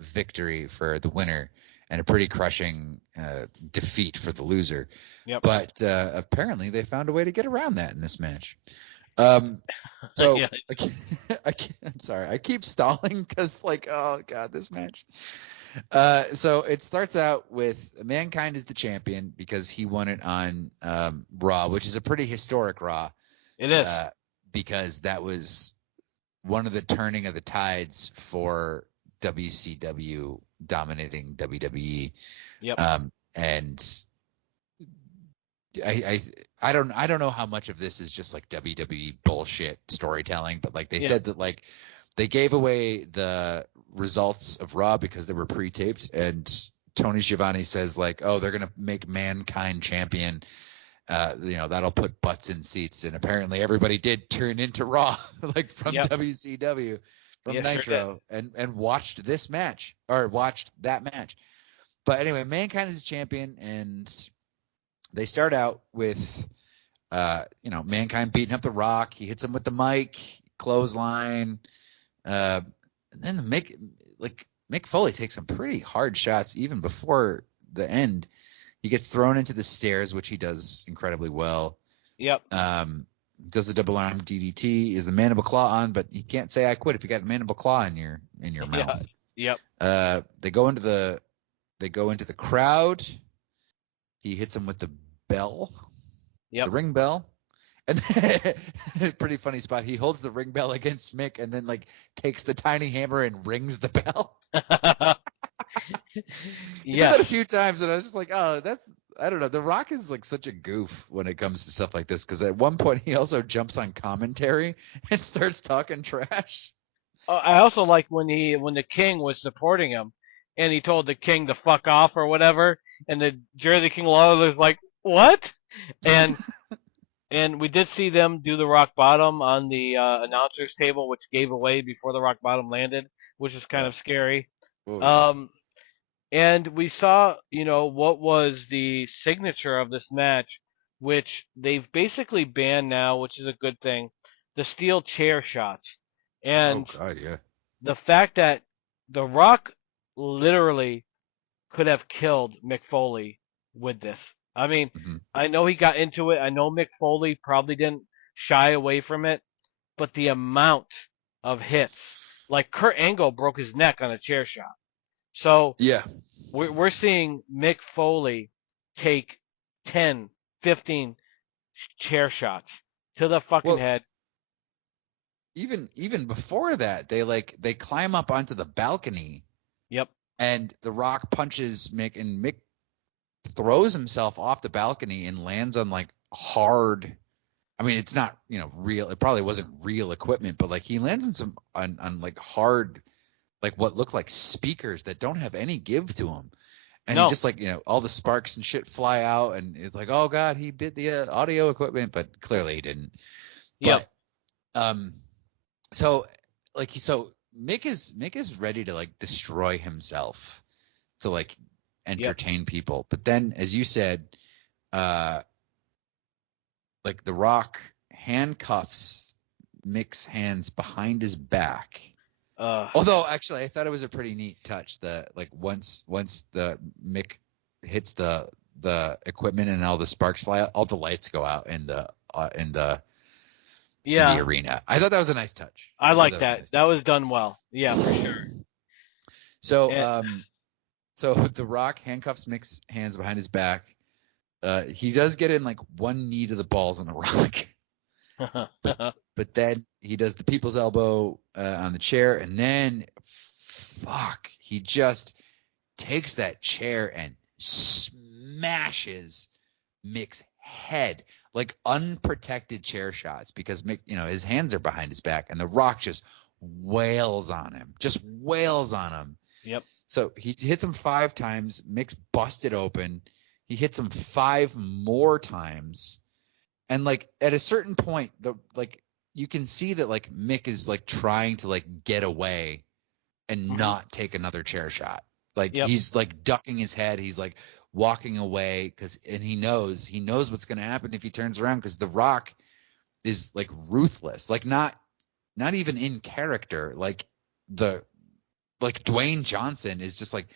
victory for the winner, and a pretty crushing defeat for the loser. Yep. But apparently they found a way to get around that in this match. So Yeah. I'm sorry, I keep stalling because like, oh god, this match. So it starts out with Mankind is the champion because he won it on Raw, which is a pretty historic Raw. It is. Because that was one of the turning of the tides for WCW dominating WWE. Yep. And I don't know how much of this is just like WWE bullshit storytelling, but like they said that like they gave away the results of Raw because they were pre-taped, and Tony Schiavone says like, oh, they're gonna make Mankind champion. That'll put butts in seats, and apparently everybody did turn into Raw like from WCW, from Nitro, and watched this match or watched that match. But anyway, Mankind is champion, and they start out with Mankind beating up the Rock. He hits him with the mic, clothesline, and then Mick Foley takes some pretty hard shots even before the end. He gets thrown into the stairs, which he does incredibly well. Yep. Does a double arm DDT. Is the mandible claw on? But you can't say I quit if you got a mandible claw in your mouth. Yep. They go into the crowd. He hits him with the bell. Yep. The ring bell. And pretty funny spot. He holds the ring bell against Mick and then like takes the tiny hammer and rings the bell. He did that a few times, and I was just like, oh, I don't know. The Rock is like such a goof when it comes to stuff like this, because at one point he also jumps on commentary and starts talking trash. I also like when the King was supporting him, and he told the King to fuck off or whatever, and the Jerry King Lawler was like, what? And and we did see them do the rock bottom on the announcers table, which gave away before the rock bottom landed, which is kind of scary. Ooh. And we saw, what was the signature of this match, which they've basically banned now, which is a good thing, the steel chair shots. And oh god, yeah. the fact that The Rock literally could have killed Mick Foley with this. I mean, I know he got into it. I know Mick Foley probably didn't shy away from it, but the amount of hits, like Kurt Angle broke his neck on a chair shot. So yeah, we're seeing Mick Foley take 10, 15 chair shots to the fucking head. Even before that, they climb up onto the balcony. Yep. And The Rock punches Mick, and Mick throws himself off the balcony and lands on like hard. I mean, it's not real. It probably wasn't real equipment, but like he lands on like hard, like what look like speakers that don't have any give to him. And he just like, all the sparks and shit fly out, and it's like, oh god, he bit the audio equipment, but clearly he didn't. Yep. But, so Mick is ready to like destroy himself to like entertain people. But then, as you said, like The Rock handcuffs Mick's hands behind his back. Although actually I thought it was a pretty neat touch that like once the Mick hits the equipment and all the sparks fly out, all the lights go out in the arena. I thought that was a nice touch. I like that. That was done well. Yeah, for sure. So so The Rock handcuffs Mick's hands behind his back. He does get in like one knee to the balls on The Rock. But then he does the people's elbow on the chair, and then he just takes that chair and smashes Mick's head, like unprotected chair shots, because Mick, his hands are behind his back, and The Rock just wails on him. Yep. So he hits him 5 times. Mick's busted open. He hits him 5 more times. And like at a certain point, you can see that like Mick is like trying to like get away and not take another chair shot. Like he's like ducking his head. He's like walking away and he knows what's going to happen if he turns around, because The Rock is like ruthless, like not even in character. Like Dwayne Johnson is just like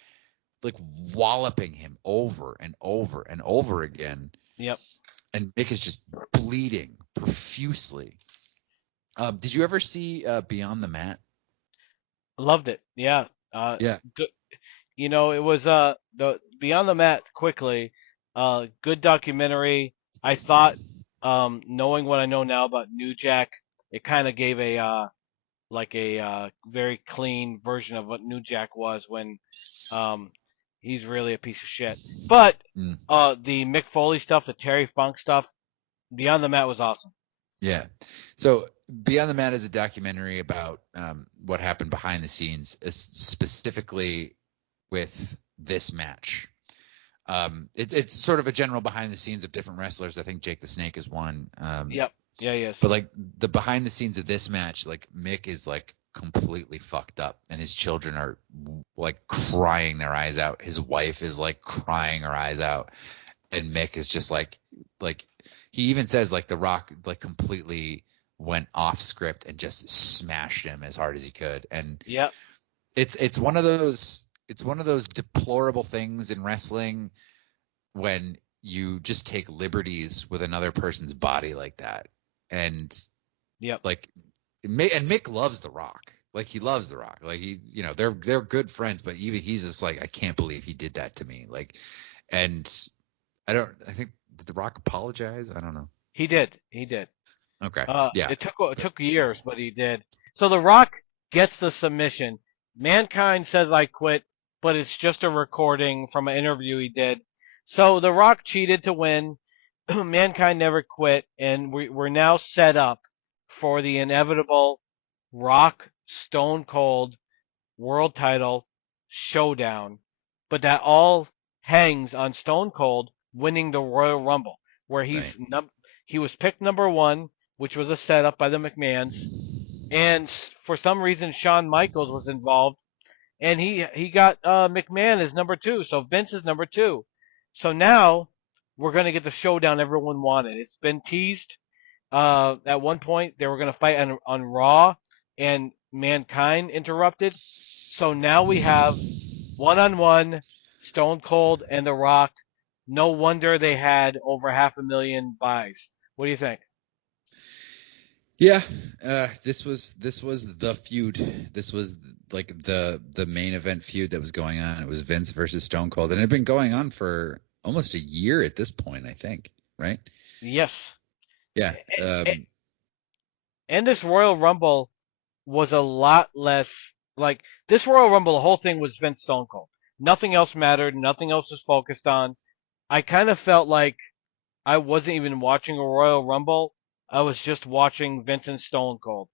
walloping him over and over and over again. Yep. And Mick is just bleeding profusely. Did you ever see Beyond the Mat? Loved it. Yeah. Yeah. Good. It was the Beyond the Mat, quickly. Good documentary. I thought, knowing what I know now about New Jack, it kind of gave a very clean version of what New Jack was when he's really a piece of shit. But the Mick Foley stuff, the Terry Funk stuff, Beyond the Mat was awesome. Yeah. So Beyond the Mat is a documentary about what happened behind the scenes, specifically with this match. It's sort of a general behind the scenes of different wrestlers. I think Jake the Snake is one. Yep. Yeah, yes. But like the behind the scenes of this match, like Mick is like completely fucked up, and his children are like crying their eyes out. His wife is like crying her eyes out, and Mick is just like he even says like The Rock like completely went off script and just smashed him as hard as he could. And yep. It's one of those deplorable things in wrestling when you just take liberties with another person's body like that. And yep. Like Mick loves The Rock. Like he loves The Rock. Like he, they're good friends, but even he's just like, I can't believe he did that to me. Like, and I think, did The Rock apologize? I don't know. He did. Okay. Yeah. It took years, but he did. So The Rock gets the submission. Mankind says I quit, but it's just a recording from an interview he did. So The Rock cheated to win. Mankind never quit, and we're now set up for the inevitable Rock Stone Cold world title showdown. But that all hangs on Stone Cold winning the Royal Rumble, where he was picked number 1, which was a setup by the McMahons, and for some reason Shawn Michaels was involved, and he got McMahon as number 2, so Vince is number 2. So now we're going to get the showdown everyone wanted. It's been teased. At one point they were going to fight on Raw, and Mankind interrupted. So now we have one-on-one Stone Cold and The Rock. No wonder they had over 500,000 buys. What do you think? Yeah, this was the feud. This was like the main event feud that was going on. It was Vince versus Stone Cold, and it had been going on for almost a year at this point, I think, right? Yes. Yeah. And this Royal Rumble was a lot less like this Royal Rumble. The whole thing was Vince Stone Cold. Nothing else mattered. Nothing else was focused on. I kind of felt like I wasn't even watching a Royal Rumble. I was just watching Vince and Stone Cold.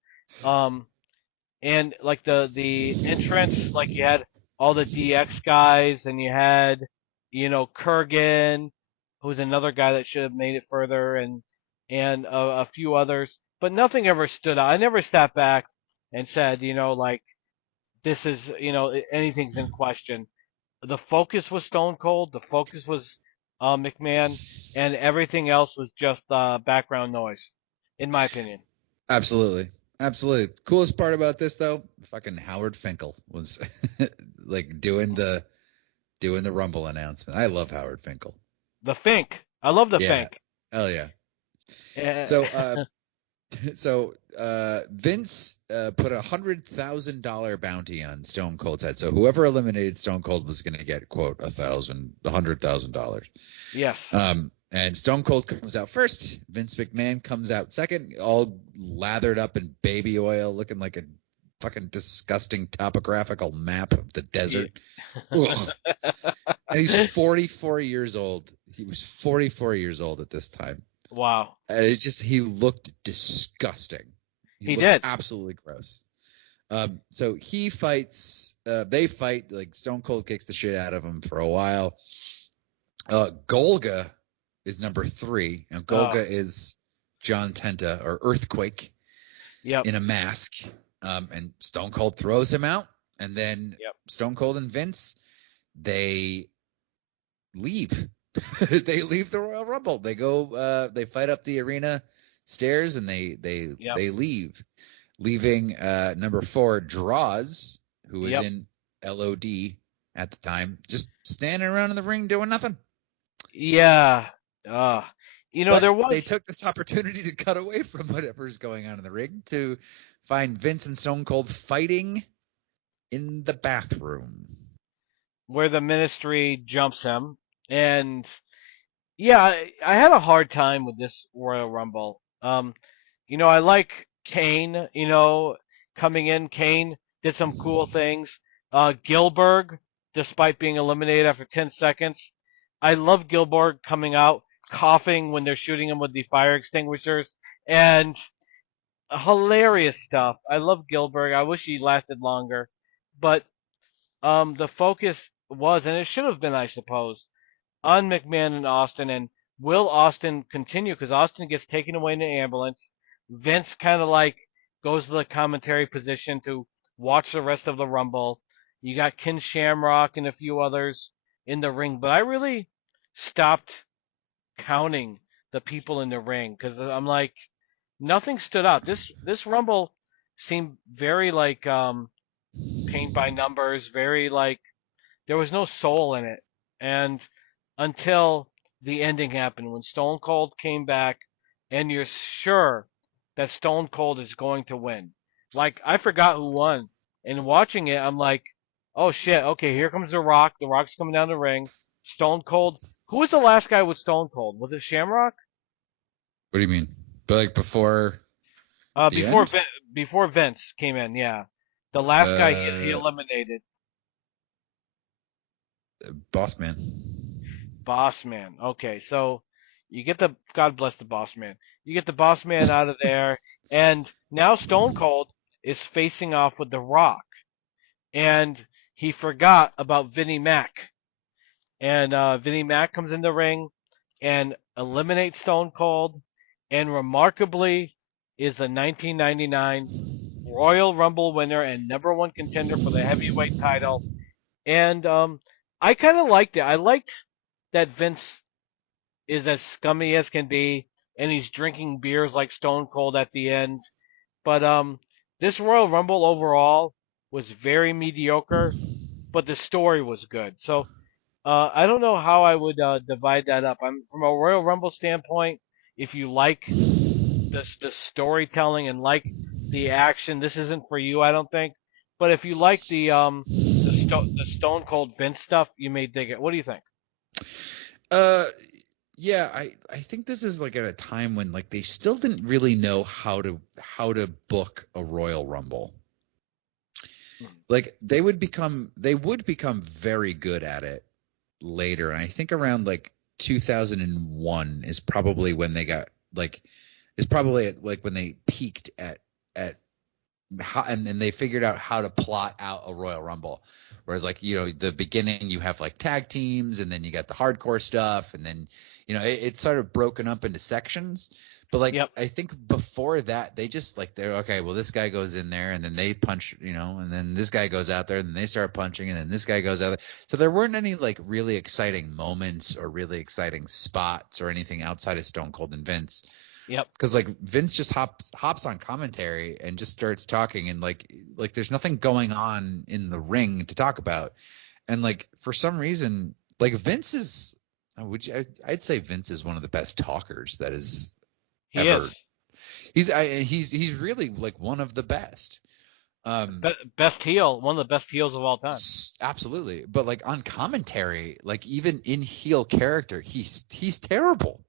And like the entrance, like you had all the DX guys, and you had, Kurgan, who's another guy that should have made it further, and a few others, but nothing ever stood out. I never sat back and said, like this is, anything's in question. The focus was Stone Cold. The focus was McMahon, and everything else was just background noise, in my opinion. Absolutely. Coolest part about this, though, fucking Howard Finkel was like doing the Rumble announcement. I love Howard Finkel. The Fink. I love the Fink. Hell yeah. So Vince put $100,000 bounty on Stone Cold's head. So whoever eliminated Stone Cold was going to get, quote, $100,000. Yes. And Stone Cold comes out first. Vince McMahon comes out second, all lathered up in baby oil, looking like a fucking disgusting topographical map of the desert. Yeah. Ugh. And he's 44 years old. He was 44 years old at this time. Wow. And it's just, he looked disgusting. He looked did. absolutely gross. So he fights, they fight, like Stone Cold kicks the shit out of him for a while. Golga is number 3. Now Golga is John Tenta, or Earthquake, in a mask. And Stone Cold throws him out. And then Stone Cold and Vince, they leave. They leave the Royal Rumble. They go, they fight up the arena stairs, and they leave, leaving number 4, Draws, who was in LOD at the time, just standing around in the ring doing nothing. Yeah. But they took this opportunity to cut away from whatever's going on in the ring to find Vince and Stone Cold fighting in the bathroom, where the Ministry jumps him. And yeah, I had a hard time with this Royal Rumble. I like Kane, coming in. Kane did some cool things. Gilbert, despite being eliminated after 10 seconds, I love Gilbert coming out, coughing when they're shooting him with the fire extinguishers, and hilarious stuff. I love Gilbert. I wish he lasted longer, but the focus was, and it should have been, I suppose, on McMahon and Austin, and will Austin continue? Because Austin gets taken away in an ambulance. Vince kind of like goes to the commentary position to watch the rest of the Rumble. You got Ken Shamrock and a few others in the ring, but I really stopped counting the people in the ring because I'm like, nothing stood out. This Rumble seemed very like paint by numbers, very like there was no soul in it. And until the ending happened, when Stone Cold came back, and you're sure that Stone Cold is going to win. Like, I forgot who won. And watching it, I'm like, oh shit, okay, here comes The Rock. The Rock's coming down the ring. Stone Cold. Who was the last guy with Stone Cold? Was it Shamrock? What do you mean? But like before before Vince came in, yeah. The last guy he eliminated. Boss Man. Boss Man. Okay, so you get the God bless the Boss Man. You get the Boss Man out of there, and now Stone Cold is facing off with The Rock, and he forgot about Vinnie Mac, and Vinnie Mac comes in the ring and eliminates Stone Cold, and remarkably is the 1999 Royal Rumble winner and number 1 contender for the heavyweight title, and I kind of liked it. I liked that Vince is as scummy as can be, and he's drinking beers like Stone Cold at the end. But this Royal Rumble overall was very mediocre, but the story was good. So I don't know how I would divide that up. From a Royal Rumble standpoint, if you like the storytelling and like the action, this isn't for you, I don't think. But if you like the Stone Cold Vince stuff, you may dig it. What do you think? Yeah, I think this is like at a time when like they still didn't really know how to book a Royal Rumble. Like they would become very good at it later, and I think around like 2001 is probably when they got when they peaked at how, and then they figured out how to plot out a Royal Rumble. Whereas like, the beginning you have like tag teams, and then you got the hardcore stuff, and then, it's sort of broken up into sections. But like, I think before that, they just like, they're okay, well, this guy goes in there and then they punch, and then this guy goes out there and they start punching, and then this guy goes out there. So there weren't any like really exciting moments or really exciting spots or anything outside of Stone Cold and Vince. Yep. Because like Vince just hops on commentary and just starts talking, and like there's nothing going on in the ring to talk about, and like for some reason like Vince is, I'd say Vince is one of the best talkers that is ever. He's really like one of the best. Best heel, one of the best heels of all time. Absolutely, but like on commentary, like even in heel character, he's terrible.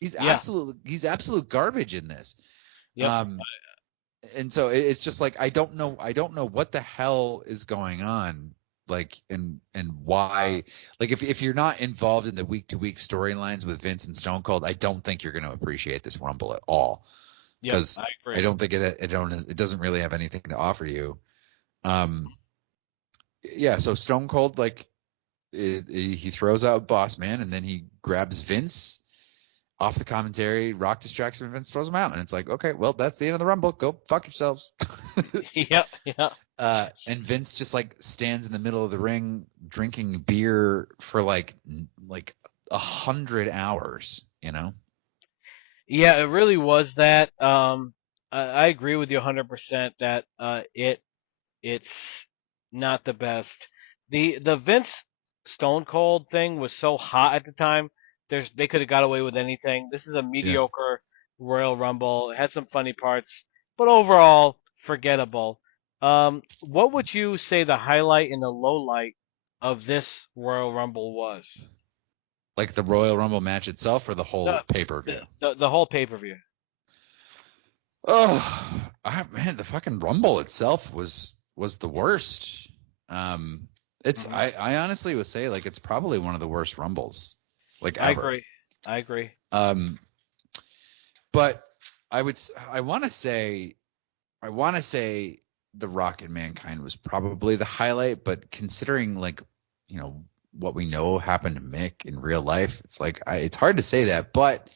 He's absolute garbage in this. Yep. and so it's just like I don't know what the hell is going on, like, and why, like, if you're not involved in the week to week storylines with Vince and Stone Cold, I don't think you're going to appreciate this Rumble at all, Yep, because I I agree. don't think it doesn't really have anything to offer you. um yeah, so Stone Cold, like, he throws out Boss Man, and then he grabs Vince off the commentary. Rock distracts him, and Vince throws him out. And it's like, okay, well, that's the end of the Rumble. Go fuck yourselves. Yep, yep. And Vince just like stands in the middle of the ring drinking beer for like 100 hours. Yeah, it really was that. I agree with you 100% that it's not the best. The Vince Stone Cold thing was so hot at the time. They could have got away with anything. This is a Yeah. mediocre Royal Rumble. It had some funny parts, but overall forgettable. What would you say the highlight and the low light of this Royal Rumble was? Like the Royal Rumble match itself or the whole The pay per view? the whole pay per view. Oh, man, the fucking Rumble itself was the worst. It's Hmm. I honestly would say, like, it's probably one of the worst Rumbles, like, I ever. agree. I agree. Um, but I want to say the Rock and Mankind was probably the highlight, but considering, like, you know what we know happened to Mick in real life, it's like it's hard to say that, but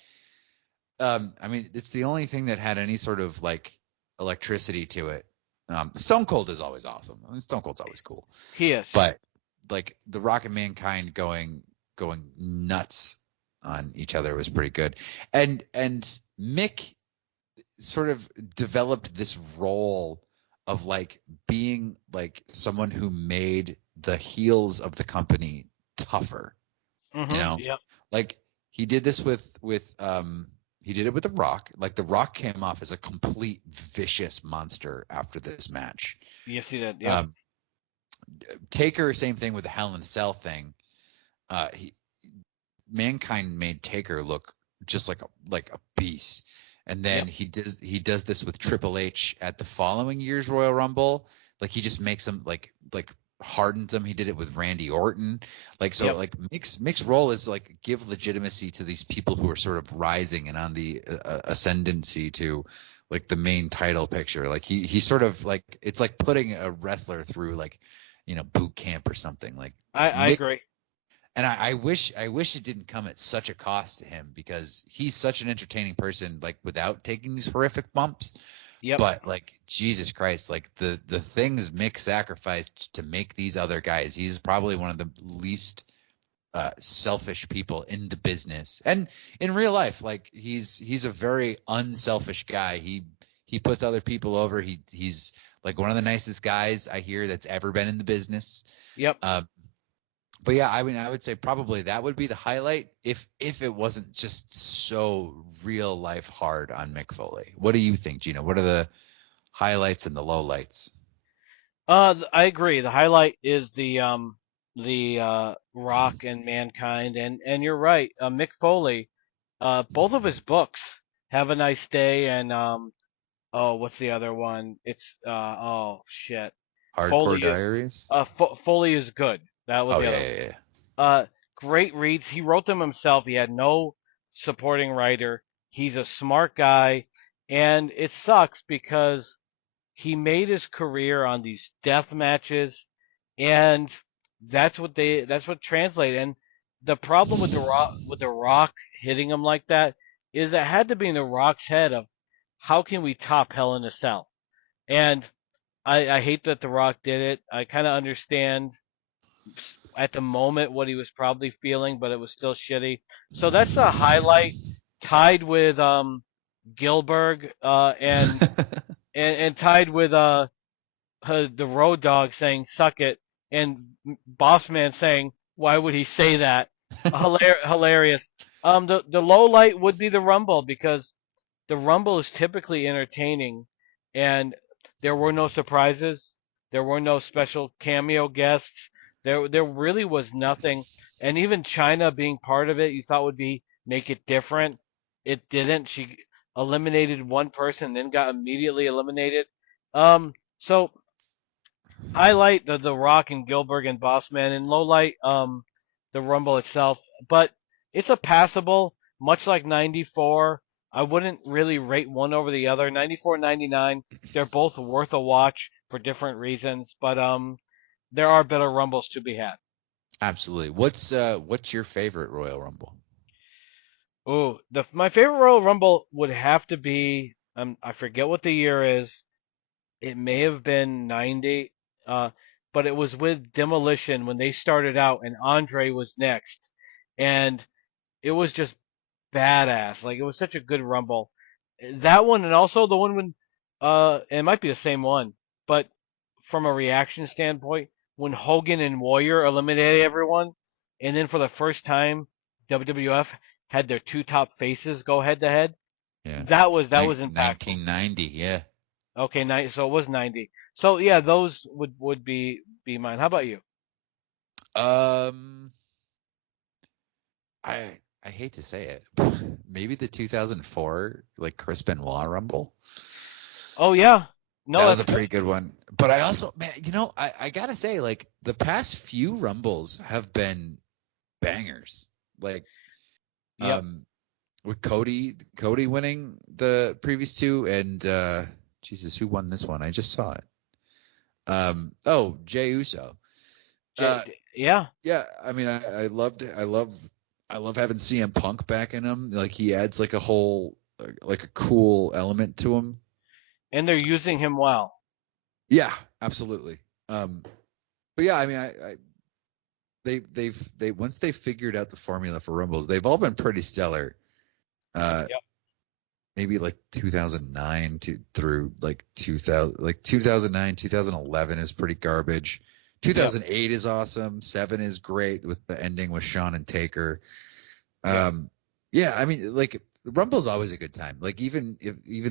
I mean, it's the only thing that had any sort of like electricity to it. Stone Cold is always awesome. I mean, Stone Cold's always cool, He is. but like the Rock and Mankind going nuts on each other was pretty good, and Mick sort of developed this role of like being like someone who made the heels of the company tougher. You Hmm. know, Yep. like he did this with he did it with The Rock. Like The Rock came off as a complete vicious monster after this match. Yes, he did. Yep. Um, Taker, same thing with the Hell in a Cell thing. He Mankind made Taker look just like a beast. And then Yep. he does this with Triple H at the following year's Royal Rumble. Like he just makes him like hardens him. He did it with Randy Orton. Like, so Yep. like Mick's role is like give legitimacy to these people who are sort of rising and on the ascendancy to like the main title picture. Like he sort of like, it's like putting a wrestler through like, boot camp or something. Like I Mick. agree. And I wish it didn't come at such a cost to him, because he's such an entertaining person, like, without taking these horrific bumps. Yep. But like, Jesus Christ, like the things Mick sacrificed to make these other guys, he's probably one of the least selfish people in the business. And in real life, like, he's a very unselfish guy. He puts other people over. He's like one of the nicest guys I hear that's ever been in the business. Yep. Um, but yeah, I mean, I would say probably that would be the highlight, if it wasn't just so real life hard on Mick Foley. What do you think, Gino? What are the highlights and the lowlights? I agree. The highlight is the Rock and Mankind, and you're right. Mick Foley, both of his books, Have a Nice Day and oh, what's the other one? It's oh shit. Hardcore Foley Diaries? Foley is good. That was Oh the yeah, other one. yeah, yeah. Great reads. He wrote them himself. He had no supporting writer. He's a smart guy, and it sucks because he made his career on these death matches, and that's what translated. And the problem with the Rock hitting him like that is it had to be in the Rock's head of how can we top Hell in a Cell. And I hate that the Rock did it. I kind of understand at the moment what he was probably feeling, but it was still shitty. So that's a highlight, tied with Gilbert and tied with the Road Dog saying "suck it" and Boss Man saying "why would he say that?" Hilarious. The low light would be the Rumble because the Rumble is typically entertaining, and there were no surprises. There were no special cameo guests. There really was nothing. And even China being part of it, you thought would be make it different. It didn't. eliminated one person and then got immediately eliminated. So highlight the Rock and Gilbert and Bossman, and low light the Rumble itself. But it's a passable, much like '94. I wouldn't really rate one over the other. '94, '99, they're both worth a watch for different reasons. But there are better Rumbles to be had. Absolutely. What's your favorite Royal Rumble? Ooh, my favorite Royal Rumble would have to be I forget what the year is. It may have been '90, but it was with Demolition when they started out, and Andre was next, and it was just badass. Like it was such a good Rumble. That one, and also the one when it might be the same one, but from a reaction standpoint, when Hogan and Warrior eliminated everyone, and then for the first time, WWF had their two top faces go head to head. Yeah. That was impactful. 1990. Yeah. Okay, so it was '90. So yeah, those would be mine. How about you? I hate to say it, maybe the 2004 like Chris Benoit Rumble. Oh yeah, no, that was a pretty good one. But I also, man, I gotta say, like the past few Rumbles have been bangers. Like, with Cody winning the previous two, and Jesus, who won this one? I just saw it. Jey Uso. Yeah. I mean, I love having CM Punk back in him. Like he adds like a whole, like a cool element to him. And they're using him well. Yeah, absolutely. But yeah, I mean, they once they figured out the formula for Rumbles, they've all been pretty stellar. Maybe like 2009 through like 2009, 2011 is pretty garbage. 2008 is awesome. 7 is great with the ending with Shawn and Taker. I mean, like Rumble's always a good time. Like even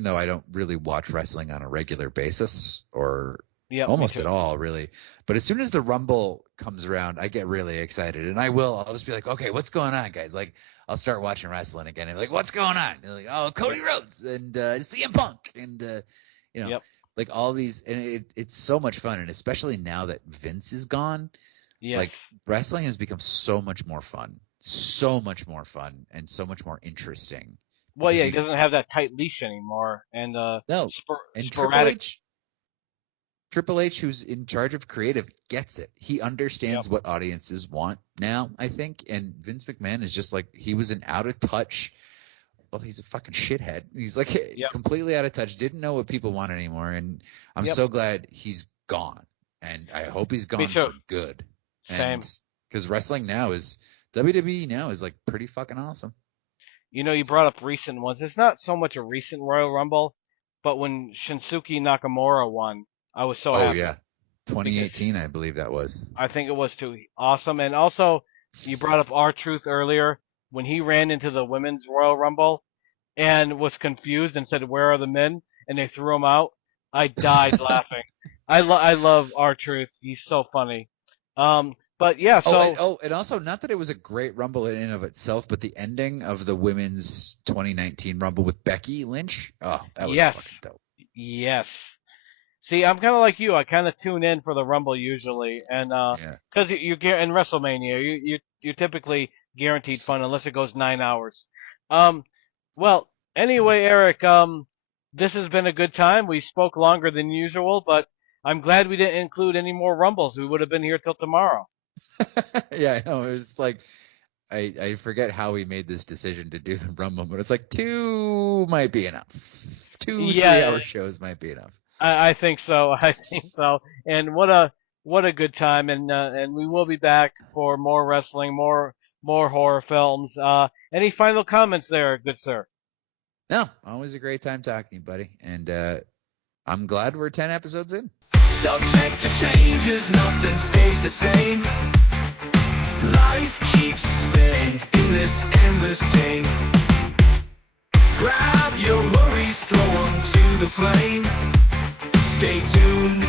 though I don't really watch wrestling on a regular basis or almost at all, really. But as soon as the Rumble comes around, I get really excited, and I'll just be like, okay, what's going on, guys? Like I'll start watching wrestling again, and like, what's going on? And like, oh, Cody Rhodes and CM Punk, and like all these, and it's so much fun, and especially now that Vince is gone, like wrestling has become so much more fun, and so much more interesting. Well, yeah, he doesn't have that tight leash anymore, and sporadic. Triple H, who's in charge of creative, gets it. He understands what audiences want now, I think. And Vince McMahon is just like, he was an out of touch. Well, he's a fucking shithead. He's like completely out of touch. Didn't know what people want anymore. And I'm so glad he's gone. And I hope he's gone for good. Same. Because wrestling now WWE now is like pretty fucking awesome. You brought up recent ones. It's not so much a recent Royal Rumble, but when Shinsuke Nakamura won, I was so happy. Oh, yeah. 2018, I believe that was. I think it was too. Awesome. And also, you brought up R-Truth earlier. When he ran into the Women's Royal Rumble and was confused and said, "Where are the men?" and they threw him out, I died laughing. I love R-Truth. He's so funny. But yeah, so... and also, not that it was a great Rumble in and of itself, but the ending of the Women's 2019 Rumble with Becky Lynch, that was fucking dope. Yes. See, I'm kind of like you. I kind of tune in for the Rumble usually, and because you get in WrestleMania, you're typically guaranteed fun unless it goes 9 hours. Well, anyway, Eric, this has been a good time. We spoke longer than usual, but I'm glad we didn't include any more Rumbles. We would have been here till tomorrow. Yeah, I know. It was like I forget how we made this decision to do the Rumble, but it's like 2 might be enough. 2 3-hour shows might be enough. I think so. And what a good time. And we will be back for more wrestling, more horror films. Any final comments there, good sir? No, always a great time talking to you, buddy. And I'm glad we're 10 episodes in. Subject to changes, nothing stays the same. Life keeps spinning in this endless game. Grab your worries, throw them to the flame. Stay tuned.